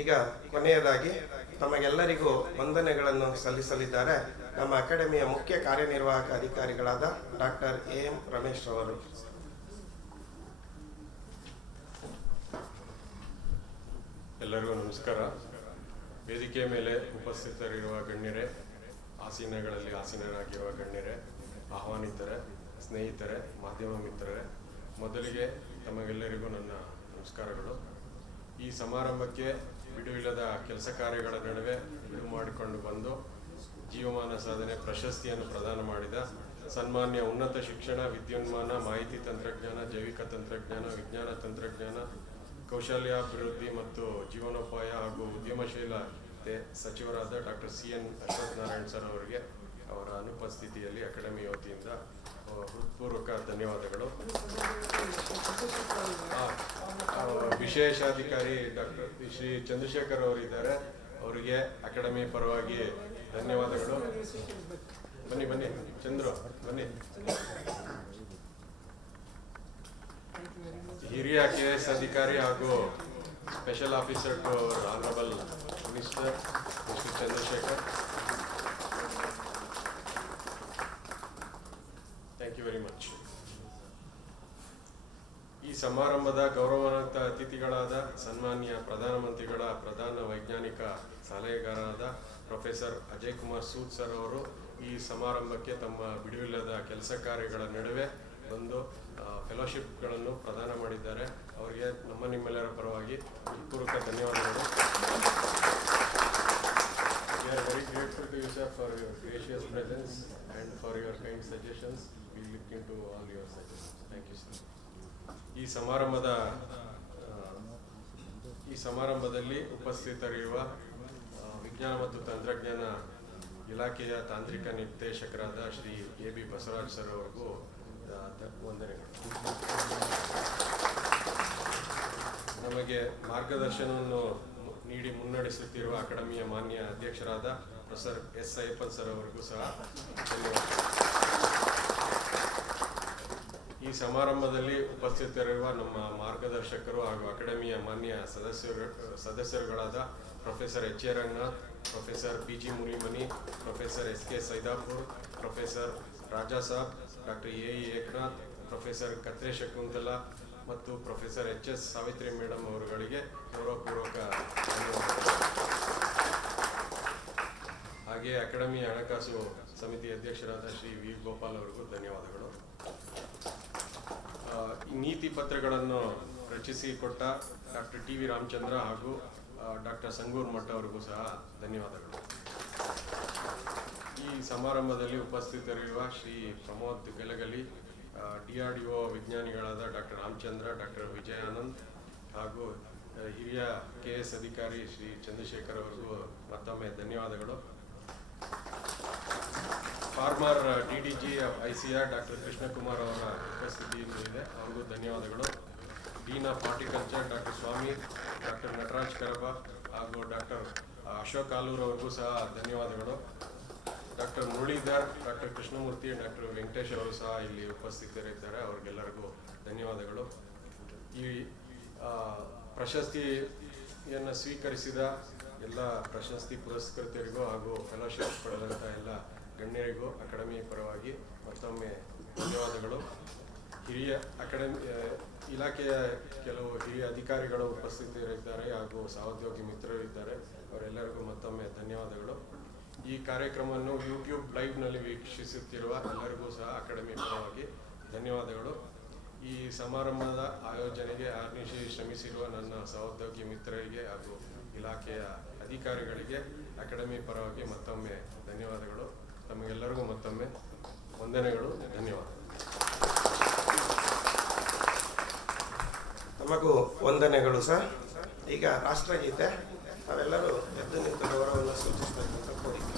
ಈಗ ಕೊನೆಯದಾಗಿ ತಮಗೆಲ್ಲರಿಗೂ ವಂದನೆಗಳನ್ನು ಸಲ್ಲಿಸಲಿದ್ದಾರೆ ನಮ್ಮ ಅಕಾಡೆಮಿಯ ಮುಖ್ಯ ಕಾರ್ಯನಿರ್ವಾಹಕ ಅಧಿಕಾರಿಗಳಾದ ಡಾಕ್ಟರ್ ಎಂ ರಮೇಶ್ ಅವರು. ಎಲ್ಲರಿಗೂ ನಮಸ್ಕಾರ. ವೇದಿಕೆ ಮೇಲೆ ಉಪಸ್ಥಿತರಿರುವ ಗಣ್ಯರೇ, ಆಸೀನಗಳಲ್ಲಿ ಆಸೀನರಾಗಿರುವ ಗಣ್ಯರೇ, ಆಹ್ವಾನಿತರೇ, ಸ್ನೇಹಿತರೆ, ಮಾಧ್ಯಮ ಮಿತ್ರರೇ, ಮೊದಲಿಗೆ ತಮಗೆಲ್ಲರಿಗೂ ನನ್ನ ನಮಸ್ಕಾರಗಳು. ಈ ಸಮಾರಂಭಕ್ಕೆ ಬಿಡುವಿಲ್ಲದ ಕೆಲಸ ಕಾರ್ಯಗಳ ನಡುವೆ ಬಿಡುವು ಮಾಡಿಕೊಂಡು ಬಂದು ಜೀವಮಾನ ಸಾಧನೆ ಪ್ರಶಸ್ತಿಯನ್ನು ಪ್ರದಾನ ಮಾಡಿದ ಸನ್ಮಾನ್ಯ ಉನ್ನತ ಶಿಕ್ಷಣ, ವಿದ್ಯುನ್ಮಾನ, ಮಾಹಿತಿ ತಂತ್ರಜ್ಞಾನ, ಜೈವಿಕ ತಂತ್ರಜ್ಞಾನ, ವಿಜ್ಞಾನ ತಂತ್ರಜ್ಞಾನ, ಕೌಶಲ್ಯಾಭಿವೃದ್ಧಿ ಮತ್ತು ಜೀವನೋಪಾಯ ಹಾಗೂ ಉದ್ಯಮಶೀಲತೆ ಸಚಿವರಾದ doctor CN Ashwath Narayan sir ಅವರಿಗೆ ಅವರ ಅನುಪಸ್ಥಿತಿಯಲ್ಲಿ ಅಕಾಡೆಮಿ ವತಿಯಿಂದ ಹೃತ್ಪೂರ್ವಕ ಧನ್ಯವಾದಗಳು. ವಿಶೇಷಾಧಿಕಾರಿ ಡಾಕ್ಟರ್ ಶ್ರೀ ಚಂದ್ರಶೇಖರ್ ಅವರಿದ್ದಾರೆ, ಅವರಿಗೆ ಅಕಾಡೆಮಿ ಪರವಾಗಿ ಧನ್ಯವಾದಗಳು. ಬನ್ನಿ ಬನ್ನಿ ಚಂದ್ರು ಬನ್ನಿ. ಹಿರಿಯ KS ಅಧಿಕಾರಿ ಹಾಗೂ special officer to our honourable minister mister Chandrashekar, thank you very much. ಈ ಸಮಾರಂಭದ ಗೌರವಾನ್ವಿತ ಅತಿಥಿಗಳಾದ ಸನ್ಮಾನ್ಯ ಪ್ರಧಾನಮಂತ್ರಿಗಳ ಪ್ರಧಾನ ವೈಜ್ಞಾನಿಕ ಸಲಹೆಗಾರರಾದ ಪ್ರೊಫೆಸರ್ ಅಜಯ್ ಕುಮಾರ್ ಸೂದ್ ಸರ್ ಅವರು ಈ ಸಮಾರಂಭಕ್ಕೆ ತಮ್ಮ ಬಿಡುವಿಲ್ಲದ ಕೆಲಸ ಕಾರ್ಯಗಳ ನಡುವೆ ಬಂದು ಫೆಲೋಶಿಪ್ಗಳನ್ನು ಪ್ರದಾನ ಮಾಡಿದ್ದಾರೆ. ಅವರಿಗೆ ನಿಮ್ಮೆಲ್ಲರ ಪರವಾಗಿ ಪೂರ್ವಕ ಧನ್ಯವಾದಗಳು. We are very grateful to you, sir, for your gracious presence and for your kind suggestions. We look into all your suggestions. Thank you, sir. ಈ ಸಮಾರಂಭದಲ್ಲಿ ಉಪಸ್ಥಿತರಿರುವ ವಿಜ್ಞಾನ ಮತ್ತು ತಂತ್ರಜ್ಞಾನ ಇಲಾಖೆಯ ತಾಂತ್ರಿಕ ನಿರ್ದೇಶಕರಾದ ಶ್ರೀ AB ಬಸವರಾಜ್ ಸರ್ ಅವರಿಗೂ ವಂದನೆಗಳು. ನಮಗೆ ಮಾರ್ಗದರ್ಶನವನ್ನು ನೀಡಿ ಮುನ್ನಡೆಸುತ್ತಿರುವ ಅಕಾಡೆಮಿಯ ಮಾನ್ಯ ಅಧ್ಯಕ್ಷರಾದ ಪ್ರೊಫೆಸರ್ S. ಅಯ್ಯಪ್ಪನ್ ಸರ್ ಅವರಿಗೂ ಸಹ ಧನ್ಯವಾದ. ಈ ಸಮಾರಂಭದಲ್ಲಿ ಉಪಸ್ಥಿತರಿರುವ ನಮ್ಮ ಮಾರ್ಗದರ್ಶಕರು ಹಾಗೂ ಅಕಾಡೆಮಿಯ ಮಾನ್ಯ ಸದಸ್ಯರುಗಳಾದ professor H. A. Ranganath, professor PG Munimani, professor SK Saidapur, professor Raja Sab, doctor AE Eknath, professor Katre Shakuntala ಮತ್ತು ಪ್ರೊಫೆಸರ್ HS ಸಾವಿತ್ರಿ ಮೇಡಮ್ ಅವರುಗಳಿಗೆ ಗೌರವಪೂರ್ವಕ ಧನ್ಯವಾದಗಳು. ಹಾಗೆ ಅಕಾಡೆಮಿಯ ಹಣಕಾಸು ಸಮಿತಿ ಅಧ್ಯಕ್ಷರಾದ ಶ್ರೀ V. ಗೋಪಾಲ್ ಅವರಿಗೂ ಧನ್ಯವಾದಗಳು. ನೀತಿ ಪತ್ರಗಳನ್ನು ರಚಿಸಿಕೊಟ್ಟ ಡಾಕ್ಟರ್ TV ರಾಮಚಂದ್ರ ಹಾಗೂ ಡಾಕ್ಟರ್ ಸಂಗೂರ್ ಮಠ ಅವರಿಗೂ ಸಹ ಧನ್ಯವಾದಗಳು. ಈ ಸಮಾರಂಭದಲ್ಲಿ ಉಪಸ್ಥಿತರಿರುವ ಶ್ರೀ ಪ್ರಮೋದ್ ಗಲಗಲಿ, DRDO ವಿಜ್ಞಾನಿಗಳಾದ ಡಾಕ್ಟರ್ ರಾಮಚಂದ್ರ, ಡಾಕ್ಟರ್ ವಿಜಯಾನಂದ್ ಹಾಗೂ ಹಿರಿಯ KS ಅಧಿಕಾರಿ ಶ್ರೀ ಚಂದ್ರಶೇಖರ್ ಅವರಿಗೂ ಮತ್ತೊಮ್ಮೆ ಧನ್ಯವಾದಗಳು. Former DDG ICR doctor Krishnakumar ಅವರ ಉಪಸ್ಥಿತಿಯಿಂದ ಇದೆ, ಅವ್ರಿಗೂ ಧನ್ಯವಾದಗಳು. Dean of horticulture doctor Swamy, doctor Nataraj Karaba ಹಾಗೂ ಡಾಕ್ಟರ್ ಅಶೋಕ್ ಆಲೂರ್ ಅವ್ರಿಗೂ ಸಹ ಧನ್ಯವಾದಗಳು. Doctor Muralidhar, doctor Krishnamurthy, doctor Venkatesh ಅವರು ಸಹ ಇಲ್ಲಿ ಉಪಸ್ಥಿತರಿದ್ದಾರೆ, ಅವ್ರಿಗೆಲ್ಲರಿಗೂ ಧನ್ಯವಾದಗಳು. ಈ ಪ್ರಶಸ್ತಿಯನ್ನು ಸ್ವೀಕರಿಸಿದ ಎಲ್ಲ ಪ್ರಶಸ್ತಿ ಪುರಸ್ಕೃತರಿಗೂ ಹಾಗೂ ಫೆಲೋಶಿಪ್ ಪಡೆದಂಥ ಎಲ್ಲ ಗಣ್ಯರಿಗೂ ಅಕಾಡೆಮಿ ಪರವಾಗಿ ಮತ್ತೊಮ್ಮೆ ಧನ್ಯವಾದಗಳು. ಹಿರಿಯ ಅಕಾಡೆಮಿ ಇಲಾಖೆಯ ಕೆಲವು ಹಿರಿಯ ಅಧಿಕಾರಿಗಳು ಉಪಸ್ಥಿತರಿದ್ದಾರೆ ಹಾಗೂ ಸಹೋದ್ಯೋಗಿ ಮಿತ್ರರಿದ್ದಾರೆ, ಅವರೆಲ್ಲರಿಗೂ ಮತ್ತೊಮ್ಮೆ ಧನ್ಯವಾದಗಳು. ಈ ಕಾರ್ಯಕ್ರಮವನ್ನು ಯೂಟ್ಯೂಬ್ ಲೈವ್ನಲ್ಲಿ ವೀಕ್ಷಿಸುತ್ತಿರುವ ಎಲ್ಲರಿಗೂ ಸಹ ಅಕಾಡೆಮಿ ಪರವಾಗಿ ಧನ್ಯವಾದಗಳು. ಈ ಸಮಾರಂಭದ ಆಯೋಜನೆಗೆ ಆರ್ನಿಶಿ ಶ್ರಮಿಸಿರುವ ನನ್ನ ಸಹೋದ್ಯೋಗಿ ಮಿತ್ರರಿಗೆ ಹಾಗೂ ಇಲಾಖೆಯ ಅಧಿಕಾರಿಗಳಿಗೆ ಅಕಾಡೆಮಿ ಪರವಾಗಿ ಮತ್ತೊಮ್ಮೆ ಧನ್ಯವಾದಗಳು. ತಮಗೆಲ್ಲರಿಗೂ ಮತ್ತೊಮ್ಮೆ ವಂದನೆಗಳು, ಧನ್ಯವಾದ. ತಮಗೂ ವಂದನೆಗಳು ಸರ್. ಈಗ ರಾಷ್ಟ್ರಗೀತೆ, ನಾವೆಲ್ಲರೂ ಎದ್ದು ನಿಂತು ಗೌರವವನ್ನು ಸೂಚಿಸಬೇಕು ಅಂತ ಕೋರಿಕೆ.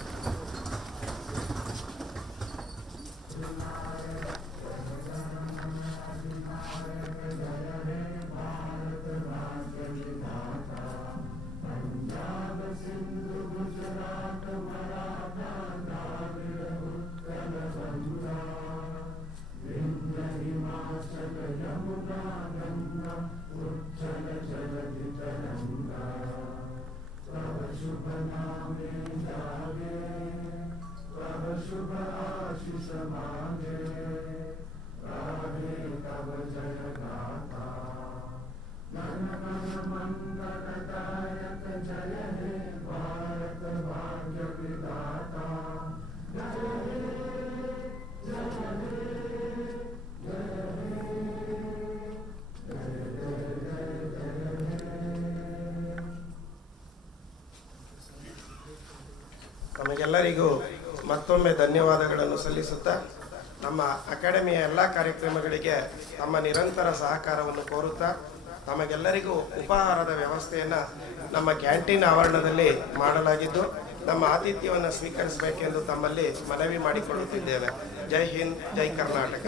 ತಮಗೆಲ್ಲರಿಗೂ ಮತ್ತೊಮ್ಮೆ ಧನ್ಯವಾದಗಳನ್ನು ಸಲ್ಲಿಸುತ್ತಾ ನಮ್ಮ ಅಕಾಡೆಮಿಯ ಎಲ್ಲ ಕಾರ್ಯಕ್ರಮಗಳಿಗೆ ತಮ್ಮ ನಿರಂತರ ಸಹಕಾರವನ್ನು ಕೋರುತ್ತಾ ತಮಗೆಲ್ಲರಿಗೂ ಉಪಹಾರದ ವ್ಯವಸ್ಥೆಯನ್ನು ನಮ್ಮ ಕ್ಯಾಂಟೀನ್ ಆವರಣದಲ್ಲಿ ಮಾಡಲಾಗಿದ್ದು ನಮ್ಮ ಆತಿಥ್ಯವನ್ನು ಸ್ವೀಕರಿಸಬೇಕೆಂದು ತಮ್ಮಲ್ಲಿ ಮನವಿ ಮಾಡಿಕೊಳ್ಳುತ್ತಿದ್ದೇವೆ. ಜೈ ಹಿಂದ್, ಜೈ ಕರ್ನಾಟಕ.